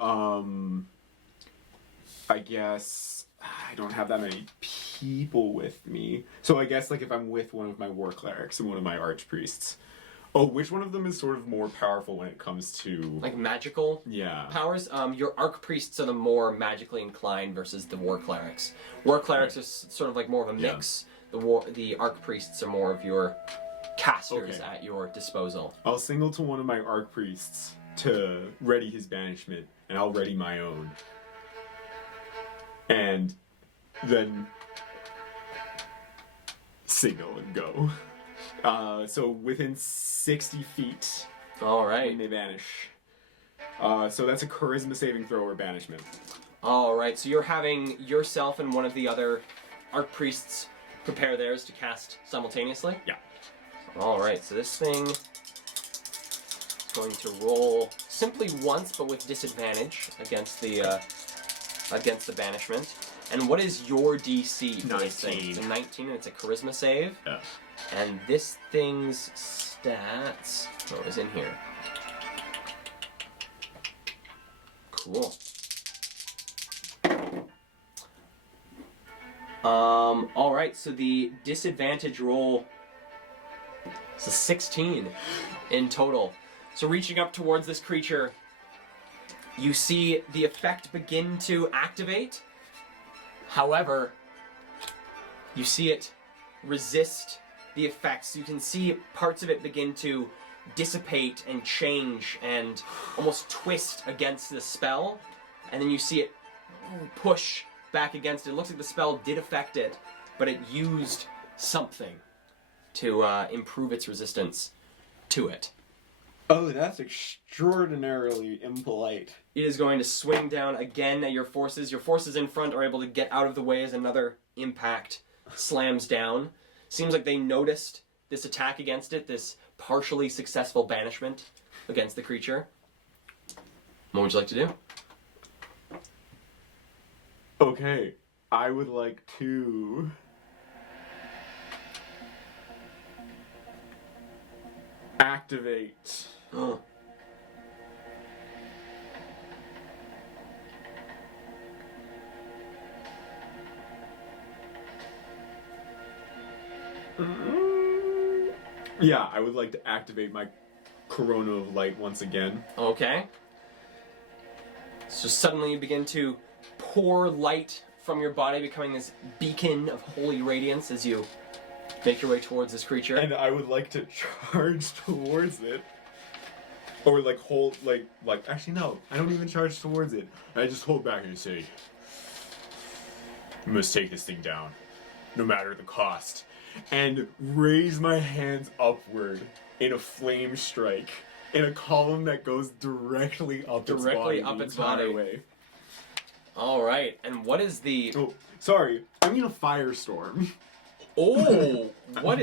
I guess, I don't have that many people with me. So I guess, like, if I'm with one of my war clerics and one of my archpriests. Oh, which one of them is sort of more powerful when it comes to... Like magical powers? Your archpriests are the more magically inclined versus the war clerics. War clerics are sort of like more of a mix. Yeah. The archpriests are more of your casters at your disposal. I'll signal to one of my archpriests to ready his banishment, and I'll ready my own. And then signal and go. So within 60 feet, all right, when they vanish. So that's a charisma saving throw or banishment. All right, so you're having yourself and one of the other archpriests prepare theirs to cast simultaneously? Yeah. All right, so this thing is going to roll simply once, but with disadvantage against the banishment. And what is your DC for this thing? It's a 19 and it's a charisma save. Yeah. And this thing's stats... Oh, is in here. Cool. Alright, so the disadvantage roll is a 16 in total. So reaching up towards this creature, you see the effect begin to activate. However, you see it resist the effects. You can see parts of it begin to dissipate and change and almost twist against the spell. And then you see it push back against it. It looks like the spell did affect it, but it used something to improve its resistance to it. Oh, that's extraordinarily impolite. It is going to swing down again at your forces. Your forces in front are able to get out of the way as another impact slams down. Seems like they noticed this attack against it, this partially successful banishment against the creature. What would you like to do? Okay, I would like to... activate... Yeah, I would like to activate my Corona of Light once again. Okay. So suddenly you begin to pour light from your body, becoming this beacon of holy radiance as you make your way towards this creature. And I would like to charge towards it. Or like hold, like actually no, I don't even charge towards it. I just hold back and say, "We must take this thing down, no matter the cost." And raise my hands upward in a flame strike. In a column that goes directly up Directly its body. up the its entire body. way. All right, and what is the? Oh, sorry. I mean a firestorm. Oh, what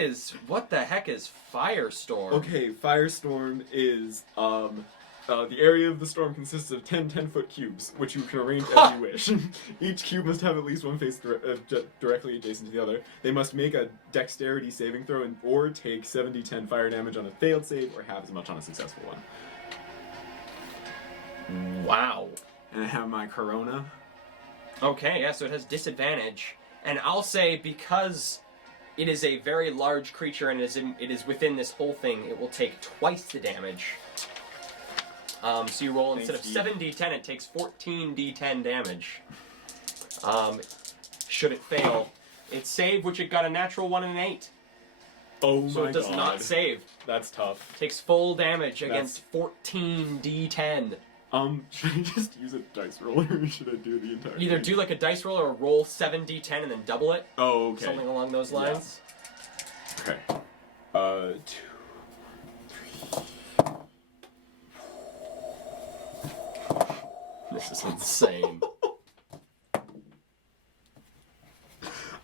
the heck is firestorm? Okay, firestorm is the area of the storm consists of 10 10-foot cubes, which you can arrange as you wish. Each cube must have at least one face directly adjacent to the other. They must make a dexterity saving throw or take 7d10 fire damage on a failed save, or half as much on a successful one. Wow. And I have my corona. Okay, yeah, so it has disadvantage, and I'll say because it is a very large creature and it is within this whole thing, it will take twice the damage. So you roll, instead of Thanks, 7d10, it takes 14d10 damage. Should it fail, its save, which it got a natural 1 and an 8. Oh my god. So it does not save. That's tough. Takes full damage against 14d10. Should I just use a dice roller or should I do the entire Either thing? do like a dice roll or roll 7d10 and then double it. Oh, okay. Something along those lines. Okay. 2, 3. This is insane.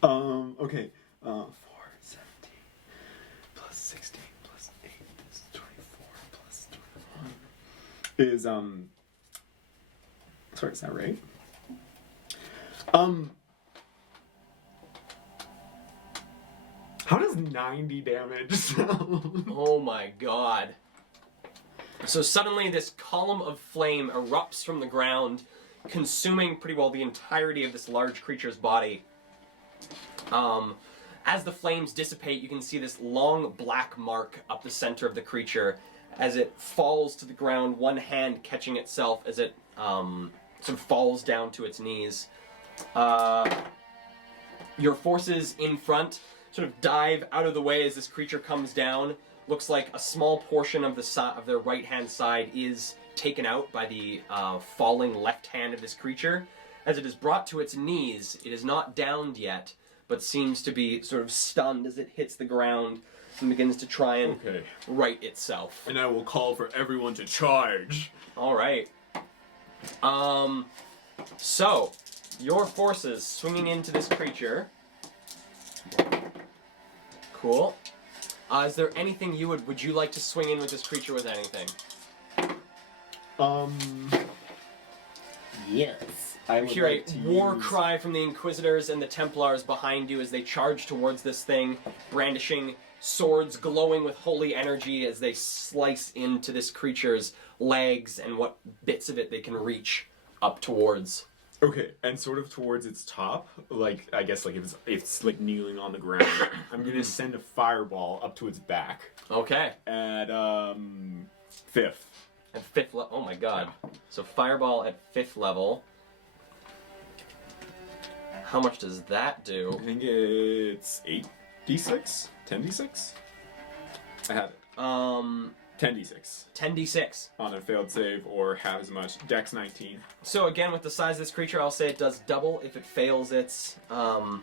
Okay. 4, 17, plus 16, plus 8 is 24, plus 21 is, sorry, is that right? How does 90 damage sound? Oh my god. So suddenly this column of flame erupts from the ground, consuming pretty well the entirety of this large creature's body. As the flames dissipate, you can see this long black mark up the center of the creature as it falls to the ground, one hand catching itself as it sort of falls down to its knees. Your forces in front sort of dive out of the way as this creature comes down. Looks like a small portion of of their right-hand side is taken out by the falling left hand of this creature. As it is brought to its knees, it is not downed yet, but seems to be sort of stunned as it hits the ground and begins to try and Okay. right itself. And I will call for everyone to charge. All right. So, your forces swinging into this creature. Cool. Is there anything would you like to swing in with this creature with anything? Yes. I You would hear like a to war use- cry from the Inquisitors and the Templars behind you as they charge towards this thing, brandishing swords glowing with holy energy as they slice into this creature's legs and what bits of it they can reach up towards. Okay, and sort of towards its top, like I guess like if it's like kneeling on the ground, I'm gonna send a fireball up to its back Okay. at 5th. At 5th level. Oh my god. So fireball at 5th level. How much does that do? I think it's 8d6, 10d6. I have it. 10d6 10d6. on a failed save or half as much. Dex 19. So again, with the size of this creature, I'll say it does double if it fails its, well,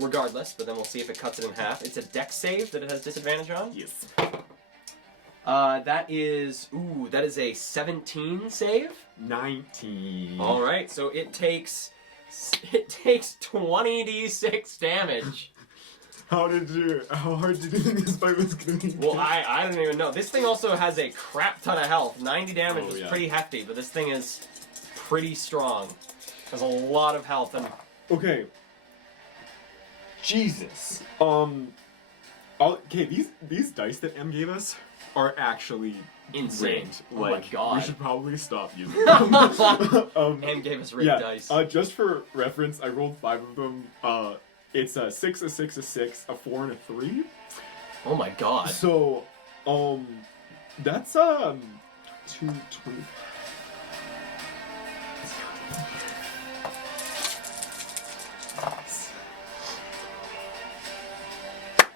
regardless, but then we'll see if it cuts it in half. It's a dex save that it has disadvantage on. Yes. That is a 17 save. 19. All right, so it takes 20d6 damage. How hard did you think this fight was gonna be? Well, I don't even know. This thing also has a crap ton of health. 90 damage Oh, is yeah. pretty hefty, but this thing is pretty strong. Has a lot of health and Okay. Jesus. Okay, these dice that M gave us are actually insane. rigged. Oh my Like, god. we should probably stop using them. And gave us rigged yeah. dice. Just for reference, I rolled 5 of them. It's a 6, a 6, a 6, a 4, and a 3. Oh my god. So, that's 220.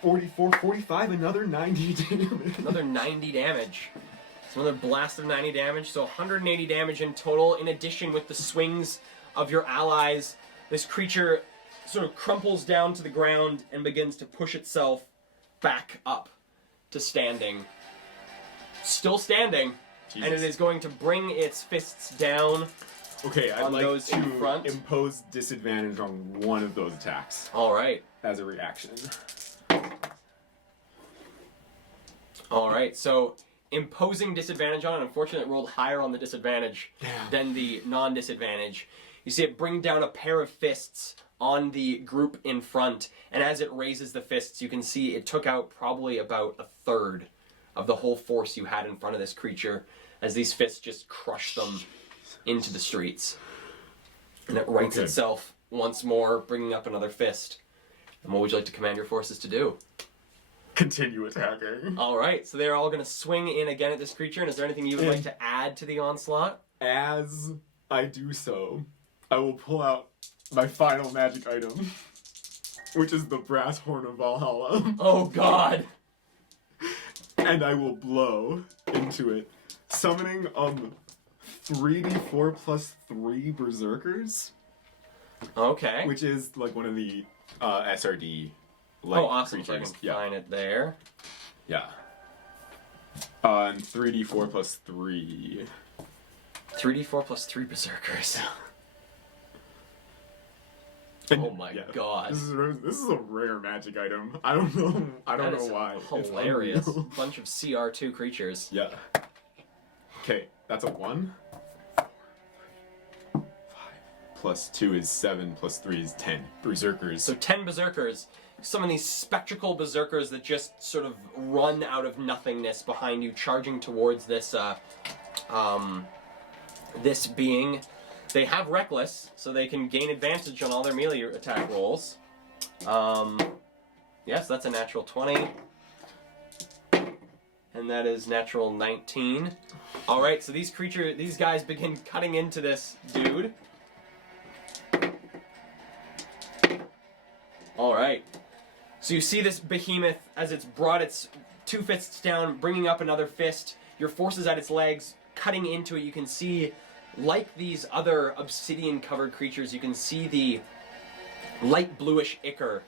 44, 45, another 90 damage. Another 90 damage. So another blast of 90 damage, so 180 damage in total. In addition, with the swings of your allies, this creature sort of crumples down to the ground and begins to push itself back up to standing. Still standing, Jesus. and it is going to bring its fists down. Okay, I'd On like those in to front. impose disadvantage on one of those attacks All right. as a reaction. All right, so imposing disadvantage on it. Unfortunately, it rolled higher on the disadvantage than the non-disadvantage. You see it bring down a pair of fists on the group in front, and as it raises the fists, you can see it took out probably about a third of the whole force you had in front of this creature, as these fists just crush them into the streets. And it rights Okay. itself once more, bringing up another fist. And what would you like to command your forces to do? Continue attacking. All right, so they're all going to swing in again at this creature. And is there anything you would like to add to the onslaught? As I do so, I will pull out my final magic item, which is the brass horn of Valhalla, Oh God! and I will blow into it, summoning 3d4 plus 3 berserkers, Okay. which is like one of the SRD. Oh, awesome! So I can creatures. Yeah. find it there. Yeah. And 3d4 plus 3. 3d4 plus 3 berserkers. And- Oh my yeah. God! This is a rare magic item. I don't know. I don't That know is why. It's Hilarious. unreal. Bunch of CR2 creatures. Yeah. Okay, that's a 1. 5 plus 2 is 7 plus 3 is 10. Berserkers. So 10 berserkers. Some of these spectral berserkers that just sort of run out of nothingness behind you, charging towards this this being. They have reckless, so they can gain advantage on all their melee attack rolls. Yes, that's a natural 20. And that is natural 19. Alright, so these guys begin cutting into this dude. Alright. So you see this behemoth as it's brought its 2 fists down, bringing up another fist. Your forces at its legs, cutting into it. You can see, like these other obsidian-covered creatures, you can see the light bluish ichor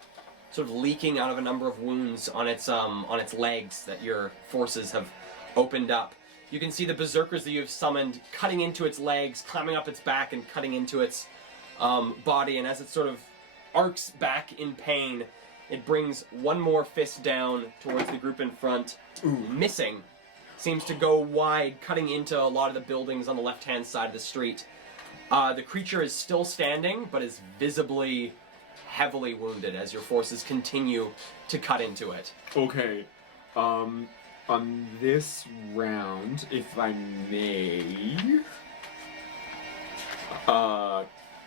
sort of leaking out of a number of wounds on its legs that your forces have opened up. You can see the berserkers that you have summoned cutting into its legs, climbing up its back, and cutting into its body. And as it sort of arcs back in pain, it brings one more fist down towards the group in front, missing. Seems to go wide, cutting into a lot of the buildings on the left-hand side of the street. The creature is still standing, but is visibly heavily wounded as your forces continue to cut into it. Okay. On this round, if I may,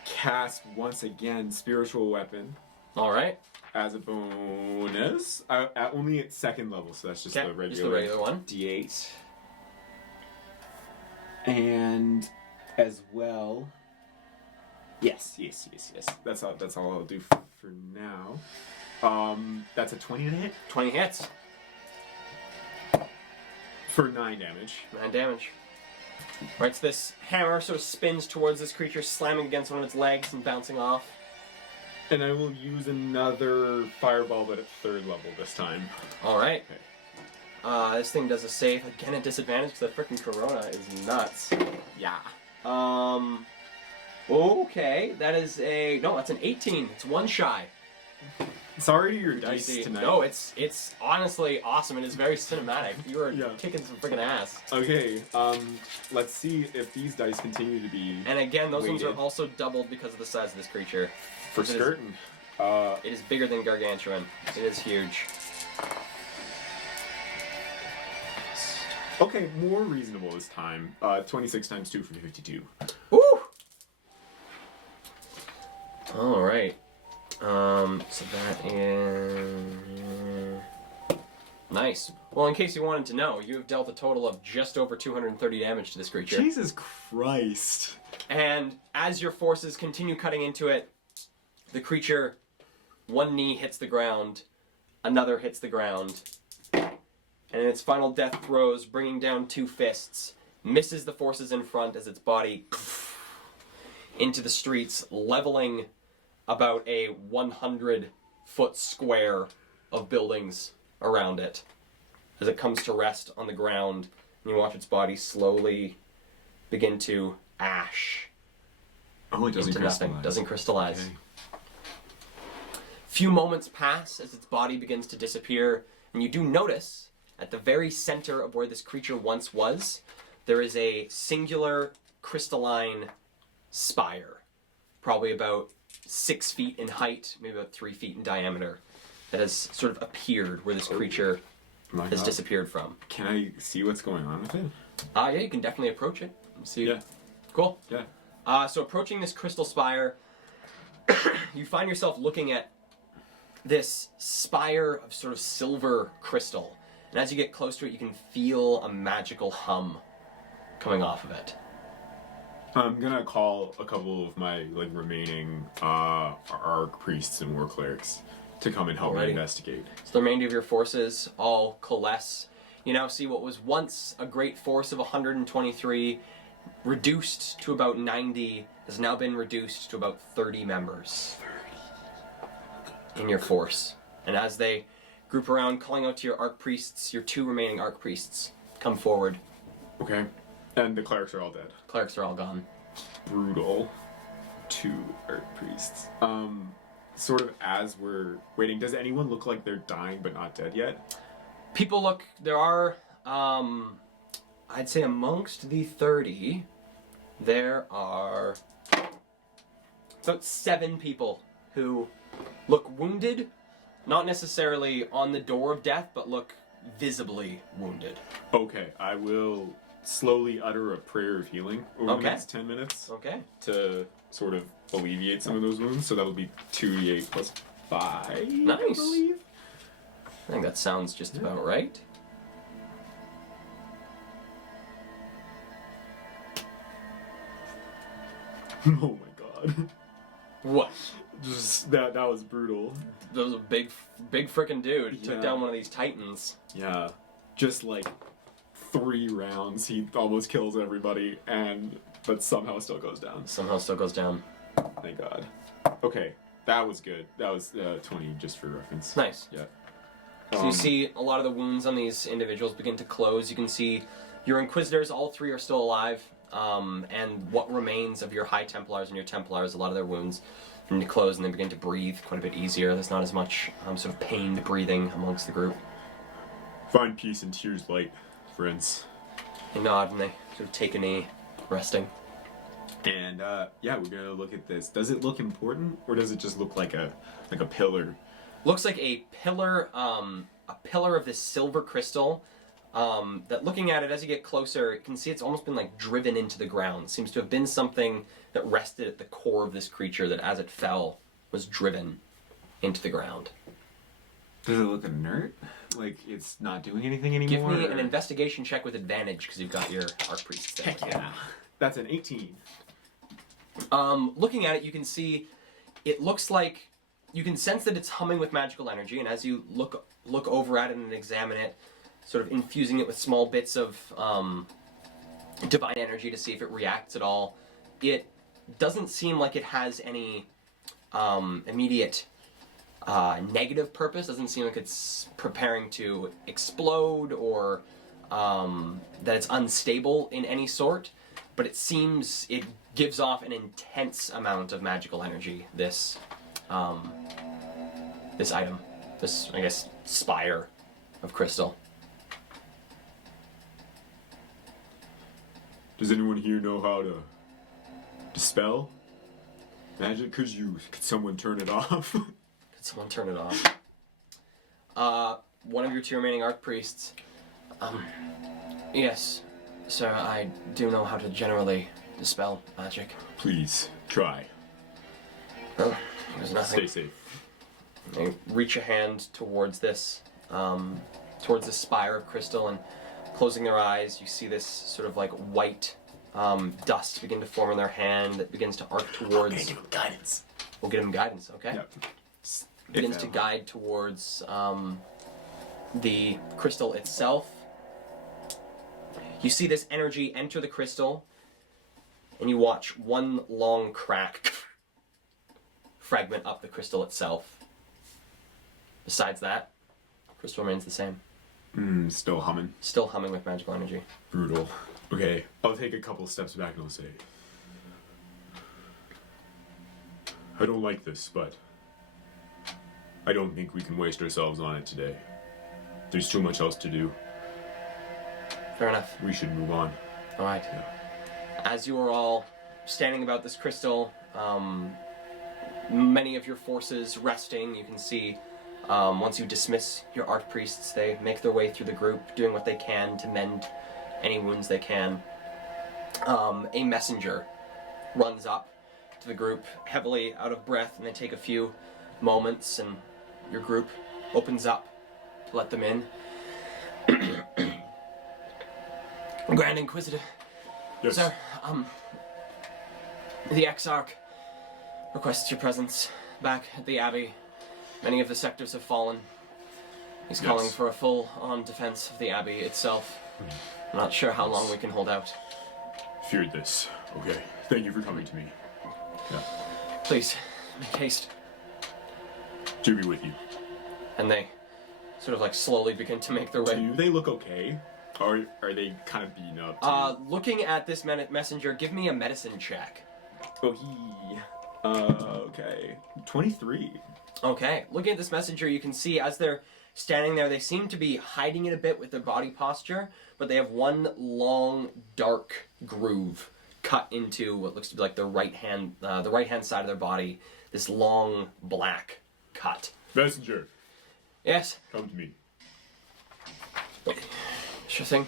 cast once again Spiritual Weapon All right. as a bonus. Only at 2nd level, so that's just Okay, the regular. just the regular one. D8. And as well. Yes. That's all I'll do for now. That's a 20 to hit 20 hits. for 9 damage. 9 damage. Right, so this hammer sort of spins towards this creature, slamming against one of its legs and bouncing off. And I will use another fireball, but at 3rd level this time. All right. Okay. This thing does a save again at disadvantage because the freaking Corona is nuts. Yeah. Okay, that is that's an 18. It's 1 shy. Sorry to your DC. dice tonight. No, it's honestly awesome. It is very cinematic. You are Yeah. kicking some freaking ass. Okay, let's see if these dice continue to be And again, those ones are weighted. also doubled because of the size of this creature. for it is- skirting. It is bigger than Gargantuan. It is huge. Okay, more reasonable this time. 26 times 2 for 52. Woo! All right. So that is nice. Well, in case you wanted to know, you have dealt a total of just over 230 damage to this creature. Jesus Christ. And as your forces continue cutting into it, the creature, one knee hits the ground, Another hits the ground. And in its final death throes, bringing down 2 fists, misses the forces in front as its body into the streets, leveling about a 100-foot square of buildings around it. As it comes to rest on the ground, and you watch its body slowly begin to ash Oh, it doesn't into crystallize. nothing. Doesn't crystallize. Okay. Few moments pass as its body begins to disappear, and you do notice at the very center of where this creature once was, there is a singular crystalline spire, probably about 6 feet in height, maybe about 3 feet in diameter, that has sort of appeared where this creature My has God. disappeared from. Can I see what's going on with it? Yeah, you can definitely approach it. See. Yeah. Cool. Yeah. So approaching this crystal spire, you find yourself looking at this spire of sort of silver crystal. And as you get close to it, you can feel a magical hum coming off of it. I'm gonna call a couple of my remaining arc priests and war clerics to come and help me Alrighty. investigate. So the remainder of your forces all coalesce. You now see what was once a great force of 123, reduced to about 90, has now been reduced to about 30 members in your force. And as they group around, calling out to your arc priests, your 2 remaining arc priests come forward. Okay. And the clerics are all dead. Clerics are all gone. Brutal. 2 arc priests. Sort of as we're waiting, does anyone look like they're dying but not dead yet? People look, there are, I'd say amongst the 30, there are about 7 people who look wounded, not necessarily on the door of death, but look visibly wounded. Okay, I will slowly utter a prayer of healing over the Okay. next 10 minutes Okay. to sort of alleviate some of those wounds. So that would be 2d8 plus 5. I Nice. believe. I think that sounds just about right. Oh my god. What? Just that was brutal. That was a big frickin' dude. Yeah. Took down one of these titans. Yeah. Just 3 rounds, he almost kills everybody, but somehow still goes down. Somehow still goes down. Thank God. Okay, that was good. That was 20 just for reference. Nice. Yeah. So you see a lot of the wounds on these individuals begin to close. You can see your Inquisitors, all 3 are still alive. And what remains of your High Templars and your Templars, a lot of their wounds begin to close and they begin to breathe quite a bit easier. There's not as much sort of pained breathing amongst the group. Find peace in tears light, friends. They nod and they sort of take a knee, resting. And yeah, we're gonna look at this. Does it look important, or does it just look like a pillar? Looks like a pillar of this silver crystal. That looking at it as you get closer, you can see it's almost been driven into the ground. Seems to have been something that rested at the core of this creature that as it fell was driven into the ground. Does it look inert? Like it's not doing anything anymore? Give me an investigation check with advantage because you've got your Archpriest there. Heck yeah. That's an 18. Looking at it, you can see it looks like you can sense that it's humming with magical energy, and as you look over at it and examine it, sort of infusing it with small bits of divine energy to see if it reacts at all, it doesn't seem like it has any immediate negative purpose. Doesn't seem like it's preparing to explode or that it's unstable in any sort, but it seems it gives off an intense amount of magical energy, this item, this, I guess, spire of crystal. Does anyone here know how to dispel magic? Could someone turn it off? Could someone turn it off? One of your 2 remaining Archpriests. Yes, sir, I do know how to generally dispel magic. Please, try. Well, there's nothing. Stay safe. They reach a hand towards this spire of crystal, and closing their eyes, you see this sort of white dust begin to form in their hand that begins to arc towards. Give him guidance. We'll get him guidance, okay? Yep. begins to guide towards the crystal itself. You see this energy enter the crystal, and you watch one long crack fragment up the crystal itself. Besides that, the crystal remains the same. Still humming. Still humming with magical energy. Brutal. Okay, I'll take a couple steps back and I'll say, I don't like this, but I don't think we can waste ourselves on it today. There's too much else to do. Fair enough. We should move on. All right. Yeah. As you are all standing about this crystal, many of your forces resting, you can see once you dismiss your archpriests, they make their way through the group, doing what they can to mend any wounds they can. A messenger runs up to the group, heavily out of breath, and they take a few moments, and your group opens up to let them in. Grand Inquisitor. Yes. Sir, the Exarch requests your presence back at the Abbey. Many of the sectors have fallen. He's calling for a full-on defense of the Abbey itself. I'm not sure how long we can hold out. Feared this. Okay. Thank you for coming to me. Yeah. Please, make haste. To be with you. And they sort of like slowly begin to make their way. Do they look okay? Or are they kind of beaten up? Looking at this messenger, give me a medicine check. Okay. 23. Okay, looking at this messenger, you can see as they're standing there, they seem to be hiding it a bit with their body posture, but they have one long, dark groove cut into what looks to be like the right hand side of their body. This long, black cut. Messenger, Yes, come to me. sure thing.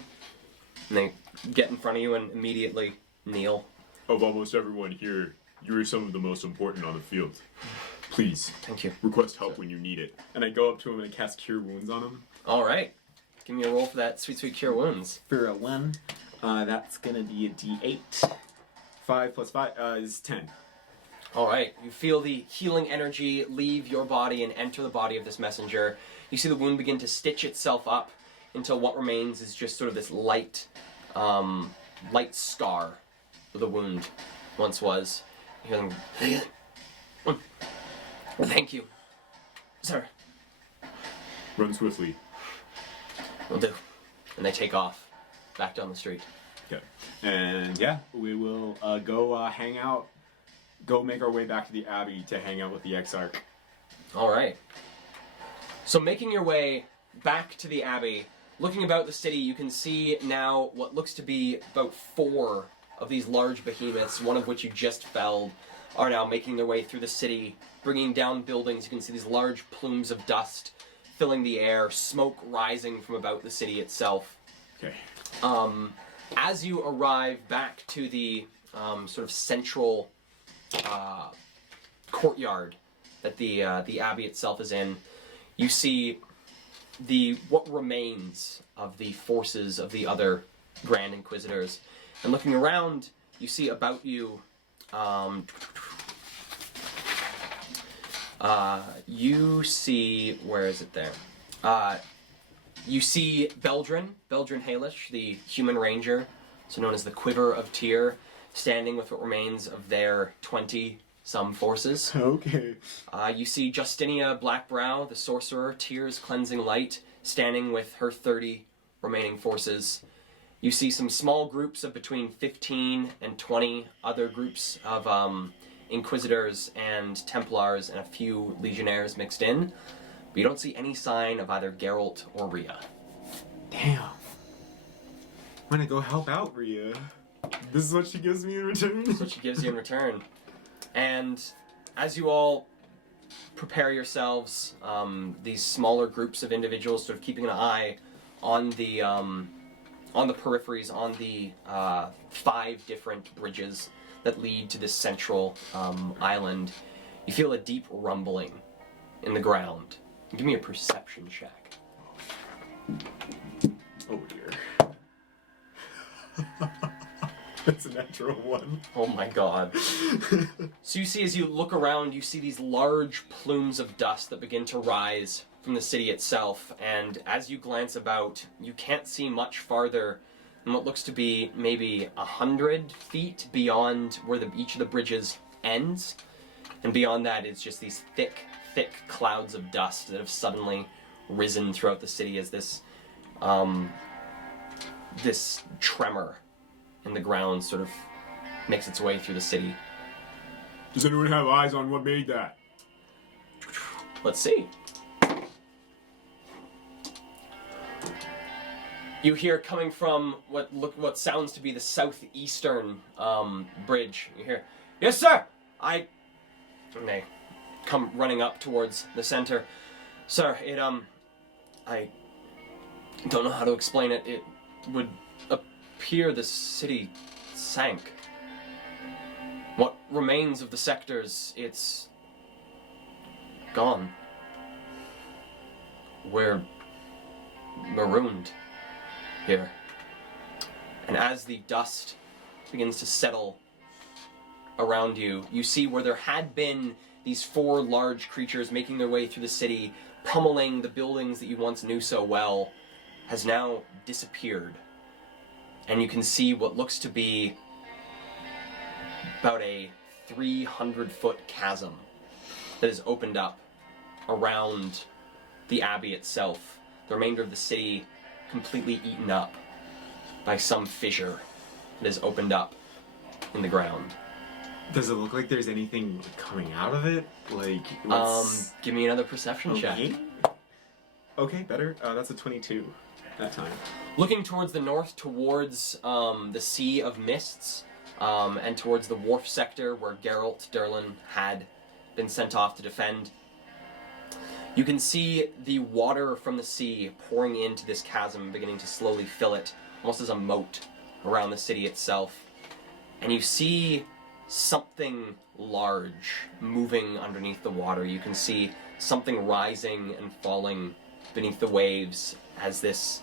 And they get in front of you and immediately kneel. Of almost everyone here, you are some of the most important on the field. Please, Thank you. request help when you need it. And I go up to him and I cast Cure Wounds on him. All right, give me a roll for that sweet, sweet cure wounds. For a 1, that's gonna be a D8. 5 plus 5 is 10. All right, you feel the healing energy leave your body and enter the body of this messenger. You see the wound begin to stitch itself up until what remains is just sort of this light scar where the wound once was. You hear them, thank you, sir. Run swiftly. Will do. And they take off back down the street. Okay. And yeah, we will go hang out. Go make our way back to the Abbey to hang out with the Exarch. All right. So making your way back to the Abbey, looking about the city, you can see now what looks to be about 4 of these large behemoths, one of which you just felled, are now making their way through the city, bringing down buildings. You can see these large plumes of dust filling the air, smoke rising from about the city itself. Okay. As you arrive back to the sort of central courtyard that the Abbey itself is in, you see what remains of the forces of the other Grand Inquisitors. And looking around, you see about you, you see, where is it there? You see Beldrin Halish, the human ranger, so known as the Quiver of Tyr, standing with what remains of their 20-some forces. Okay. You see Justinia Blackbrow, the sorcerer, Tyr's cleansing light, standing with her 30 remaining forces. You see some small groups of between 15 and 20 other groups of Inquisitors and Templars and a few Legionnaires mixed in. But you don't see any sign of either Geralt or Rhea. Damn. I'm gonna go help out Rhea. This is what she gives me in return? That's what she gives you in return. And as you all prepare yourselves, these smaller groups of individuals sort of keeping an eye on the peripheries, on the 5 different bridges that lead to this central island, you feel a deep rumbling in the ground. Give me a perception check. Oh dear. That's a natural one. Oh my god. So you see, as you look around, you see these large plumes of dust that begin to rise from the city itself, and as you glance about, you can't see much farther than what looks to be maybe 100 feet beyond where each of the bridges ends, and beyond that it's just these thick clouds of dust that have suddenly risen throughout the city as this tremor in the ground sort of makes its way through the city. Does anyone have eyes on what made that? Let's see. You hear coming from what sounds to be the southeastern bridge. You hear, "Yes, sir. And they come running up towards the center. Sir, I don't know how to explain it. It would appear the city sank. What remains of the sectors, it's gone. We're marooned here." And as the dust begins to settle around you, you see where there had been these 4 large creatures making their way through the city, pummeling the buildings that you once knew so well, has now disappeared. And you can see what looks to be about a 300-foot chasm that has opened up around the abbey itself. The remainder of the city completely eaten up by some fissure that has opened up in the ground. Does it look like there's anything coming out of it? Like, Give me another perception check. Okay, better. That's a 22 that time. Looking towards the north, towards the Sea of Mists, and towards the wharf sector where Geralt Durlin had been sent off to defend, you can see the water from the sea pouring into this chasm, beginning to slowly fill it, almost as a moat around the city itself. And you see something large moving underneath the water. You can see something rising and falling beneath the waves as this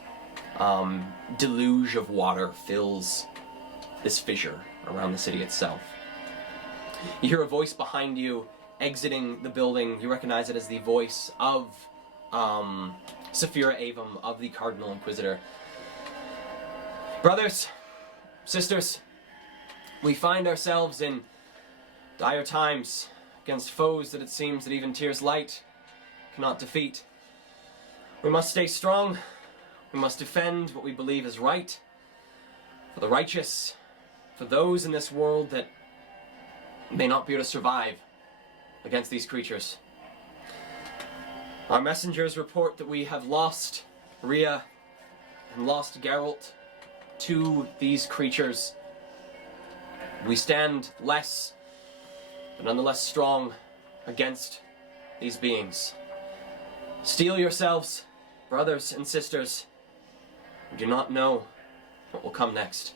deluge of water fills this fissure around the city itself. You hear a voice behind you exiting the building. You recognize it as the voice of Saphira Avum, of the Cardinal Inquisitor. "Brothers, sisters, we find ourselves in dire times against foes that it seems that even Tyr's light cannot defeat. We must stay strong. We must defend what we believe is right, for the righteous, for those in this world that may not be able to survive against these creatures. Our messengers report that we have lost Rhea and lost Geralt to these creatures. We stand less, but nonetheless strong against these beings. Steel yourselves, brothers and sisters. We do not know what will come next."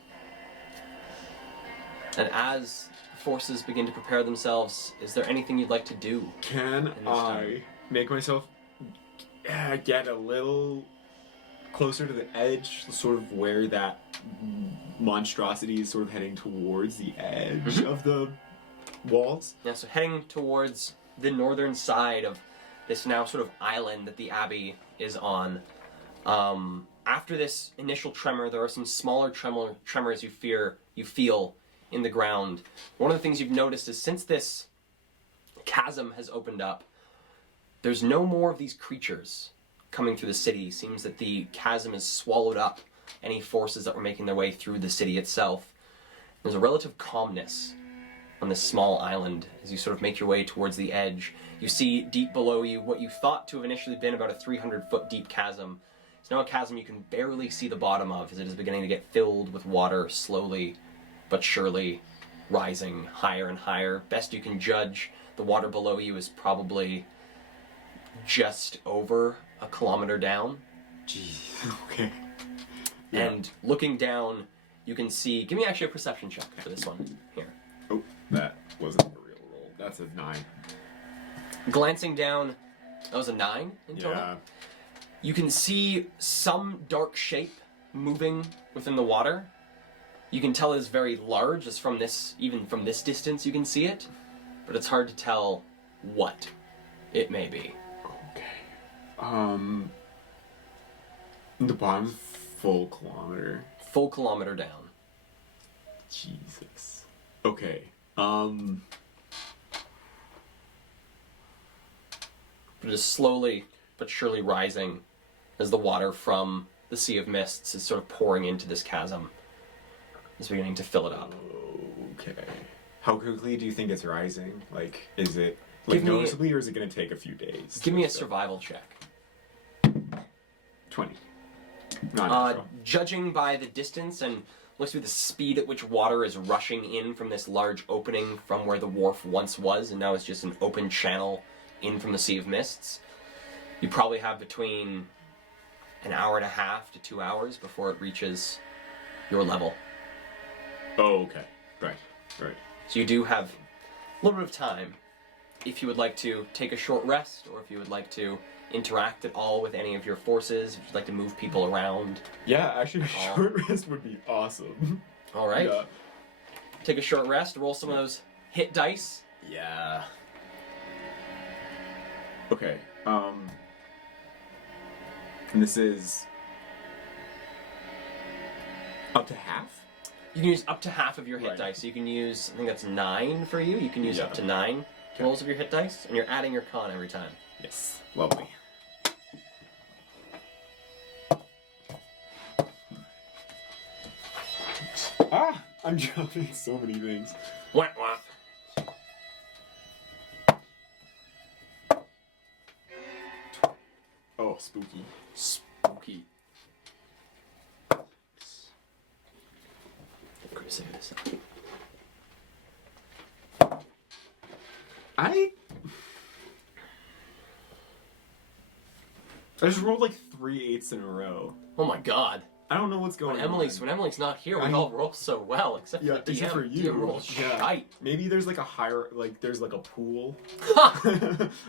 And as the forces begin to prepare themselves, is there anything you'd like to do? Can I make myself get a little closer to the edge, sort of where that monstrosity is sort of heading towards the edge of the walls? Yeah, so heading towards the northern side of this now sort of island that the Abbey is on. After this initial tremor, there are some smaller tremors you feel in the ground. One of the things you've noticed is since this chasm has opened up, there's no more of these creatures coming through the city. Seems that the chasm has swallowed up any forces that were making their way through the city itself. There's a relative calmness on this small island as you sort of make your way towards the edge. You see deep below you what you thought to have initially been about a 300-foot deep chasm. It's now a chasm you can barely see the bottom of as it is beginning to get filled with water, slowly but surely rising higher and higher. Best you can judge, the water below you is probably just over a kilometer down. Jeez, okay. And looking down, you can see... Give me actually a perception check for this one. Here. Oh, that wasn't a real roll. That's a 9. Glancing down, that was a 9 in total? Yeah. You can see some dark shape moving within the water, you can tell is very large, as even from this distance you can see it, but it's hard to tell what it may be. Okay. The bottom's full kilometer. Full kilometer down. Jesus. Okay. But it is slowly but surely rising as the water from the Sea of Mists is sort of pouring into this chasm. It's beginning to fill it up. Okay. How quickly do you think it's rising? Like, is it Give me- noticeably, or is it going to take a few days? Give me a survival check. 20. Not natural. Judging by the distance and looks at the speed at which water is rushing in from this large opening from where the wharf once was, and now it's just an open channel in from the Sea of Mists, you probably have between an hour and a half to 2 hours before it reaches your level. Oh, okay. Right. So you do have a little bit of time if you would like to take a short rest, or if you would like to interact at all with any of your forces, if you'd like to move people around. Yeah, actually, a short rest would be awesome. All right. Yeah. Take a short rest, roll some of those hit dice. Yeah. Okay. And this is up to half? You can use up to half of your hit Right. dice. So you can use, I think that's 9 for you. You can use Yeah. up to 9 rolls of your hit dice, and you're adding your con every time. Yes. Lovely. Ah! I'm dropping so many things. Wah, wah. Oh, spooky. Spooky. Save this up. I just rolled like 3/8 in a row. Oh my god. I don't know what's going When on. Emily's not here, we all roll so well, except for the DM. except for you. DM rolls shite. Maybe there's like a there's like a pool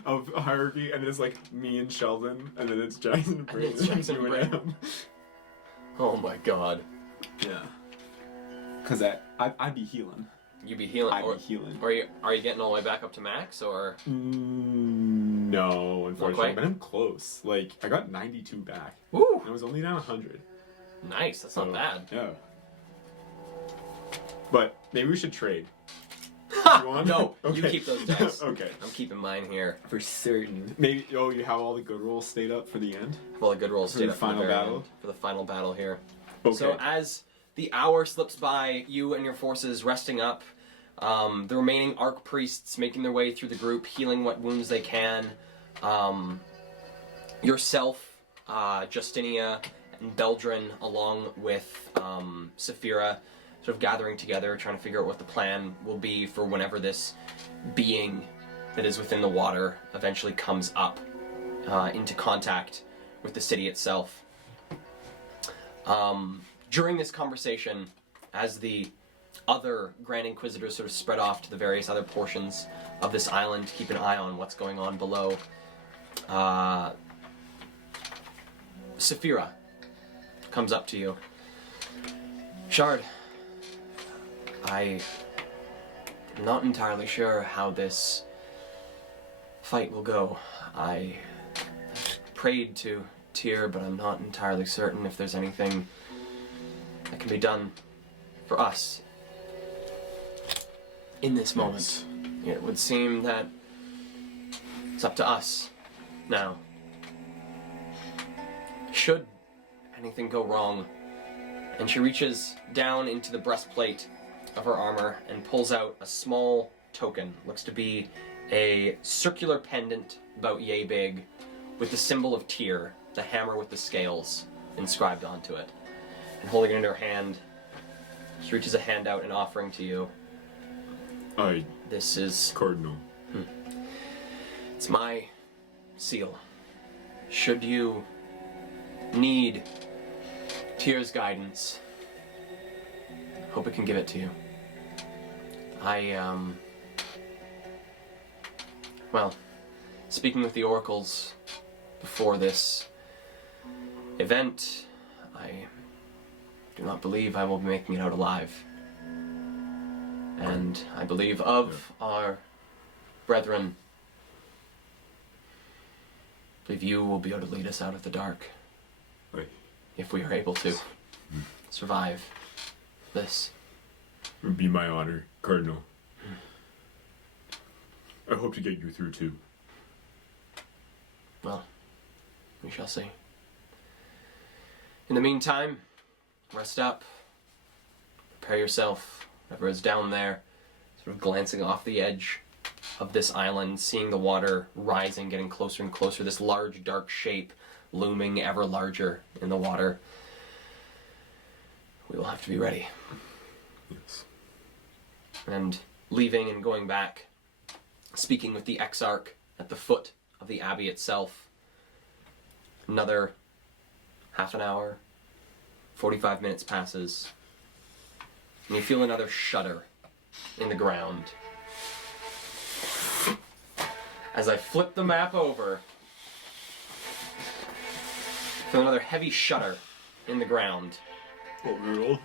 of hierarchy, and then it's like me and Sheldon, and then it's Jackson and Brandon. it's Jackson and you Brandon. Oh my god. Yeah. Cause I'd be healing. You be healing, I'd be healing. Or are you getting all the way back up to max, or? No, unfortunately, quite? but I'm close. Like I got 92 back. Woo! I was only down 100. Nice, that's not bad. Yeah. But maybe we should trade. Ha! You want? No, you Okay. keep those dice. Okay. I'm keeping mine here. For certain. Maybe. Oh, you have all the good rolls stayed up for the end. Well, a good roll stayed the up for the final very battle? end, for the final battle here. Okay. So as the hour slips by, you and your forces resting up, the remaining Arc Priests making their way through the group, healing what wounds they can. Yourself, Justinia, and Beldrin, along with Saphira, sort of gathering together, trying to figure out what the plan will be for whenever this being that is within the water eventually comes up into contact with the city itself. During this conversation, as the other Grand Inquisitors sort of spread off to the various other portions of this island to keep an eye on what's going on below, Saphira comes up to you. Shard, I'm not entirely sure how this fight will go. I prayed to Tyr, but I'm not entirely certain if there's anything that can be done for us in this moment. It would seem that it's up to us now. Should anything go wrong, and she reaches down into the breastplate of her armor and pulls out a small token. Looks to be a circular pendant about yay big with the symbol of Tyr, the hammer with the scales inscribed onto it. And holding it in her hand, she reaches a hand out and offering to you. This is... Cardinal. It's my seal. Should you need Tyr's guidance, hope it can give it to you. Well, speaking with the oracles before this event, I do not believe I will be making it out alive. And I believe of our brethren, I believe you will be able to lead us out of the dark. Right. If we are able to survive this. It would be my honor, Cardinal. I hope to get you through too. Well, we shall see. In the meantime, rest up. Prepare yourself. Whoever is down there, sort of glancing off the edge of this island, seeing the water rising, getting closer and closer, this large dark shape looming ever larger in the water. We will have to be ready. Yes. And leaving and going back, speaking with the Exarch at the foot of the abbey itself. Another half an hour, 45 minutes passes, and you feel another shudder in the ground. As I flip the map over, feel another heavy shudder in the ground. Oh, girl.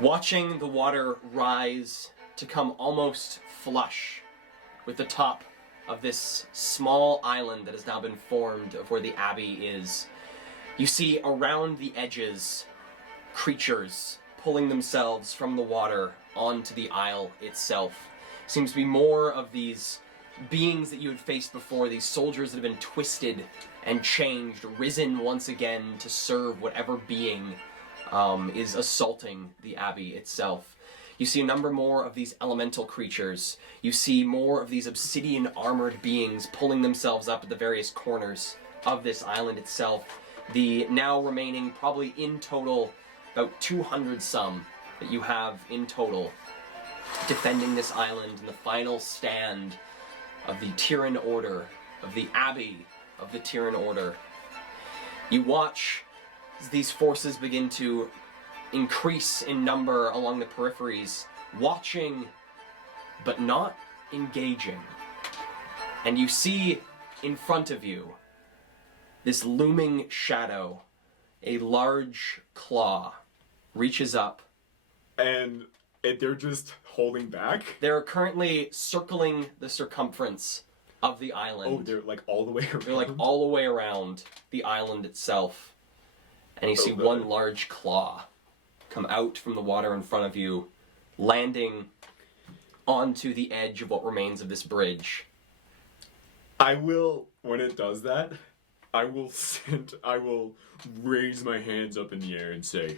Watching the water rise to come almost flush with the top of this small island that has now been formed of where the abbey is. You see around the edges creatures pulling themselves from the water onto the isle itself. Seems to be more of these beings that you had faced before, these soldiers that have been twisted and changed, risen once again to serve whatever being is assaulting the abbey itself. You see a number more of these elemental creatures. You see more of these obsidian armored beings pulling themselves up at the various corners of this island itself. The now remaining, probably in total, about 200 some that you have in total defending this island in the final stand of the Tyran Order, of the Abbey of the Tyran Order. You watch as these forces begin to increase in number along the peripheries, watching but not engaging. And you see in front of you this looming shadow, a large claw reaches up. And they're just holding back? They're currently circling the circumference of the island. Oh, they're like all the way around? They're like all the way around the island itself. And you see one large claw come out from the water in front of you, landing onto the edge of what remains of this bridge. I will, when it does that, I will raise my hands up in the air and say,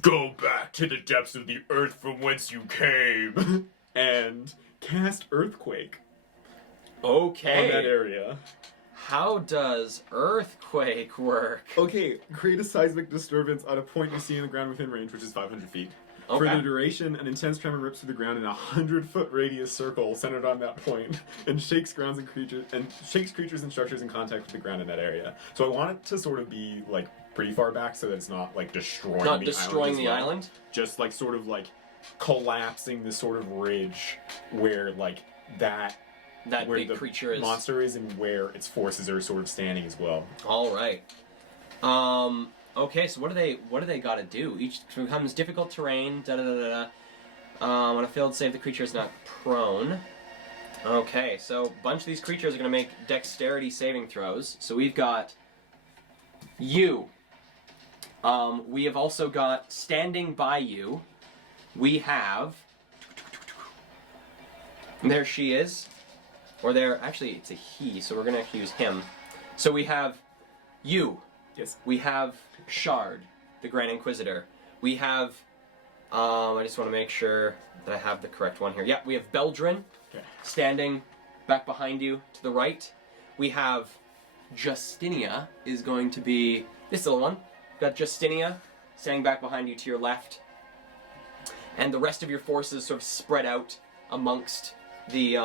"Go back to the depths of the earth from whence you came," and cast Earthquake Okay. on that area. How does Earthquake work? Okay, create a seismic disturbance on a point you see in the ground within range, which is 500 feet. For Okay. the duration, an intense tremor rips through the ground in a 100-foot radius circle centered on that point, and shakes creatures and structures in contact with the ground in that area. So I want it to sort of be like pretty far back, so that it's not like destroying the well. island? Just like sort of like collapsing this sort of ridge where like that where big the creature is. monster is and where its forces are sort of standing as well. All right. Okay, so what do they got to do? Each becomes difficult terrain. Da da da da. On a failed save, the creature is not prone. Okay, so a bunch of these creatures are going to make dexterity saving throws. So we've got you. We have also got standing by you. We have. There she is. Or there, actually, it's a he, so we're going to actually use him. So we have you. Yes. We have Shard, the Grand Inquisitor. We have, I just want to make sure that I have the correct one here. Yeah, we have Beldrin, Okay. standing back behind you to the right. We have Justinia is going to be this little one. We've got Justinia standing back behind you to your left. And the rest of your forces sort of spread out amongst the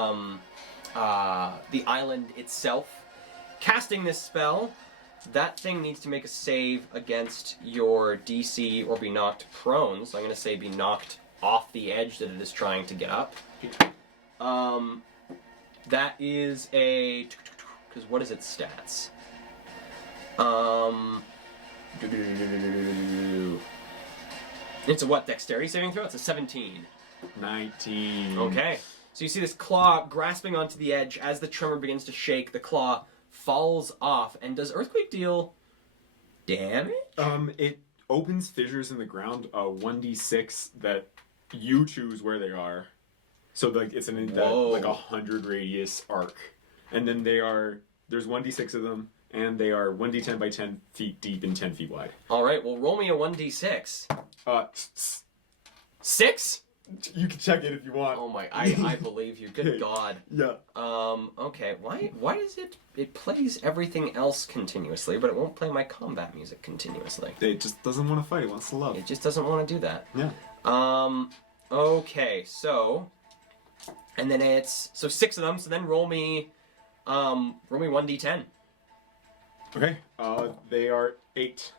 island itself. Casting this spell, that thing needs to make a save against your DC or be knocked prone. So I'm going to say be knocked off the edge that it is trying to get up. That is a... Because what is its stats? It's a what? Dexterity saving throw? It's a 17. 19. Okay. So you see this claw grasping onto the edge. As the tremor begins to shake, the claw falls off. And does Earthquake deal damage? It opens fissures in the ground, 1d6 that you choose where they are. So like it's like 100 radius arc. And then there's 1d6 of them, and they are 1d10 by 10 feet deep and 10 feet wide. Alright, well roll me a 1d6. 6? You can check it if you want. Oh my, I believe you. Good God. Yeah. Okay, why does it plays everything else continuously, but it won't play my combat music continuously? It just doesn't want to fight, it wants to love. It just doesn't want to do that. Yeah. Okay, so, and then it's, so 6 of them, so then roll me 1d10. Okay, they are 8.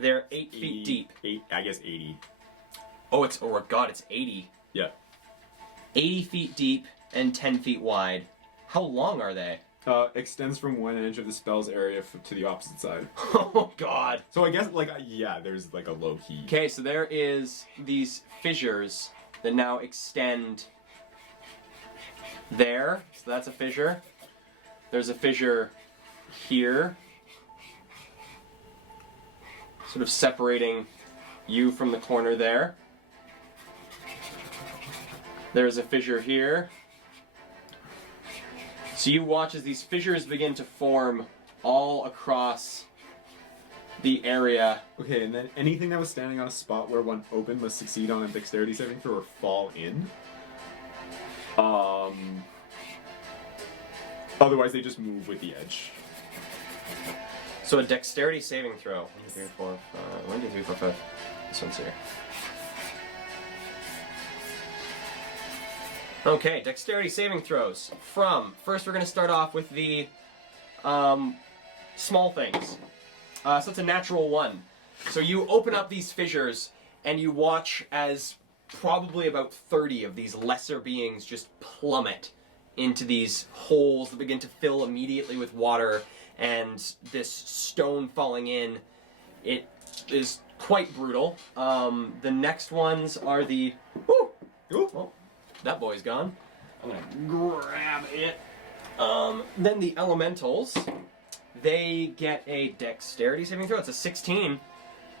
They're 8 feet deep. 80. Oh God, it's 80. Yeah. 80 feet deep and 10 feet wide. How long are they? Extends from one edge of the spell's area to the opposite side. Oh God. So I guess, there's like a low key. Okay, so there is these fissures that now extend there. So that's a fissure. There's a fissure here. Sort of separating you from the corner there. There's a fissure here. So you watch as these fissures begin to form all across the area. Okay, and then anything that was standing on a spot where one opened must succeed on a dexterity saving throw or fall in. Otherwise, they just move with the edge. So a dexterity saving throw. 1, 2, 3, 4, 5. 1, 2, 3, 4, 5. This one's here. Okay, dexterity saving throws. First we're going to start off with the small things. So it's a natural 1. So you open up these fissures and you watch as probably about 30 of these lesser beings just plummet into these holes that begin to fill immediately with water, and this stone falling in. It is quite brutal. The next ones are the... Woo! Ooh. Well, that boy's gone. I'm gonna grab it. Then the elementals, they get a dexterity saving throw. It's a 16.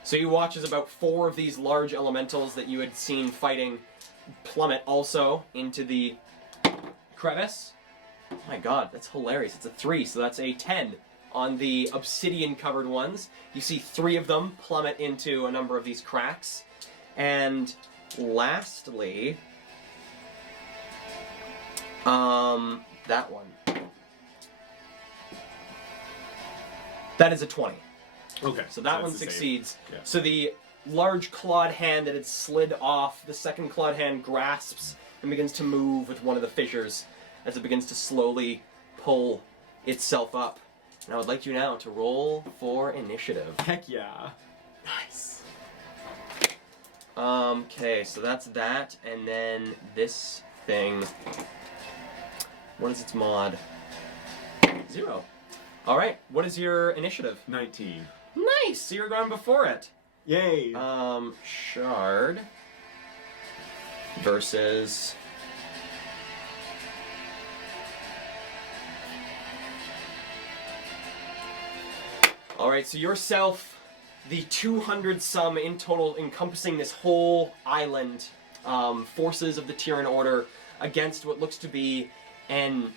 So you watch as about 4 of these large elementals that you had seen fighting plummet also into the crevice. Oh my God, that's hilarious. It's a 3, so that's a 10. On the obsidian-covered ones, you see 3 of them plummet into a number of these cracks. And lastly, that one. That is a 20. Okay. So that one succeeds. Yeah. So the large clawed hand that had slid off, the second clawed hand grasps and begins to move with one of the fissures as it begins to slowly pull itself up. And I would like you now to roll for initiative. Heck yeah. Nice. Okay, so that's that, and then this thing. What is its mod? 0. Alright, what is your initiative? 19. Nice! So you're going before it. Yay! Shard versus Alright, so yourself, the 200 some in total encompassing this whole island, forces of the Tyran Order against what looks to be an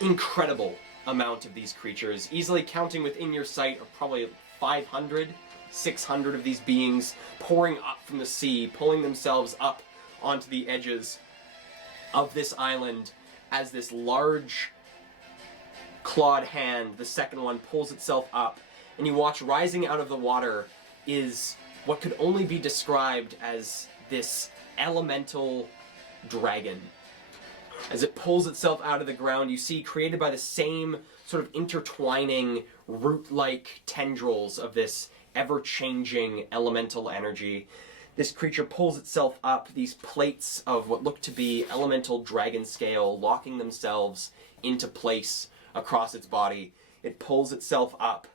incredible amount of these creatures, easily counting within your sight of probably 500, 600 of these beings pouring up from the sea, pulling themselves up onto the edges of this island as this large clawed hand, the second one, pulls itself up, and you watch rising out of the water is what could only be described as this elemental dragon. As it pulls itself out of the ground, you see, created by the same sort of intertwining root-like tendrils of this ever-changing elemental energy, this creature pulls itself up, these plates of what look to be elemental dragon scale locking themselves into place across its body. It pulls itself up,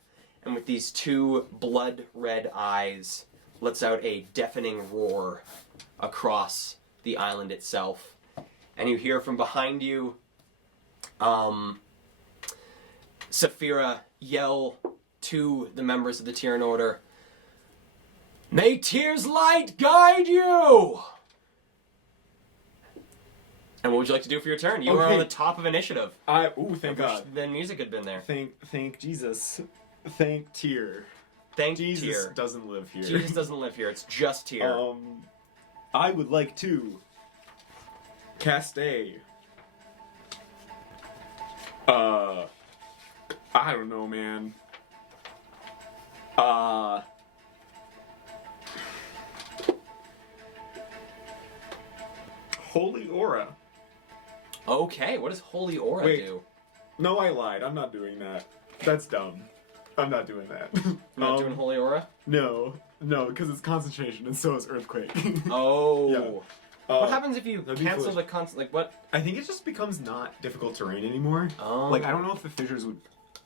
and with these two blood-red eyes, lets out a deafening roar across the island itself. And you hear from behind you, Saphira yell to the members of the Tyran Order, "May Tyr's light guide you!" And what would you like to do for your turn? You are on the top of initiative. Thank God. Then music had been there. Thank Jesus. Thank Tyr. Thank Jesus Tyr. doesn't live here. Jesus doesn't live here. It's just Tyr. I would like to cast a I don't know, man. Holy Aura. Okay, what does Holy Aura Wait. do? No, I lied. I'm not doing that. That's dumb. I'm not doing that. You're not doing Holy Aura? No, because it's concentration, and so is Earthquake. Oh. Yeah. What happens if you that'd be cancel foolish. the like what? I think it just becomes not difficult terrain anymore. Oh. Like, I don't know if the fissures would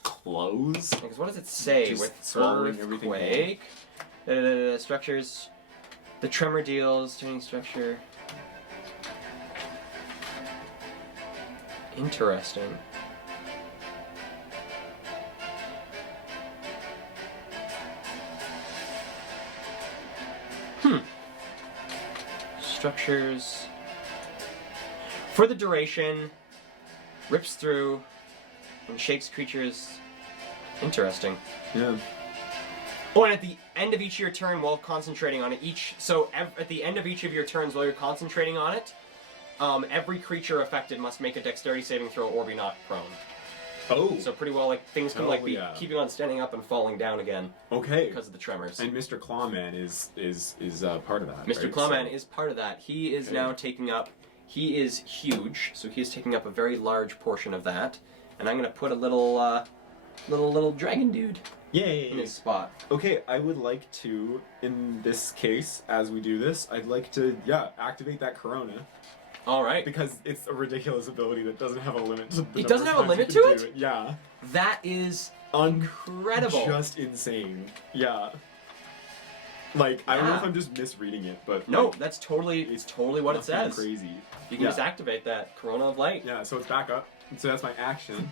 close. Because what does it say Just with swallowing everything Earthquake? Structures. The tremor deals, tuning structure. Interesting. Structures. For the duration, rips through and shakes creatures. Interesting. Yeah. Oh, and at the end of each of your turn, while concentrating on it, at the end of each of your turns, while you're concentrating on it, every creature affected must make a dexterity saving throw or be knocked prone. Oh. So pretty well, like things can be keeping on standing up and falling down again. Okay. Because of the tremors. And Mr. Clawman is part of that. Mr. Right? Clawman is part of that. He is now taking up. He is huge, so he is taking up a very large portion of that. And I'm gonna put a little dragon dude Yay! in his spot. Okay, I would like to, in this case, as we do this, I'd like to, activate that Corona. All right. Because it's a ridiculous ability that doesn't have a limit to the It doesn't have a limit to it? Yeah. That is incredible. Just insane. Yeah. Like, I don't know if I'm just misreading it, but... No, like, that's totally what it fucking says. crazy. You can just activate that Corona of Light. Yeah, so it's back up. So that's my action.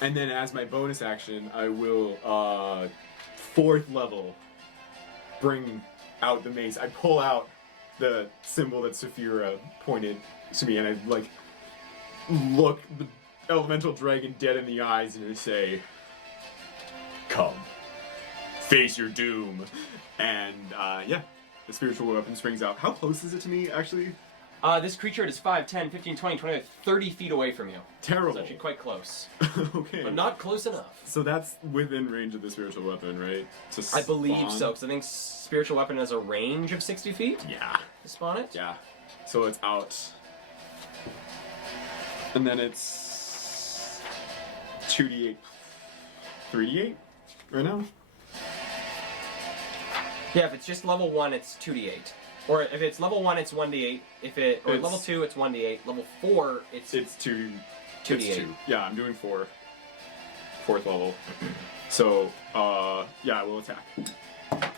And then as my bonus action, I will, 4th level, bring out the mace. I pull out the symbol that Saphira pointed to me, and I, like, look the elemental dragon dead in the eyes, and I say, "Come, face your doom." And, the spiritual weapon springs out. How close is it to me, actually? This creature is 5, 10, 15, 20, 25, 30 feet away from you. Terrible. It's actually quite close. Okay. But not close enough. So that's within range of the spiritual weapon, right? To I believe spawn? so, because I think spiritual weapon has a range of 60 feet Yeah. to spawn it. Yeah. So it's out. And then it's 2d8, 3d8 right now? Yeah, if it's just level 1, it's 2d8. Or if it's level 1, it's 1d8. Level 2, it's 1d8. Level 4, it's 2d8. It's 2. Yeah, I'm doing 4. 4th level. So, I will attack.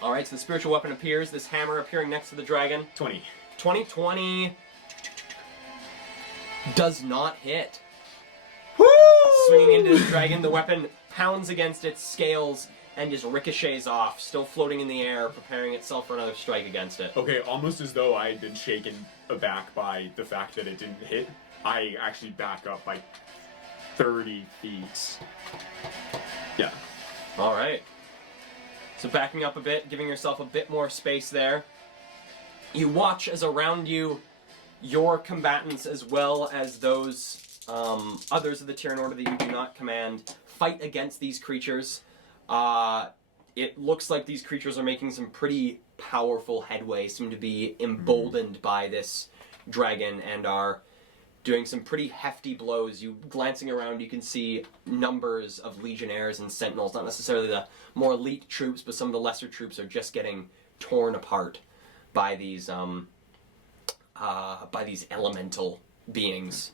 Alright, so the spiritual weapon appears, this hammer appearing next to the dragon. 20. 20 does not hit. Woo! Swinging into the dragon, the weapon pounds against its scales and just ricochets off, still floating in the air, preparing itself for another strike against it. Okay, almost as though I had been shaken aback by the fact that it didn't hit, I actually back up by 30 feet. Yeah. Alright. So backing up a bit, giving yourself a bit more space there. You watch as around you, your combatants as well as those others of the Tyran Order that you do not command fight against these creatures. It looks like these creatures are making some pretty powerful headway, seem to be emboldened by this dragon, and are doing some pretty hefty blows. You glancing around, you can see numbers of legionnaires and sentinels, not necessarily the more elite troops, but some of the lesser troops are just getting torn apart by these elemental beings.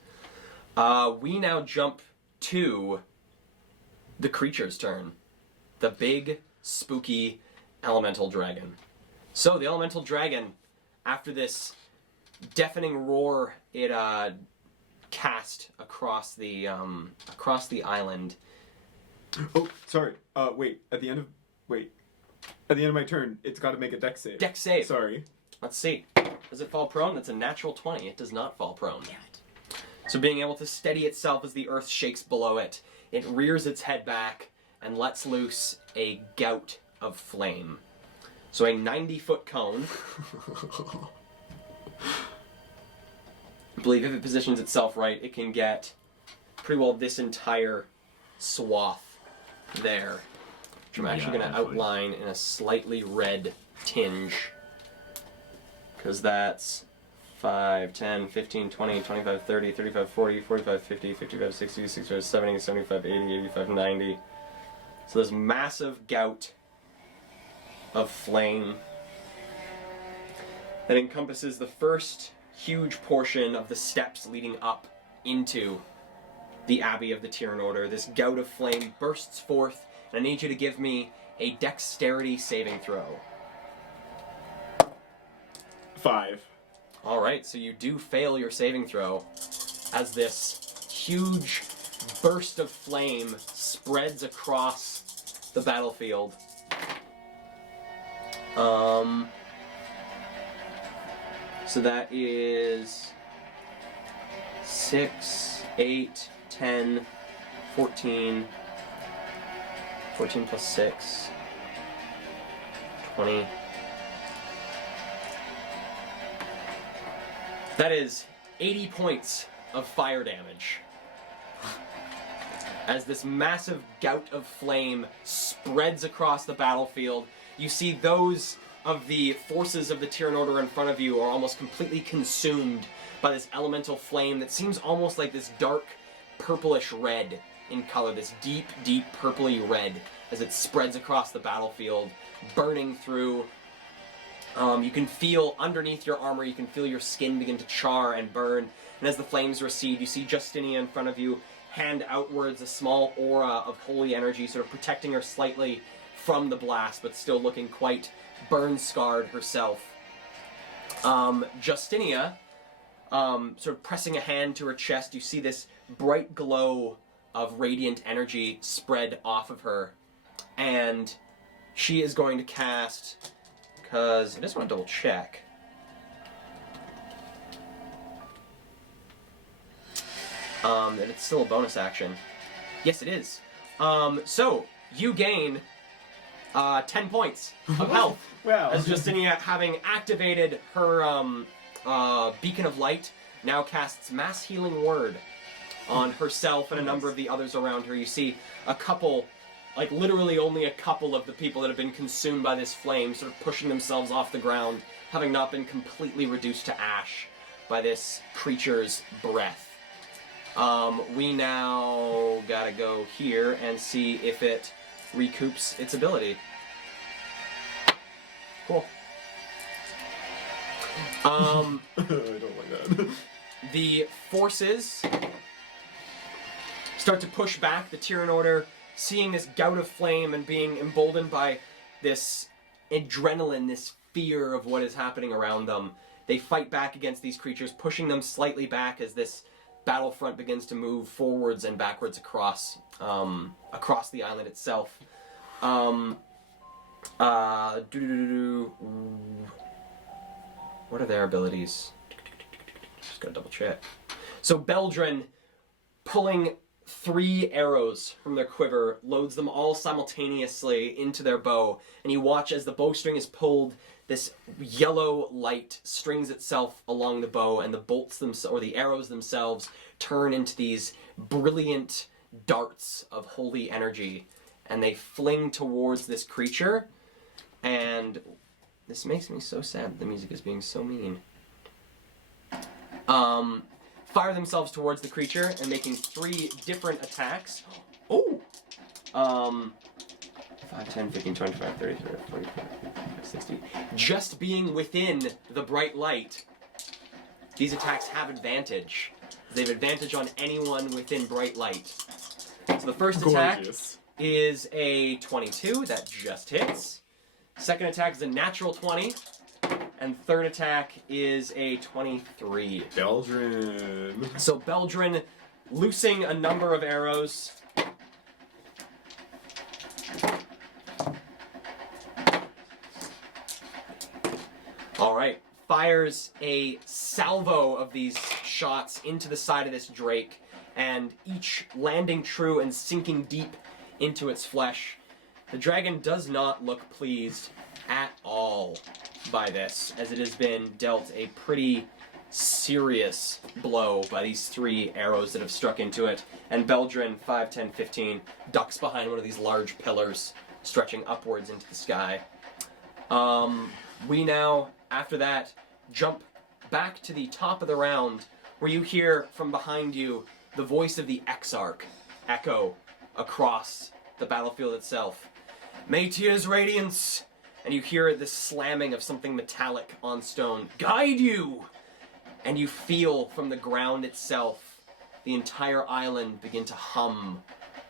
We now jump to the creature's turn. the big, spooky elemental dragon. So the elemental dragon, after this deafening roar, it cast across the island. Oh, sorry. Wait. At the end of my turn, it's got to make a dex save. Dex save. Sorry. Let's see. Does it fall prone? That's a natural 20. It does not fall prone. Damn it. So being able to steady itself as the earth shakes below it, it rears its head back and lets loose a gout of flame. So a 90-foot cone. I believe if it positions itself right, it can get pretty well this entire swath there. Which I'm actually going to outline in a slightly red tinge. Because that's 5, 10, 15, 20, 25, 30, 35, 40, 45, 50, 55, 60, 65, 70, 75, 80, 85, 90. So this massive gout of flame that encompasses the first huge portion of the steps leading up into the Abbey of the Tyran Order. This gout of flame bursts forth, and I need you to give me a dexterity saving throw. 5. Alright, so you do fail your saving throw as this huge burst of flame spreads across the battlefield. So that is 6, 8, 10, 14, 14 plus 6, 20. That is 80 points of fire damage. As this massive gout of flame spreads across the battlefield, you see those of the forces of the Tyran Order in front of you are almost completely consumed by this elemental flame that seems almost like this dark purplish red in color, this deep, deep purpley red as it spreads across the battlefield, burning through. You can feel underneath your armor, you can feel your skin begin to char and burn, and as the flames recede, you see Justinia in front of you, hand outwards, a small aura of holy energy, sort of protecting her slightly from the blast, but still looking quite burn-scarred herself. Justinia, sort of pressing a hand to her chest, you see this bright glow of radiant energy spread off of her, and she is going to cast, because I just want to double check. And it's still a bonus action. Yes, it is. So, you gain 10 points of health. Wow. As Justinia, having activated her beacon of light, now casts Mass Healing Word on herself and a number of the others around her. You see a couple, like literally only a couple of the people that have been consumed by this flame sort of pushing themselves off the ground, having not been completely reduced to ash by this creature's breath. We now gotta go here and see if it recoups its ability. Cool. I don't like that. The forces start to push back the Tyran Order, seeing this gout of flame and being emboldened by this adrenaline, this fear of what is happening around them. They fight back against these creatures, pushing them slightly back as this battlefront begins to move forwards and backwards across the island itself. What are their abilities? Just gotta double check. So Beldrin, pulling 3 arrows from their quiver, loads them all simultaneously into their bow, and you watch as the bowstring is pulled, this yellow light strings itself along the bow, and the bolts or the arrows themselves turn into these brilliant darts of holy energy, and they fling towards this creature, and this makes me so sad that the music is being so mean. Fire themselves towards the creature and making 3 different attacks. Oh! 5, 10, 15, 25, 30, 40, 45, 60. Just being within the bright light, these attacks have advantage. They have advantage on anyone within bright light. So the first attack, Gorgeous. is a 22. That just hits. Second attack is a natural 20. And third attack is a 23. Beldrin. So Beldrin loosing a number of arrows. Alright, fires a salvo of these shots into the side of this drake, and each landing true and sinking deep into its flesh. The dragon does not look pleased at all by this, as it has been dealt a pretty serious blow by these 3 arrows that have struck into it, and Beldrin, 5, 10, 15, ducks behind one of these large pillars, stretching upwards into the sky. We now, after that, jump back to the top of the round, where you hear from behind you the voice of the Exarch echo across the battlefield itself. Maetier's Radiance! And you hear the slamming of something metallic on stone. Guide you! And you feel from the ground itself the entire island begin to hum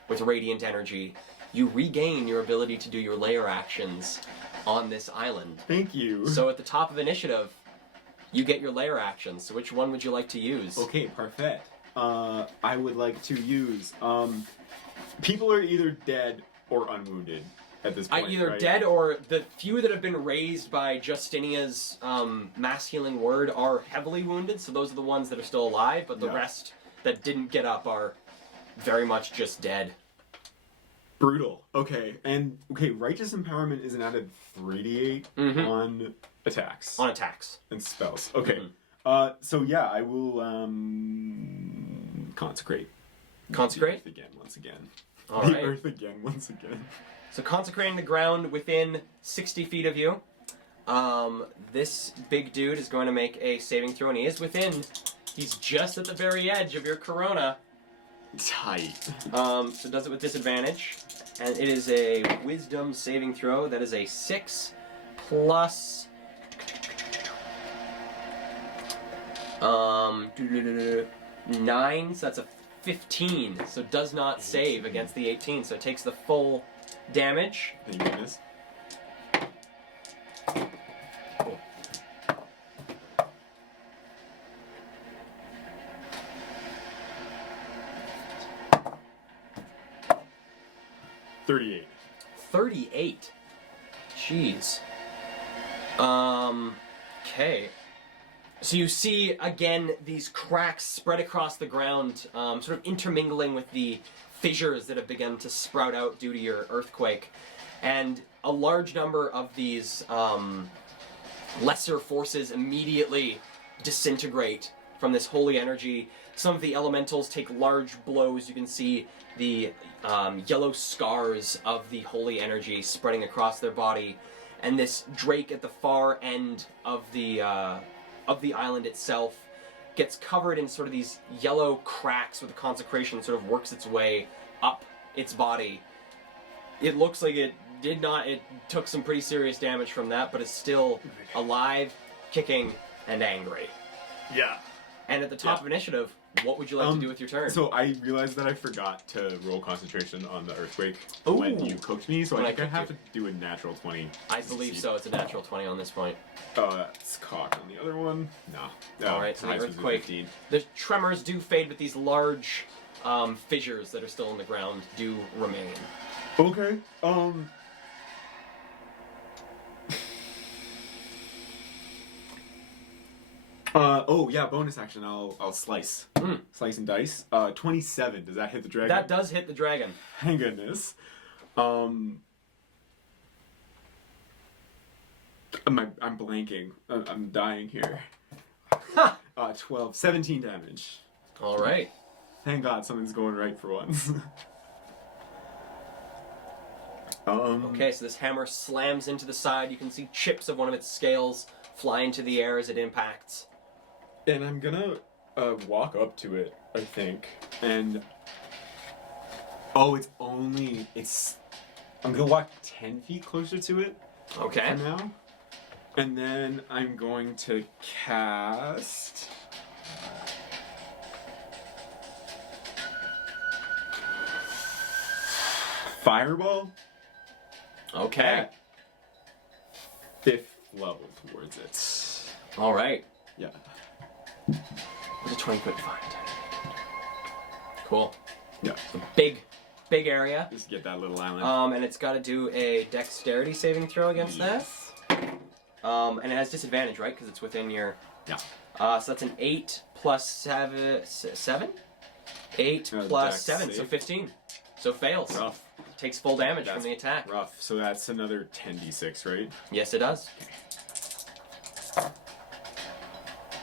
with radiant energy. You regain your ability to do your lair actions on this island. Thank you. So at the top of initiative, you get your lair actions. So which one would you like to use? Okay, perfect. I would like to use, people are either dead or unwounded at this point, Either right? dead or the few that have been raised by Justinia's mass healing word are heavily wounded, so those are the ones that are still alive, but the Yeah. rest that didn't get up are very much just dead. Brutal. Okay, and righteous empowerment is an added 3d8 Mhm. on attacks On attacks. and spells. Okay. Mhm. So yeah, I will consecrate. Consecrate? The earth again once again. All the right. earth again once again. So consecrating the ground within 60 feet of you. This big dude is going to make a saving throw, and he is within. He's just at the very edge of your corona. Tight. So does it with disadvantage, and it is a wisdom saving throw. That is a 6 plus 9, so that's a 15. So does not save against the 18. So it takes the full damage. Thank goodness. Cool. 38. 38. Jeez. Okay. So you see, again, these cracks spread across the ground, sort of intermingling with the fissures that have begun to sprout out due to your earthquake. And a large number of these lesser forces immediately disintegrate from this holy energy. Some of the elementals take large blows. You can see the yellow scars of the holy energy spreading across their body. And this drake at the far end of the island itself gets covered in sort of these yellow cracks where the consecration sort of works its way up its body. It looks like it took some pretty serious damage from that, but it's still alive, kicking, and angry. Yeah. And at the top of initiative, what would you like to do with your turn? So I realized that I forgot to roll concentration on the earthquake Ooh. when you cooked me, so When I I think I cooked have you. to do a natural 20. I believe so. It's a natural 20 on this point. It's cocked on the other one. No. Alright, so the highest was a earthquake. 15. The tremors do fade, but these large fissures that are still in the ground do remain. Okay. Oh yeah, bonus action. I'll slice. Slice and dice. 27. Does that hit the dragon? That does hit the dragon. Thank goodness. I'm blanking. I'm dying here. 17 damage. All right. Thank God something's going right for once. Okay, so this hammer slams into the side. You can see chips of one of its scales fly into the air as it impacts. And I'm gonna walk up to it, I think, and I'm gonna walk 10 feet closer to it Okay. for now, and then I'm going to cast Fireball. Okay. At 5th level towards it. All right. Yeah. What's a 20-foot find? Cool. Yeah. Big area. Just get that little island. And it's got to do a dexterity saving throw against that. And it has disadvantage, right? Because it's within your... Yeah. So that's an 8 plus 7? 8 No, plus dex 7, so save. 15. So fails. Rough. Takes full damage That's from the attack. Rough. So that's another 10d6, right? Yes, it does.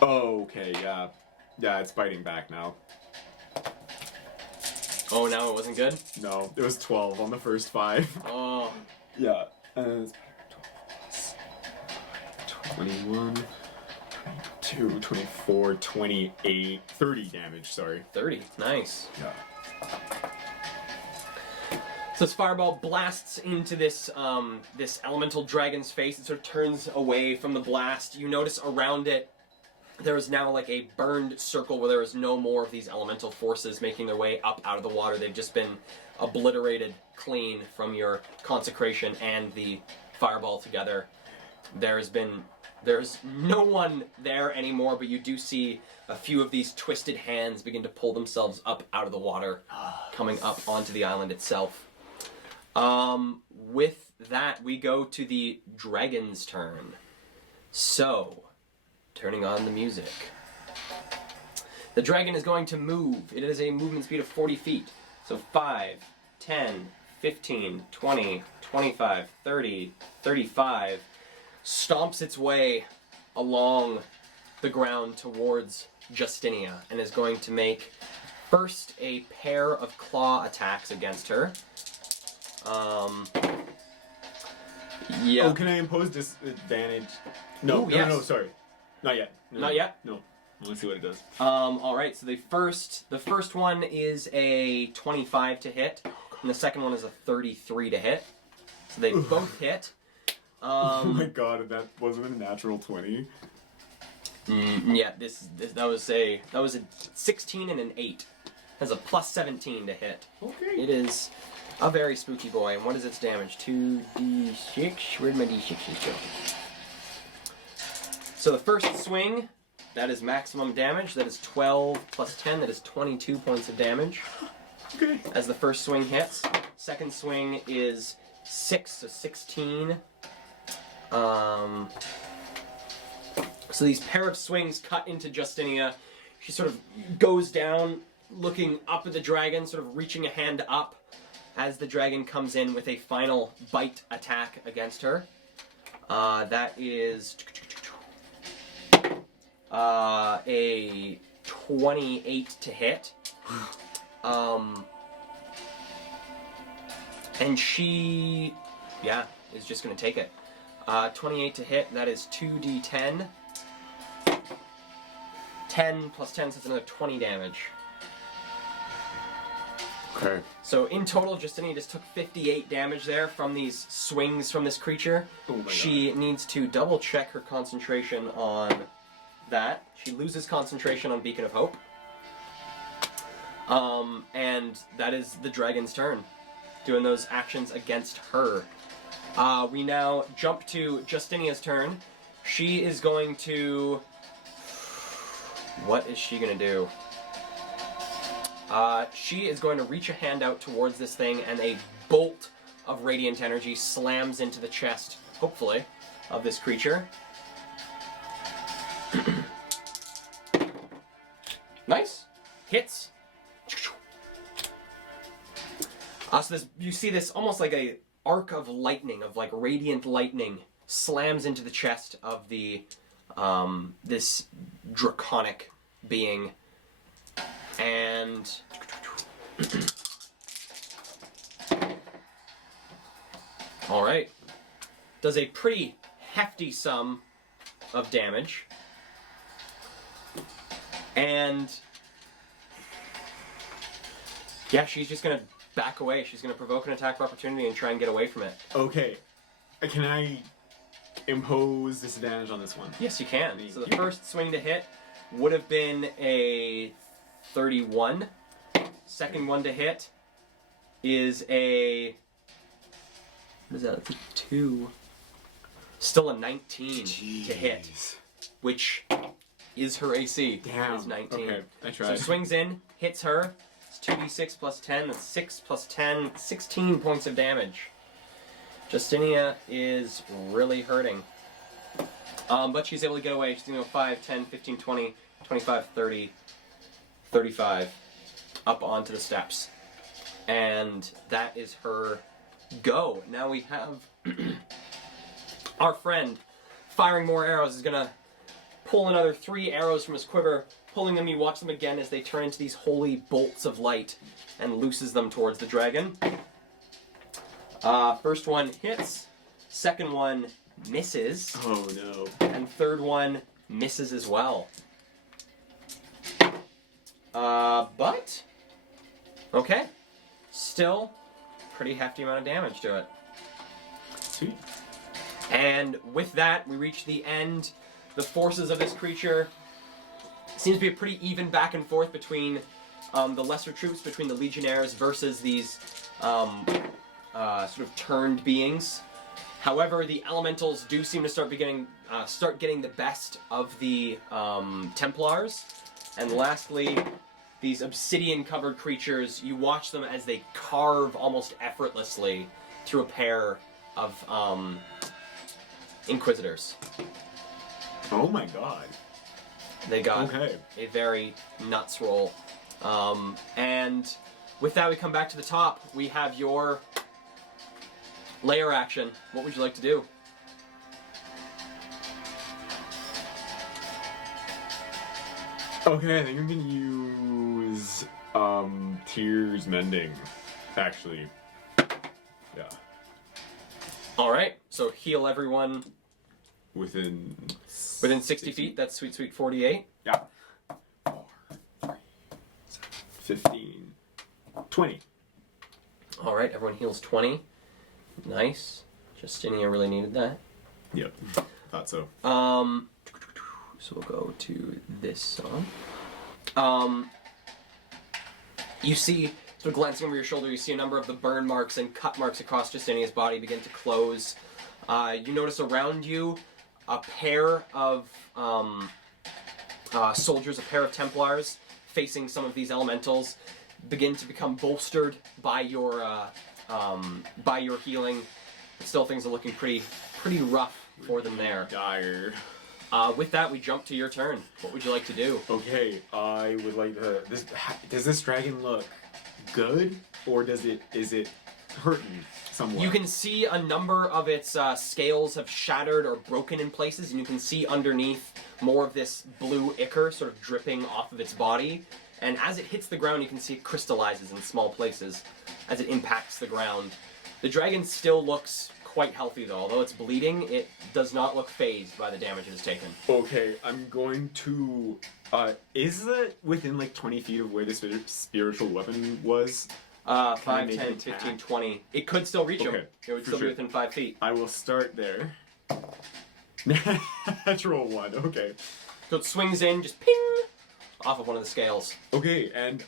Oh, okay, yeah. Yeah, it's biting back now. Oh, now it wasn't good? No, it was 12 on the first 5. Oh. Yeah. It's 21, 22, 24, 28, 30 damage, sorry. 30. Nice. Yeah. So this fireball blasts into this this elemental dragon's face. It sort of turns away from the blast. You notice around it there is now like a burned circle where there is no more of these elemental forces making their way up out of the water. They've just been obliterated clean from your consecration and the fireball together. There's no one there anymore, but you do see a few of these twisted hands begin to pull themselves up out of the water, coming up onto the island itself. With that, we go to the dragon's turn. So, turning on the music. The dragon is going to move. It has a movement speed of 40 feet. So 5, 10, 15, 20, 25, 30, 35. Stomps its way along the ground towards Justinia and is going to make first a pair of claw attacks against her. Yeah. Oh, can I impose disadvantage? No, Ooh, no, yes. no, sorry. Not yet. No, Not yet? No. Let's see what it does. All right. So the first one is a 25 to hit, and the second one is a 33 to hit. So they both hit. Oh my god, that wasn't a natural 20. Yeah, that was a 16 and an 8. Has a plus 17 to hit. Okay. It is a very spooky boy. And what is its damage? 2d6. Where'd my d6 go? So the first swing, that is maximum damage. That is 12 plus 10. That is 22 points of damage. Okay. As the first swing hits. Second swing is 6, so 16. So these pair of swings cut into Justinia. She sort of goes down, looking up at the dragon, sort of reaching a hand up as the dragon comes in with a final bite attack against her. That is a 28 to hit. And she, is just going to take it. 28 to hit, that is 2d10. 10 plus 10, so it's another 20 damage. Okay. So in total, Justinia just took 58 damage there from these swings from this creature. Oh my She needs to double check her concentration on that. She loses concentration on Beacon of Hope. And that is the dragon's turn, doing those actions against her. We now jump to Justinia's turn. She is going to... What is she going to do? She is going to reach a hand out towards this thing, and a bolt of radiant energy slams into the chest, hopefully, of this creature. Nice. Hits. So you see this almost like a arc of lightning, of like radiant lightning, slams into the chest of the this draconic being, and all right, does a pretty hefty sum of damage, and yeah, she's just gonna back away. She's gonna provoke an attack of opportunity and try and get away from it. Okay. Can I impose disadvantage on this one? Yes, you can. So the first swing to hit would have been a 31. Second one to hit is a What is that? It's a 2. Still a 19 to hit, which is her AC. Damn. Is 19. Okay, I So tried. swings in, hits her. It's 2d6 plus 10. That's 6 plus 10, 16 points of damage. Justinia is really hurting. But she's able to get away. She's going to go 5, 10, 15, 20, 25, 30, 35 up onto the steps. And that is her go. Now we have our friend firing more arrows. Is going to pull another 3 arrows from his quiver. Pulling them, you watch them again as they turn into these holy bolts of light and looses them towards the dragon. First one hits. Second one misses. Oh no. And third one misses as well. But okay. Still pretty hefty amount of damage to it. Sweet. And with that, we reach the end. The forces of this creature seems to be a pretty even back and forth between the lesser troops, between the legionnaires versus these sort of turned beings. However, the elementals do seem to start getting the best of the Templars. And lastly, these obsidian-covered creatures, you watch them as they carve almost effortlessly through a pair of Inquisitors. Oh my god. They got Okay. a very nuts roll. And with that, we come back to the top. We have your layer action. What would you like to do? Okay, I think I'm gonna use Tears Mending. Actually. Yeah. Alright, so heal everyone Within 60 feet. That's sweet, sweet 48. Yeah. 4, 3, 7, 15, 20. Alright, everyone heals 20. Nice. Justinia really needed that. Yep. Thought so. So we'll go to this song. You see, sort of glancing over your shoulder, you see a number of the burn marks and cut marks across Justinia's body begin to close. You notice around you a pair of soldiers, a pair of Templars, facing some of these elementals, begin to become bolstered by your healing. But still, things are looking pretty rough for them there. Dire. With that, we jump to your turn. What would you like to do? Okay, I would like to. Does this dragon look good, or is it hurting somewhat? You can see a number of its scales have shattered or broken in places, and you can see underneath more of this blue ichor sort of dripping off of its body. And as it hits the ground, you can see it crystallizes in small places as it impacts the ground. The dragon still looks quite healthy, though. Although it's bleeding, it does not look phased by the damage it has taken. Okay, I'm going to. Is it within like 20 feet of where this spiritual weapon was? 5, make 10, an 15, attack? 20. It could still reach him. Okay, It would for still sure. be within 5 feet. I will start there. Natural 1. Okay. So it swings in, just ping, off of one of the scales. Okay, and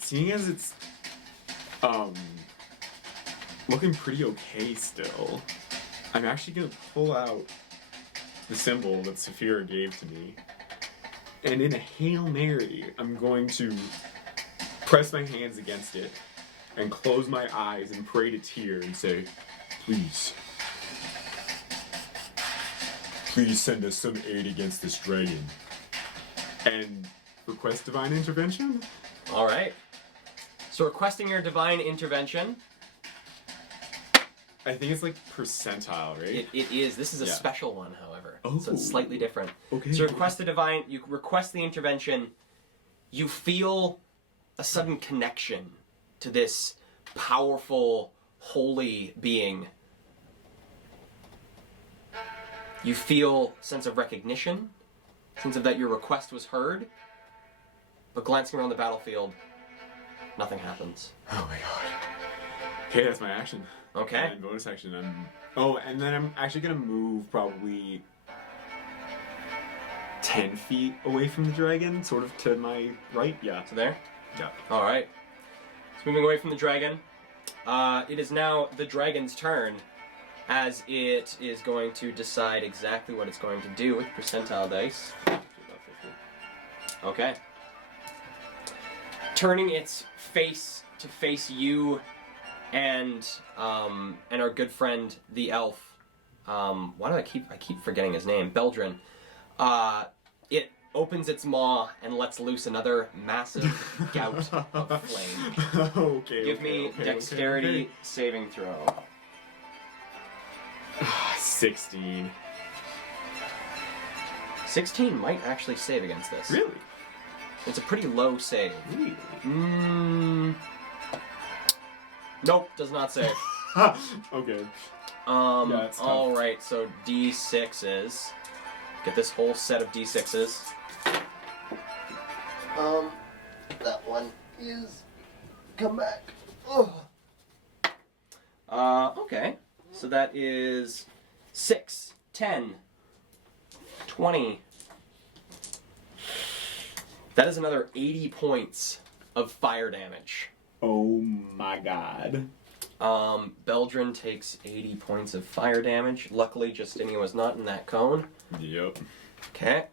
seeing as it's looking pretty okay still, I'm actually gonna pull out the symbol that Saphira gave to me, and in a Hail Mary, I'm going to press my hands against it and close my eyes and pray to Tyr and say, please send us some aid against this dragon. And request divine intervention? Alright. So requesting your divine intervention. I think it's like percentile, right? It is. This is a Yeah. special one, however. Oh. So it's slightly different. Okay. So you request the intervention, you feel a sudden connection to this powerful, holy being. You feel a sense of recognition, sense of that your request was heard, but glancing around the battlefield, nothing happens. Oh my god. Okay, that's my action. Okay. And bonus action, and then I'm actually gonna move probably 10 feet away from the dragon, sort of to my right. Yeah. So there? Yeah. Alright. So moving away from the dragon. It is now the dragon's turn. as it is going to decide exactly what it's going to do with percentile dice. Okay. Turning its face to face you and our good friend the elf. Why do I keep forgetting his name? Beldrin. It opens its maw and lets loose another massive gout of flame. Okay. Give me dexterity saving throw. 16. 16 might actually save against this. Really? It's a pretty low save. Really? Nope, does not save. Okay. Yeah, it's tough. alright, so D6s. Get this whole set of D6s. That one is... Come back. Oh. Okay. So that is 6, 10, 20. That is another 80 points of fire damage. Oh my god. Beldrin takes 80 points of fire damage. Luckily, Justinia was not in that cone. Yep. Okay.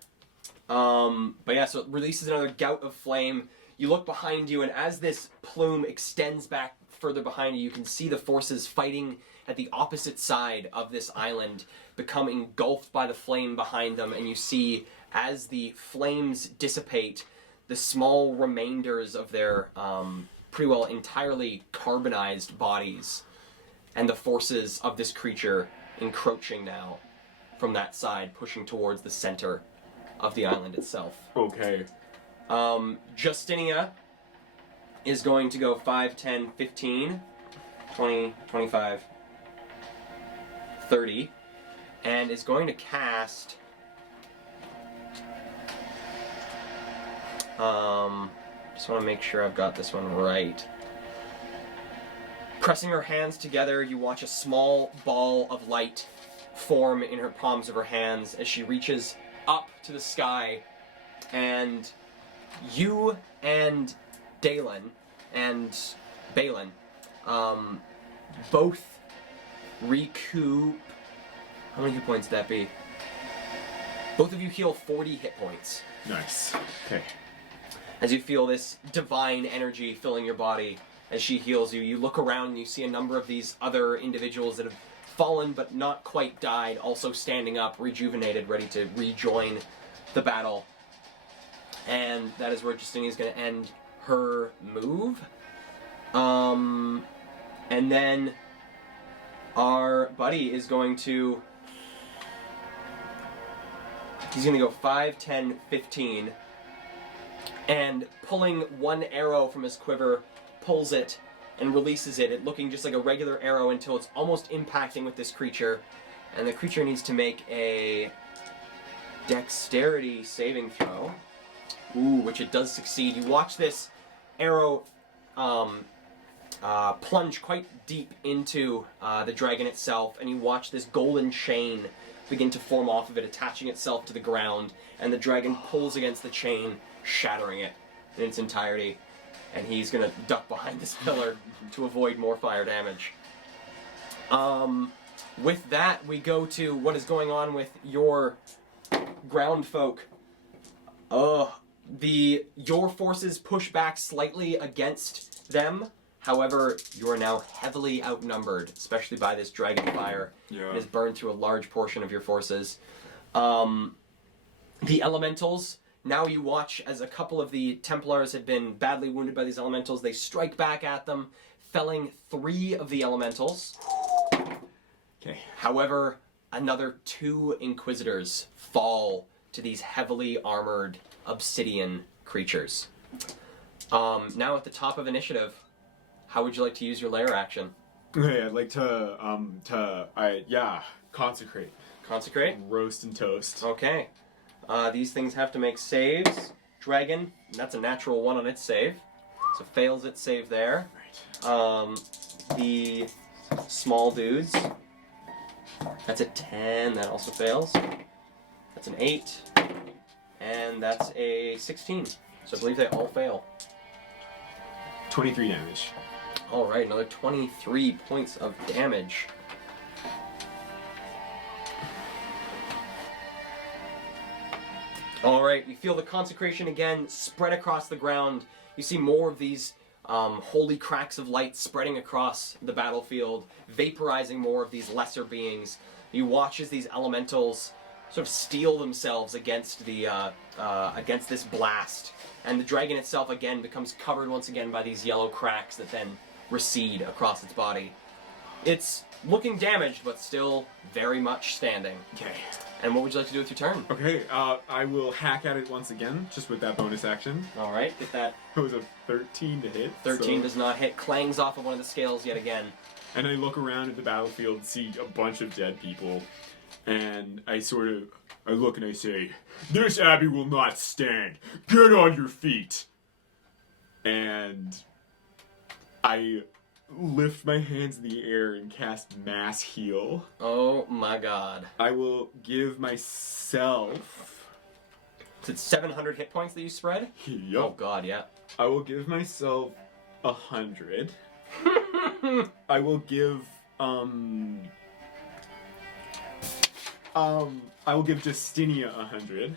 But yeah, so it releases another gout of flame. You look behind you, and as this plume extends back further behind you, you can see the forces fighting at the opposite side of this island become engulfed by the flame behind them, and you see, as the flames dissipate, the small remainders of their pretty well entirely carbonized bodies, and the forces of this creature encroaching now from that side, pushing towards the center of the island itself. Okay. Justinia is going to go 5, 10, 15, 20, 25, 30, and is going to cast... just want to make sure I've got this one right. Pressing her hands together, you watch a small ball of light form in her palms of her hands as she reaches up to the sky, and you and Balin both recoup. How many hit points would that be? Both of you heal 40 hit points. Nice. Okay. As you feel this divine energy filling your body as she heals you, you look around and you see a number of these other individuals that have fallen but not quite died, also standing up, rejuvenated, ready to rejoin the battle. And that is where Justinia is going to end her move. And then our buddy is going to... He's going to go 5, 10, 15... and pulling one arrow from his quiver, pulls it and releases it, looking just like a regular arrow until it's almost impacting with this creature. And the creature needs to make a dexterity saving throw. Ooh, which it does succeed. You watch this arrow plunge quite deep into the dragon itself, and you watch this golden chain begin to form off of it, attaching itself to the ground, and the dragon pulls against the chain, shattering it in its entirety, and he's gonna duck behind this pillar to avoid more fire damage. With that, we go to what is going on with your ground folk. Your forces push back slightly against them. However, you are now heavily outnumbered, especially by this dragon fire. Yeah. It has burned through a large portion of your forces. The elementals, now you watch as a couple of the Templars had been badly wounded by these elementals. They strike back at them, felling 3 of the elementals. Okay. However, another 2 Inquisitors fall to these heavily armored obsidian creatures. Now at the top of initiative, how would you like to use your lair action? Okay, I'd like to consecrate. Consecrate? Roast and toast. Okay. These things have to make saves. Dragon, that's a natural 1 on its save. So fails its save there. Right. The small dudes, that's a 10, that also fails. That's an 8. And that's a 16. So I believe they all fail. 23 damage. Alright, another 23 points of damage. All right, you feel the consecration again spread across the ground. You see more of these holy cracks of light spreading across the battlefield, vaporizing more of these lesser beings. You watch as these elementals sort of steel themselves against the against this blast, and the dragon itself again becomes covered once again by these yellow cracks that then recede across its body. It's looking damaged, but still very much standing. Okay. And what would you like to do with your turn? Okay, I will hack at it once again, just with that bonus action. All right, get that. It was a 13 to hit. 13 so- does not hit. Clangs off of one of the scales yet again. And I look around at the battlefield, see a bunch of dead people, and I look and I say, "This abbey will not stand. Get on your feet." And I lift my hands in the air and cast Mass Heal. Oh my god. I will give myself... Is it 700 hit points that you spread? Oh Yup. god, yeah. I will give myself 100. I will give, I will give Justinia 100.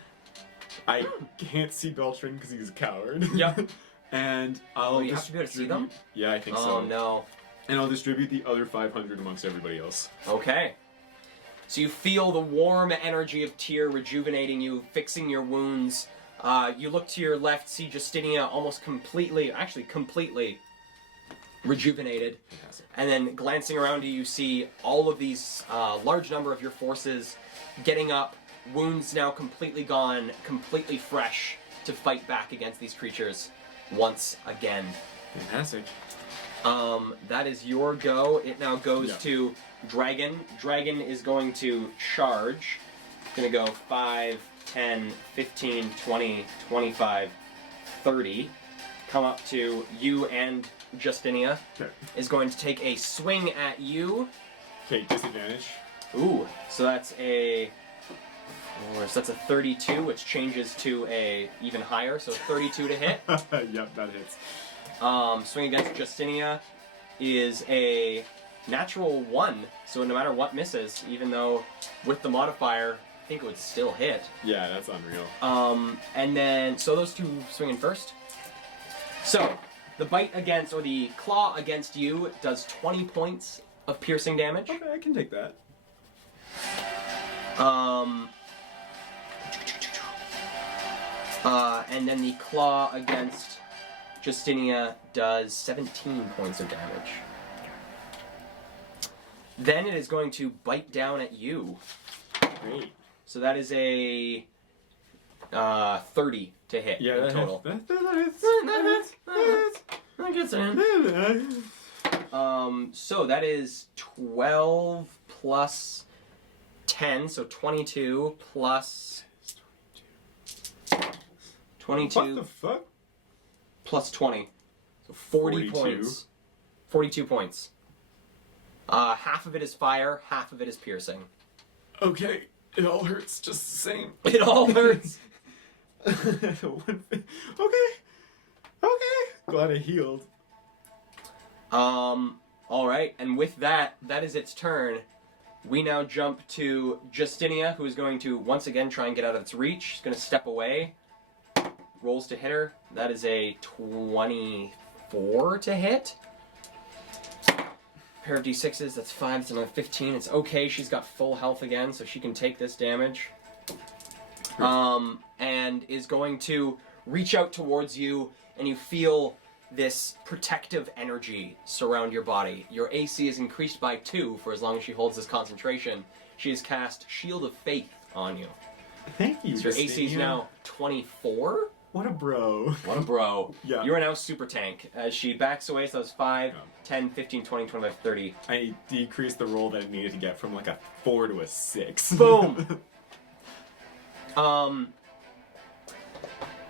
I can't see Beltran because he's a coward. Yep. And I'll Oh, you have to be able to see them? Yeah, I think Oh so. no. And I'll distribute the other 500 amongst everybody else. Okay. So you feel the warm energy of Tyr rejuvenating you, fixing your wounds. You look to your left, see Justinia almost completely rejuvenated. And then glancing around you, you see all of these large number of your forces getting up, wounds now completely gone, completely fresh to fight back against these creatures once again. Fantastic. That is your go. It now goes Yeah. to Dragon. Dragon is going to charge. It's going to go 5, 10, 15, 20, 25, 30. Come up to you and Justinia. Okay. Is going to take a swing at you. Okay, disadvantage. Ooh, so that's a... So that's a 32, which changes to a even higher, so 32 to hit. Yep, that hits. Swing against Justinia is a natural 1, so no matter what misses, even though with the modifier, I think it would still hit. Yeah, that's unreal. And then, so those two swing in first. So, the bite against, or the claw against you does 20 points of piercing damage. Okay, I can take that. And then the claw against Justinia does 17 points of damage. Then it is going to bite down at you. Great. So that is a 30 to hit Yeah, in that total. hits. That gets in. So that is 12 plus 10, so 22 plus 22 What the fuck? plus 20. So 40 42. points. 42 points. Half of it is fire, half of it is piercing. Okay, it all hurts just the same. It all hurts. Okay. Glad I healed. Alright, and with that, that is its turn. We now jump to Justinia, who is going to once again try and get out of its reach. She's going to step away. Rolls to hit her. That is a 24 to hit. Pair of d6s, that's 5, that's another 15. It's okay, she's got full health again, so she can take this damage. And is going to reach out towards you, and you feel this protective energy surround your body. Your AC is increased by 2 for as long as she holds this concentration. She has cast Shield of Faith on you. Thank you. So your AC is Justinia. now 24. What a bro. What a bro. Yeah. You are now super tank. As she backs away, so that was 5, Yeah. 10, 15, 20, 25, 30. I decreased the roll that I needed to get from like a 4 to a 6. Boom!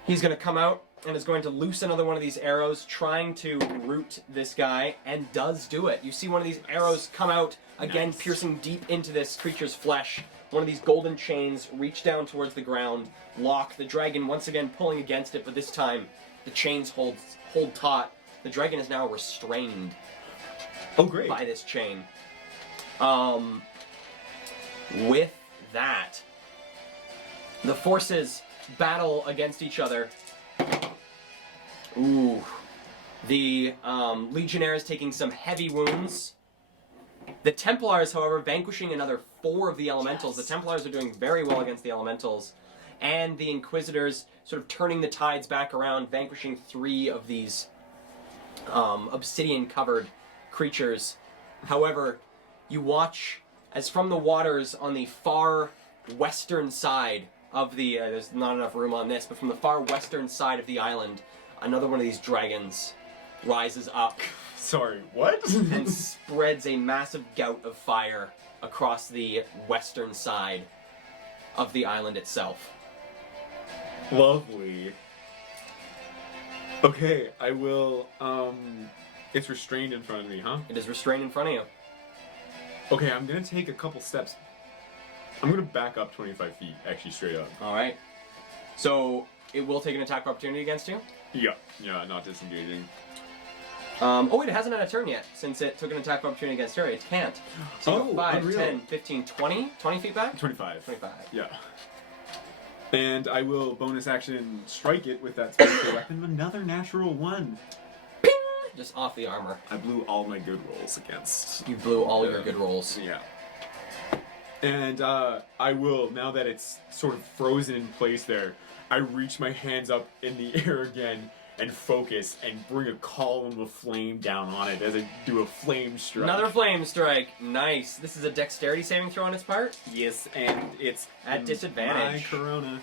He's going to come out and is going to loose another one of these arrows, trying to root this guy, and does do it. You see one of these arrows come out, again Nice. piercing deep into this creature's flesh. One of these golden chains reach down towards the ground, lock the dragon once again pulling against it, but this time the chains hold taut. The dragon is now restrained Oh, great. by this chain. With that, the forces battle against each other. Ooh. The Legionnaires taking some heavy wounds. The Templars, however, vanquishing another 4 of the Elementals. Yes. The Templars are doing very well against the Elementals. And the Inquisitors sort of turning the tides back around, vanquishing 3 of these obsidian-covered creatures. However, you watch as from the waters on the far western side of the... there's not enough room on this, but from the far western side of the island, another one of these dragons rises up Sorry, what? and spreads a massive gout of fire across the western side of the island itself. Lovely. Okay, I will, it's restrained in front of me, huh? It is restrained in front of you. Okay, I'm gonna take a couple steps. I'm gonna back up 25 feet, actually, straight up. Alright. So, it will take an attack of opportunity against you? Yeah, not disengaging. Oh wait, it hasn't had a turn yet, since it took an attack of opportunity against her. It can't. So you go 5, unreal. 10, 15, 20? 20 feet back? 25. 25. Yeah. And I will bonus action strike it with that special weapon. Another natural 1. Ping! Just off the armor. I blew all my good rolls against. You blew all your good rolls. Yeah. And I will, now that it's sort of frozen in place there, I reach my hands up in the air again and focus and bring a column of flame down on it as I do a flame strike. Another flame strike. Nice. This is a dexterity saving throw on its part? Yes, and it's At disadvantage. My corona.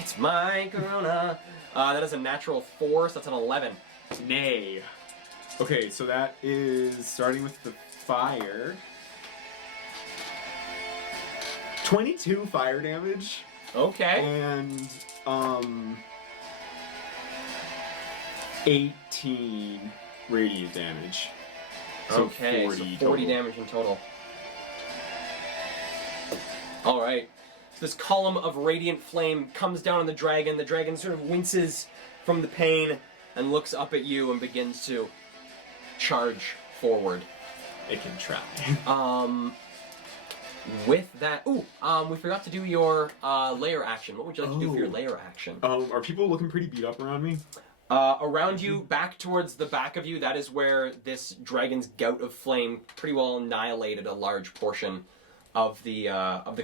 It's my corona. That is a natural 4, so that's an 11. Nay. Okay, so that is starting with the fire. 22 fire damage. Okay. And 18 radiant damage. So Okay, 40 so 40 total. damage in total. Alright. So this column of radiant flame comes down on the dragon. The dragon sort of winces from the pain and looks up at you and begins to charge forward. It can try. With that... Ooh, we forgot to do your layer action. What would you like to do for your Oh. layer action? Are people looking pretty beat up around me? Around you, back towards the back of you, that is where this dragon's gout of flame pretty well annihilated a large portion of the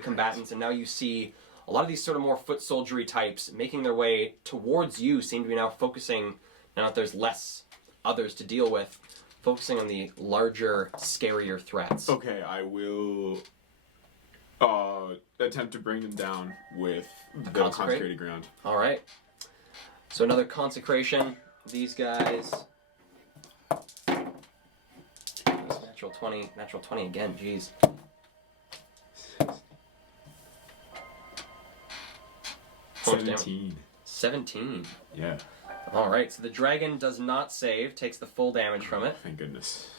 combatants, and now you see a lot of these sort of more foot soldiery types making their way towards you. Seem to be now focusing, now that there's less others to deal with, focusing on the larger, scarier threats. Okay, I will attempt to bring them down with the consecrated ground. All right. So another consecration. These guys. Natural 20. Natural 20 again. Jeez. 17. 17. Yeah. All right. So the dragon does not save. Takes the full damage from it. Thank goodness.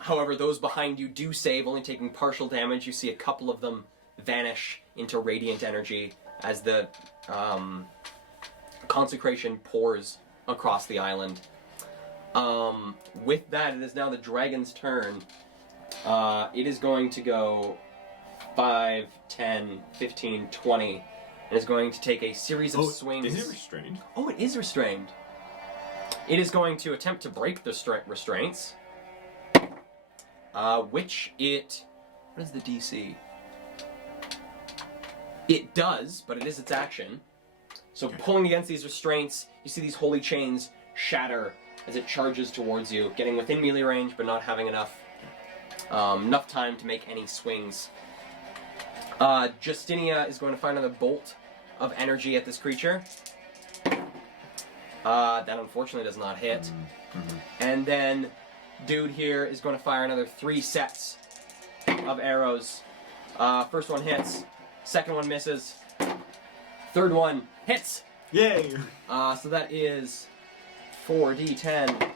However, those behind you do save, only taking partial damage. You see a couple of them vanish into radiant energy as the consecration pours across the island. With that, it is now the dragon's turn. It is going to go 5, 10, 15, 20, and is going to take a series of swings. Is it restrained? Oh, it is restrained. It is going to attempt to break the restraints. Which it... What is the DC? It does, but it is its action. So pulling against these restraints, you see these holy chains shatter as it charges towards you, getting within melee range, but not having enough time to make any swings. Justinia is going to fire another bolt of energy at this creature. That unfortunately does not hit. Mm-hmm. And then dude here is going to fire another 3 sets of arrows. First one hits, second one misses, third one hits. Yay! So that is 4d10.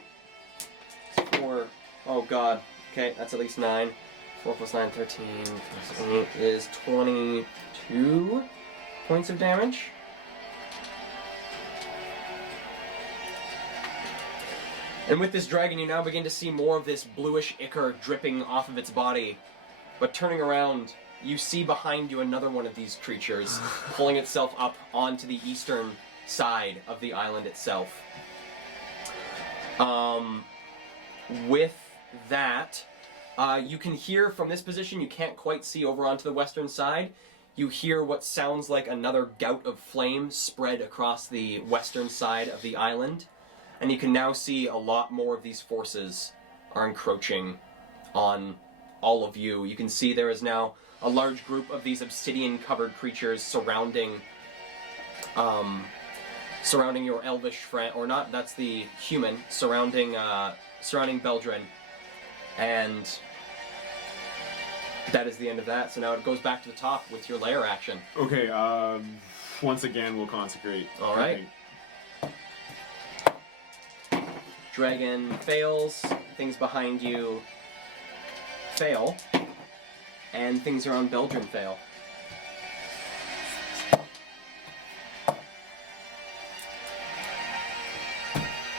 4. Oh god. Okay, that's at least 9. 4 plus 9, 13 plus 8 is 22 points of damage. And with this dragon, you now begin to see more of this bluish ichor dripping off of its body. But turning around, you see behind you another one of these creatures pulling itself up onto the eastern side of the island itself. With that, you can hear from this position, you can't quite see over onto the western side. You hear what sounds like another gout of flame spread across the western side of the island. And you can now see a lot more of these forces are encroaching on all of you. You can see there is now a large group of these obsidian-covered creatures surrounding your elvish friend, or not, that's the human, surrounding Beldrin. And that is the end of that. So now it goes back to the top with your lair action. Okay, once again, we'll consecrate. All right. Dragon fails, things behind you fail, and things around Beldrin fail.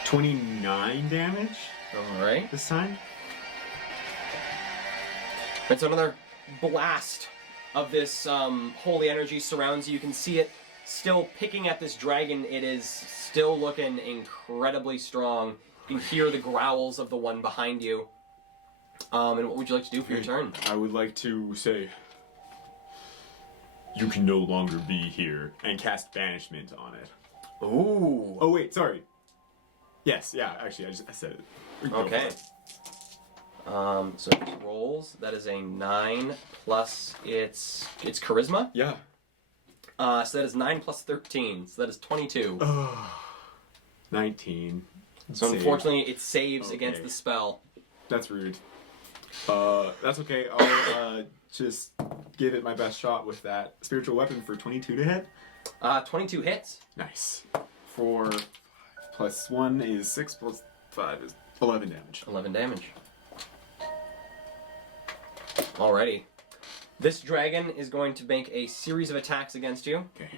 $29 damage All right. this time. And so another blast of this holy energy surrounds you. You can see it still picking at this dragon. It is still looking incredibly strong. You can hear the growls of the one behind you. And what would you like to do for your turn? I would like to say, you can no longer be here, and cast banishment on it. Ooh. Oh wait, sorry. Yes, yeah, actually, I said it. Go Okay. for it. So it rolls. That is a 9 plus its charisma. Yeah. So that is 9 plus 13. So that is 22. 19. So Save. unfortunately, it saves Okay. against the spell. That's rude. That's okay. I'll just give it my best shot with that spiritual weapon for 22 to hit. 22 hits. Nice. 4 plus 1 is 6 plus 5 is 11 damage. 11 damage. Alrighty. This dragon is going to make a series of attacks against you. Okay.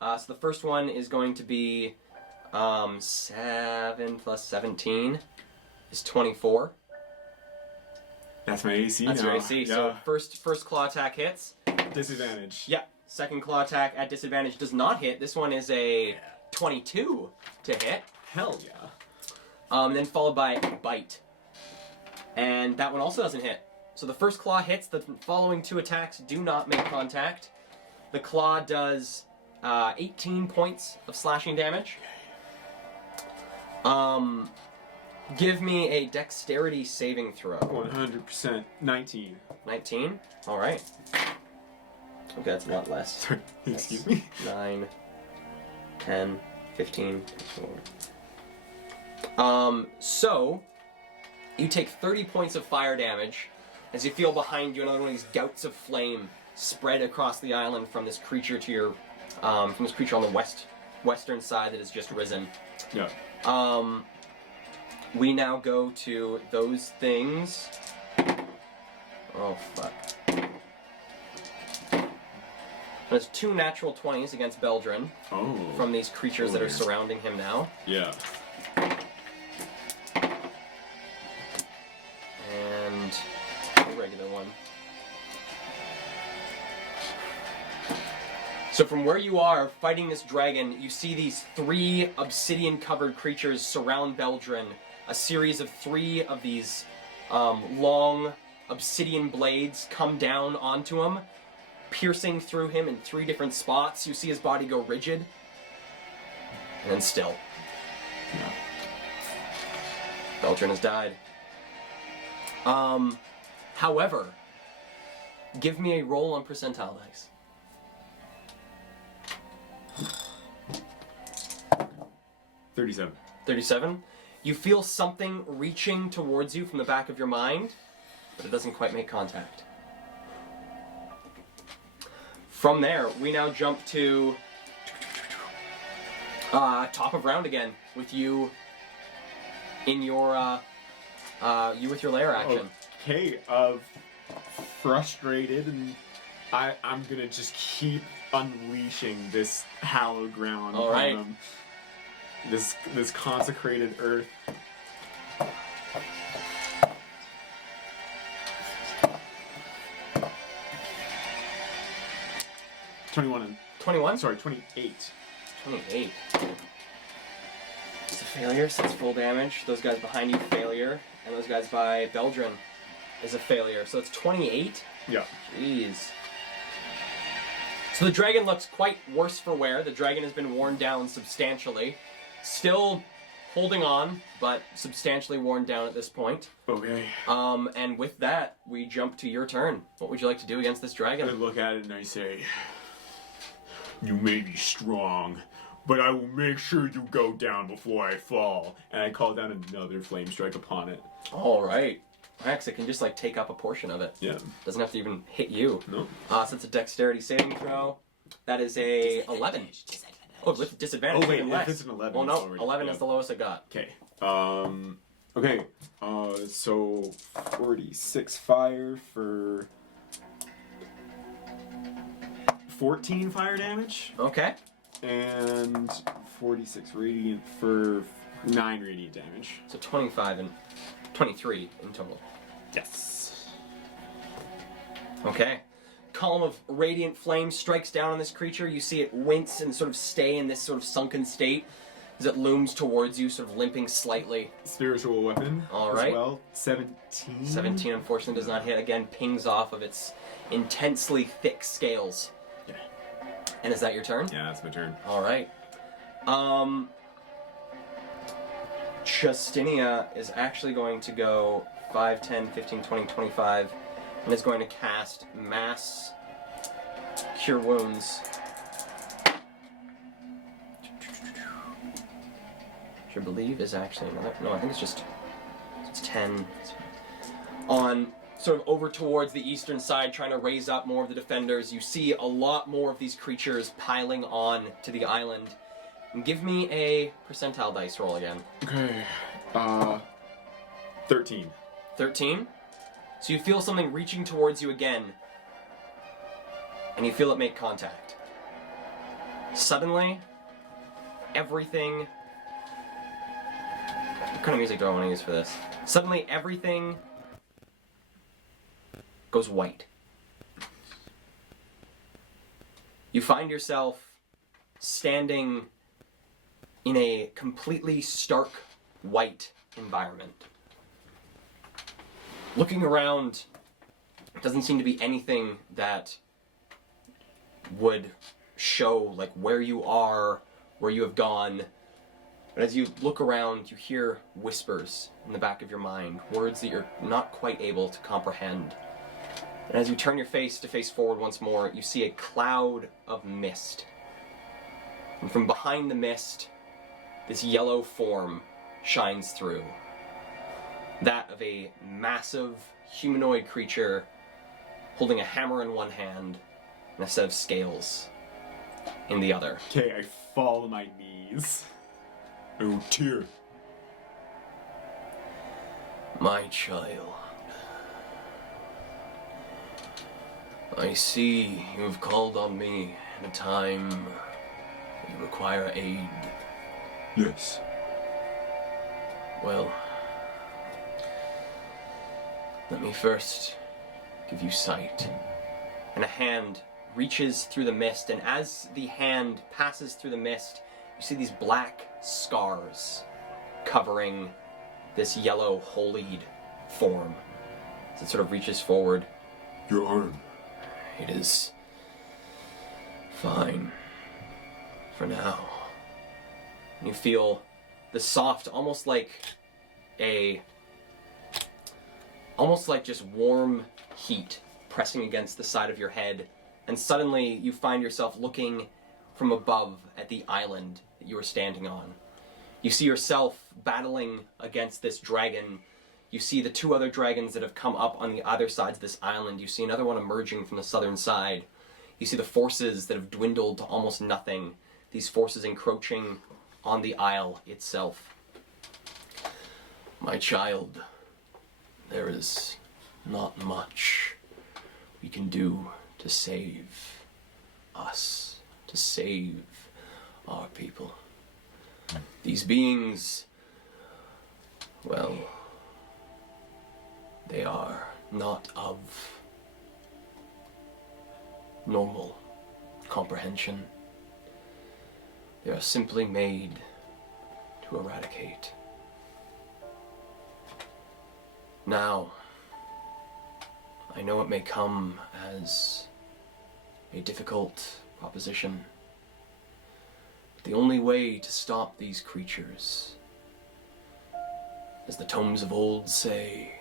So the first one is going to be 7 plus 17 is 24. That's my AC That's now. your AC. Yeah. So first claw attack hits. Disadvantage. Yeah. Second claw attack at disadvantage does not hit. This one is a 22 to hit. Hell yeah. Then followed by bite. And that one also doesn't hit. So the first claw hits, the following two attacks do not make contact. The claw does 18 points of slashing damage. Give me a dexterity saving throw. 100%. 19. 19? Alright. Okay, that's a lot less. Sorry. Excuse me. 9, 10, 15, 4. So, you take 30 points of fire damage as you feel behind you another one of these gouts of flame spread across the island from this creature to your, from this creature on the western side that has just risen. Yeah. We now go to those things. Oh, fuck. There's 2 natural 20s against Beldrin Oh. from these creatures that are surrounding him now. Yeah. And a regular one. So from where you are fighting this dragon, you see these 3 obsidian-covered creatures surround Beldrin. A series of 3 of these long obsidian blades come down onto him, piercing through him in 3 different spots. You see his body go rigid, and then still. Yeah. Beldrin has died. However, give me a roll on percentile dice. 37. 37. You feel something reaching towards you from the back of your mind, but it doesn't quite make contact. From there, we now jump to top of round again with you in your you with your lair action. Okay. Frustrated, and I'm gonna just keep unleashing this hallowed ground All upon right. them. This consecrated earth. 21 and 21? sorry, 28. 28. It's a failure, so it's full damage. Those guys behind you, failure. And those guys by Beldrin is a failure. So it's 28? Yeah. Jeez. So the dragon looks quite worse for wear. The dragon has been worn down substantially. Still holding on, but substantially worn down at this point. Okay. And with that, we jump to your turn. What would you like to do against this I dragon? look at it and I say, "You may be strong, but I will make sure you go down before I fall." And I call down another flame strike upon it. All right. Max, it can just like take up a portion of it. Yeah. Doesn't have to even hit you. No. So it's a dexterity saving throw. That is a 11. Oh, with disadvantage. Oh wait, even if less. it's an 11. Well, it's no, already- 11 yeah. is the lowest I got. Okay. Okay. So 46 fire for 14 fire damage, Okay. and 46 radiant for 9 radiant damage. So 25 and 23 in total. Yes. Okay. Column of radiant flame strikes down on this creature. You see it wince and sort of stay in this sort of sunken state as it looms towards you, sort of limping slightly. Spiritual weapon. All as right. well. 17. 17 unfortunately does not hit. Again, pings off of its intensely thick scales. Yeah. And is that your turn? Yeah, that's my turn. All right. Justinia is actually going to go 5, 10, 15, 20, 25, and is going to cast Mass Cure Wounds. Which I believe is actually another... No, I think it's just... It's 10. On sort of over towards the eastern side, trying to raise up more of the defenders, you see a lot more of these creatures piling on to the island. And give me a percentile dice roll again. Okay. 13. 13. So you feel something reaching towards you again, and you feel it make contact. Suddenly, everything... What kind of music do I want to use for this? Suddenly, everything goes white. You find yourself standing in a completely stark white environment. Looking around, it doesn't seem to be anything that would show like where you are, where you have gone. But as you look around, you hear whispers in the back of your mind, words that you're not quite able to comprehend. And as you turn your face to face forward once more, you see a cloud of mist. And from behind the mist, this yellow form shines through. That of a massive humanoid creature holding a hammer in one hand and a set of scales in the other. Okay, I fall to my knees. Oh, tear. My child, I see you have called on me in a time that you require aid. Yes. Well, let me first give you sight. And a hand reaches through the mist, and as the hand passes through the mist, you see these black scars covering this yellow holeyed form as it sort of reaches forward. Your arm. It is fine for now. And you feel the soft, almost like just warm heat pressing against the side of your head, and suddenly you find yourself looking from above at the island that you are standing on. You see yourself battling against this dragon. You see the two other dragons that have come up on the other sides of this island. You see another one emerging from the southern side. You see the forces that have dwindled to almost nothing. These forces encroaching on the isle itself. My child, there is not much we can do to save us, to save our people. These beings, well, they are not of normal comprehension. They are simply made to eradicate. Now, I know it may come as a difficult proposition, but the only way to stop these creatures, as the tomes of old say,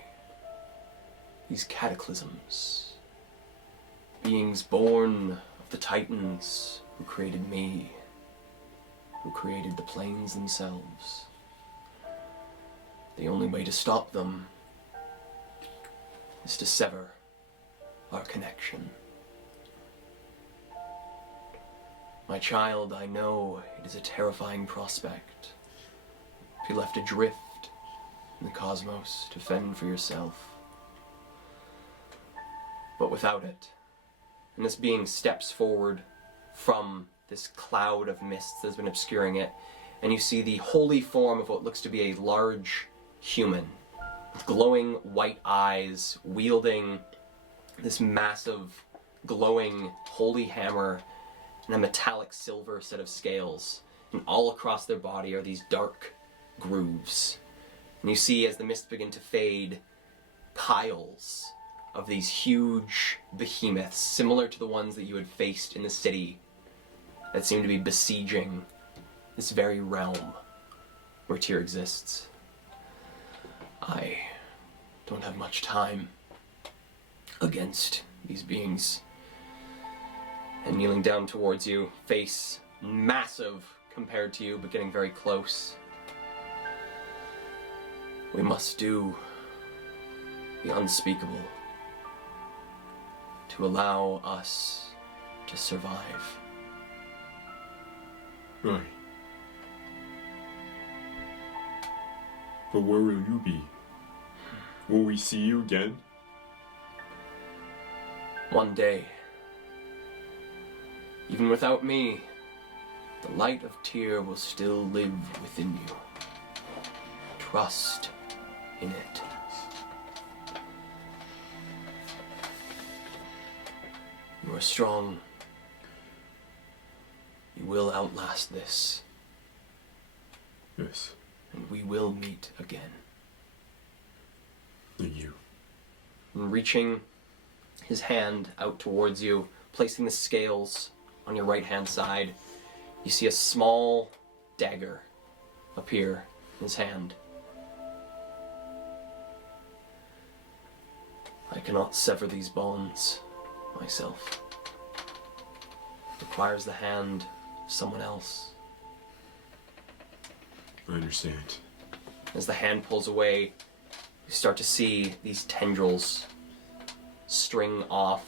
these cataclysms, beings born of the Titans who created me, who created the planes themselves. The only way to stop them is to sever our connection. My child, I know it is a terrifying prospect to be left adrift in the cosmos to fend for yourself. But without it, and this being steps forward from this cloud of mist that's been obscuring it, and you see the holy form of what looks to be a large human with glowing white eyes, wielding this massive, glowing holy hammer and a metallic silver set of scales. And all across their body are these dark grooves. And you see, as the mist begin to fade, piles of these huge behemoths, similar to the ones that you had faced in the city, that seem to be besieging this very realm where Tyr exists. I don't have much time against these beings. And kneeling down towards you, face massive compared to you, but getting very close. We must do the unspeakable to allow us to survive. Right. But where will you be? Will we see you again? One day, even without me, the light of Tyr will still live within you. Trust in it. You are strong. You will outlast this. Yes. And we will meet again. Thank you. And reaching his hand out towards you, placing the scales on your right-hand side, you see a small dagger appear in his hand. I cannot sever these bonds myself. It requires the hand of someone else. I understand. As the hand pulls away, you start to see these tendrils string off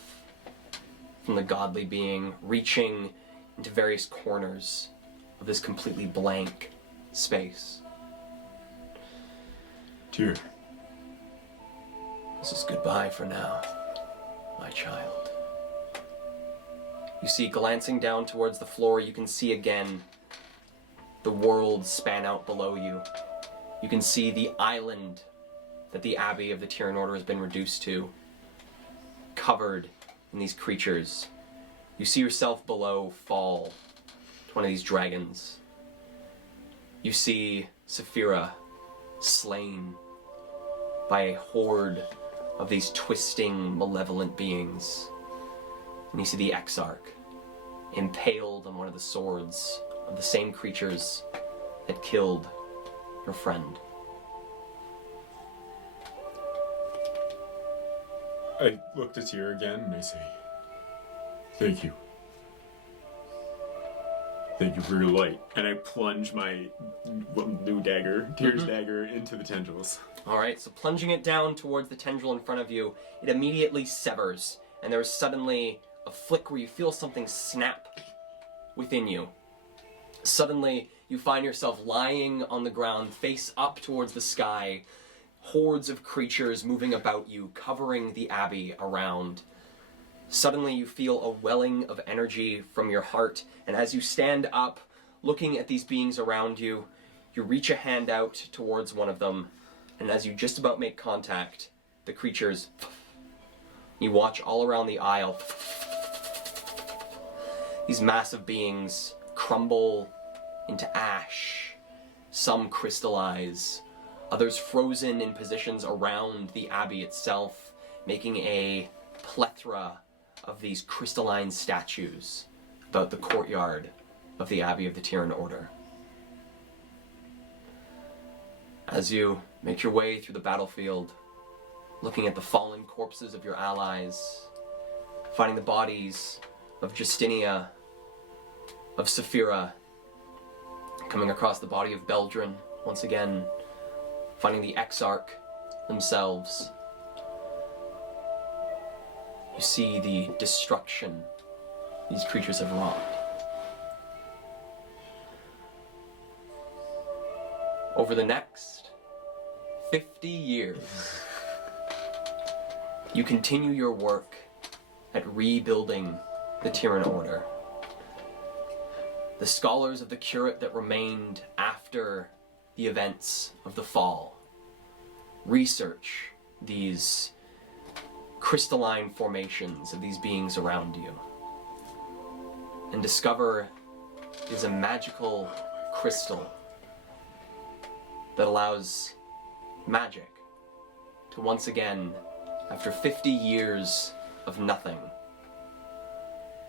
from the godly being, reaching into various corners of this completely blank space. Tyr. This is goodbye for now, my child. You see, glancing down towards the floor, you can see again the world span out below you. You can see the island that the Abbey of the Tyrian Order has been reduced to, covered in these creatures. You see yourself below fall to one of these dragons. You see Saphira slain by a horde of these twisting, malevolent beings. And you see the Exarch impaled on one of the swords of the same creatures that killed your friend. I looked at Tyr again and I say, thank you. Thank you for your light. And I plunge my new dagger, Tyr's dagger, into the tendrils. Alright, so plunging it down towards the tendril in front of you, it immediately severs, and there is suddenly a flick where you feel something snap within you. Suddenly, you find yourself lying on the ground, face up towards the sky, hordes of creatures moving about you, covering the abbey around. Suddenly you feel a welling of energy from your heart, and as you stand up, looking at these beings around you, you reach a hand out towards one of them, and as you just about make contact, the creatures... You watch all around the aisle. These massive beings crumble into ash. Some crystallize, others frozen in positions around the abbey itself, making a plethora of these crystalline statues about the courtyard of the Abbey of the Tyran Order. As you make your way through the battlefield, looking at the fallen corpses of your allies, finding the bodies of Justinia, of Saphira, coming across the body of Beldrin, once again, finding the Exarch themselves. You see the destruction these creatures have wrought. Over the next 50 years, you continue your work at rebuilding the Tyran Order. The scholars of the curate that remained after the events of the fall research these crystalline formations of these beings around you and discover is a magical crystal that allows magic to once again, after 50 years of nothing,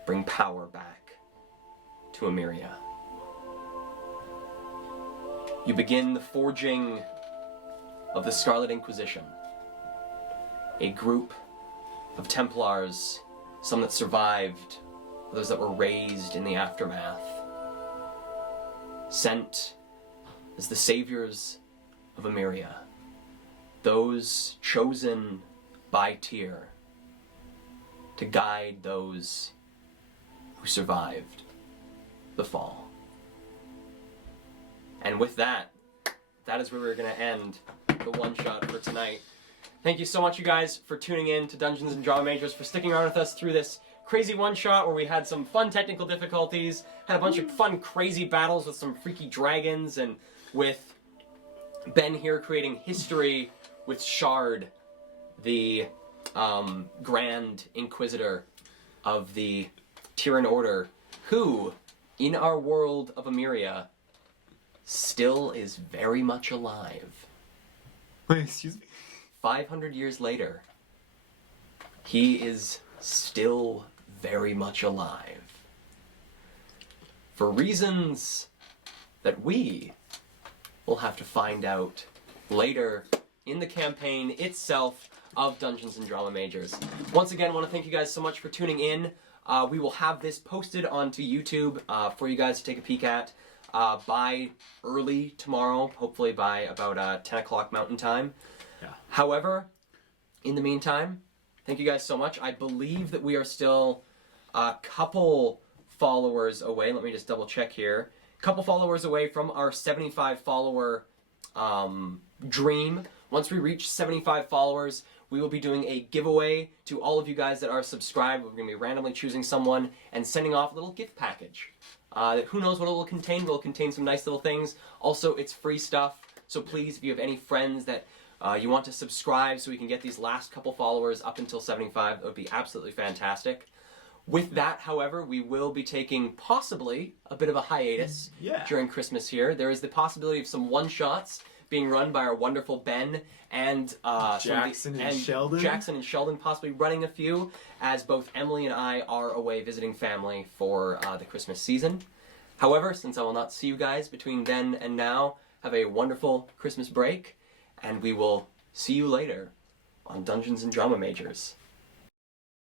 bring power back to Emeria. You begin the forging of the Scarlet Inquisition, a group of Templars, some that survived, others that were raised in the aftermath, sent as the saviors of Emeria, those chosen by Tyr to guide those who survived the fall. And with that, that is where we're going to end the one-shot for tonight. Thank you so much, you guys, for tuning in to Dungeons and Drama Majors, for sticking around with us through this crazy one-shot where we had some fun technical difficulties, had a bunch of fun, crazy battles with some freaky dragons, and with Ben here creating history with Shard, the Grand Inquisitor of the Tyran Order, who, in our world of Emeria, still is very much alive. Wait, excuse me? 500 years later, he is still very much alive. For reasons that we will have to find out later in the campaign itself of Dungeons and Drama Majors. Once again, I want to thank you guys so much for tuning in. We will have this posted onto YouTube for you guys to take a peek at by early tomorrow, hopefully by about 10 o'clock Mountain Time. Yeah. However, in the meantime, thank you guys so much. I believe that we are still a couple followers away. Let me just double check here. A couple followers away from our 75 follower dream. Once we reach 75 followers, we will be doing a giveaway to all of you guys that are subscribed. We're going to be randomly choosing someone and sending off a little gift package. Who knows what it will contain? It will contain some nice little things. Also, it's free stuff. So please, if you have any friends that you want to subscribe so we can get these last couple followers up until 75, that would be absolutely fantastic. With that, however, we will be taking possibly a bit of a hiatus during Christmas here. There is the possibility of some one-shots being run by our wonderful Ben and Jackson and Sheldon. Jackson and Sheldon possibly running a few, as both Emily and I are away visiting family for the Christmas season. However, since I will not see you guys between then and now, have a wonderful Christmas break, and we will see you later on Dungeons and Drama Majors.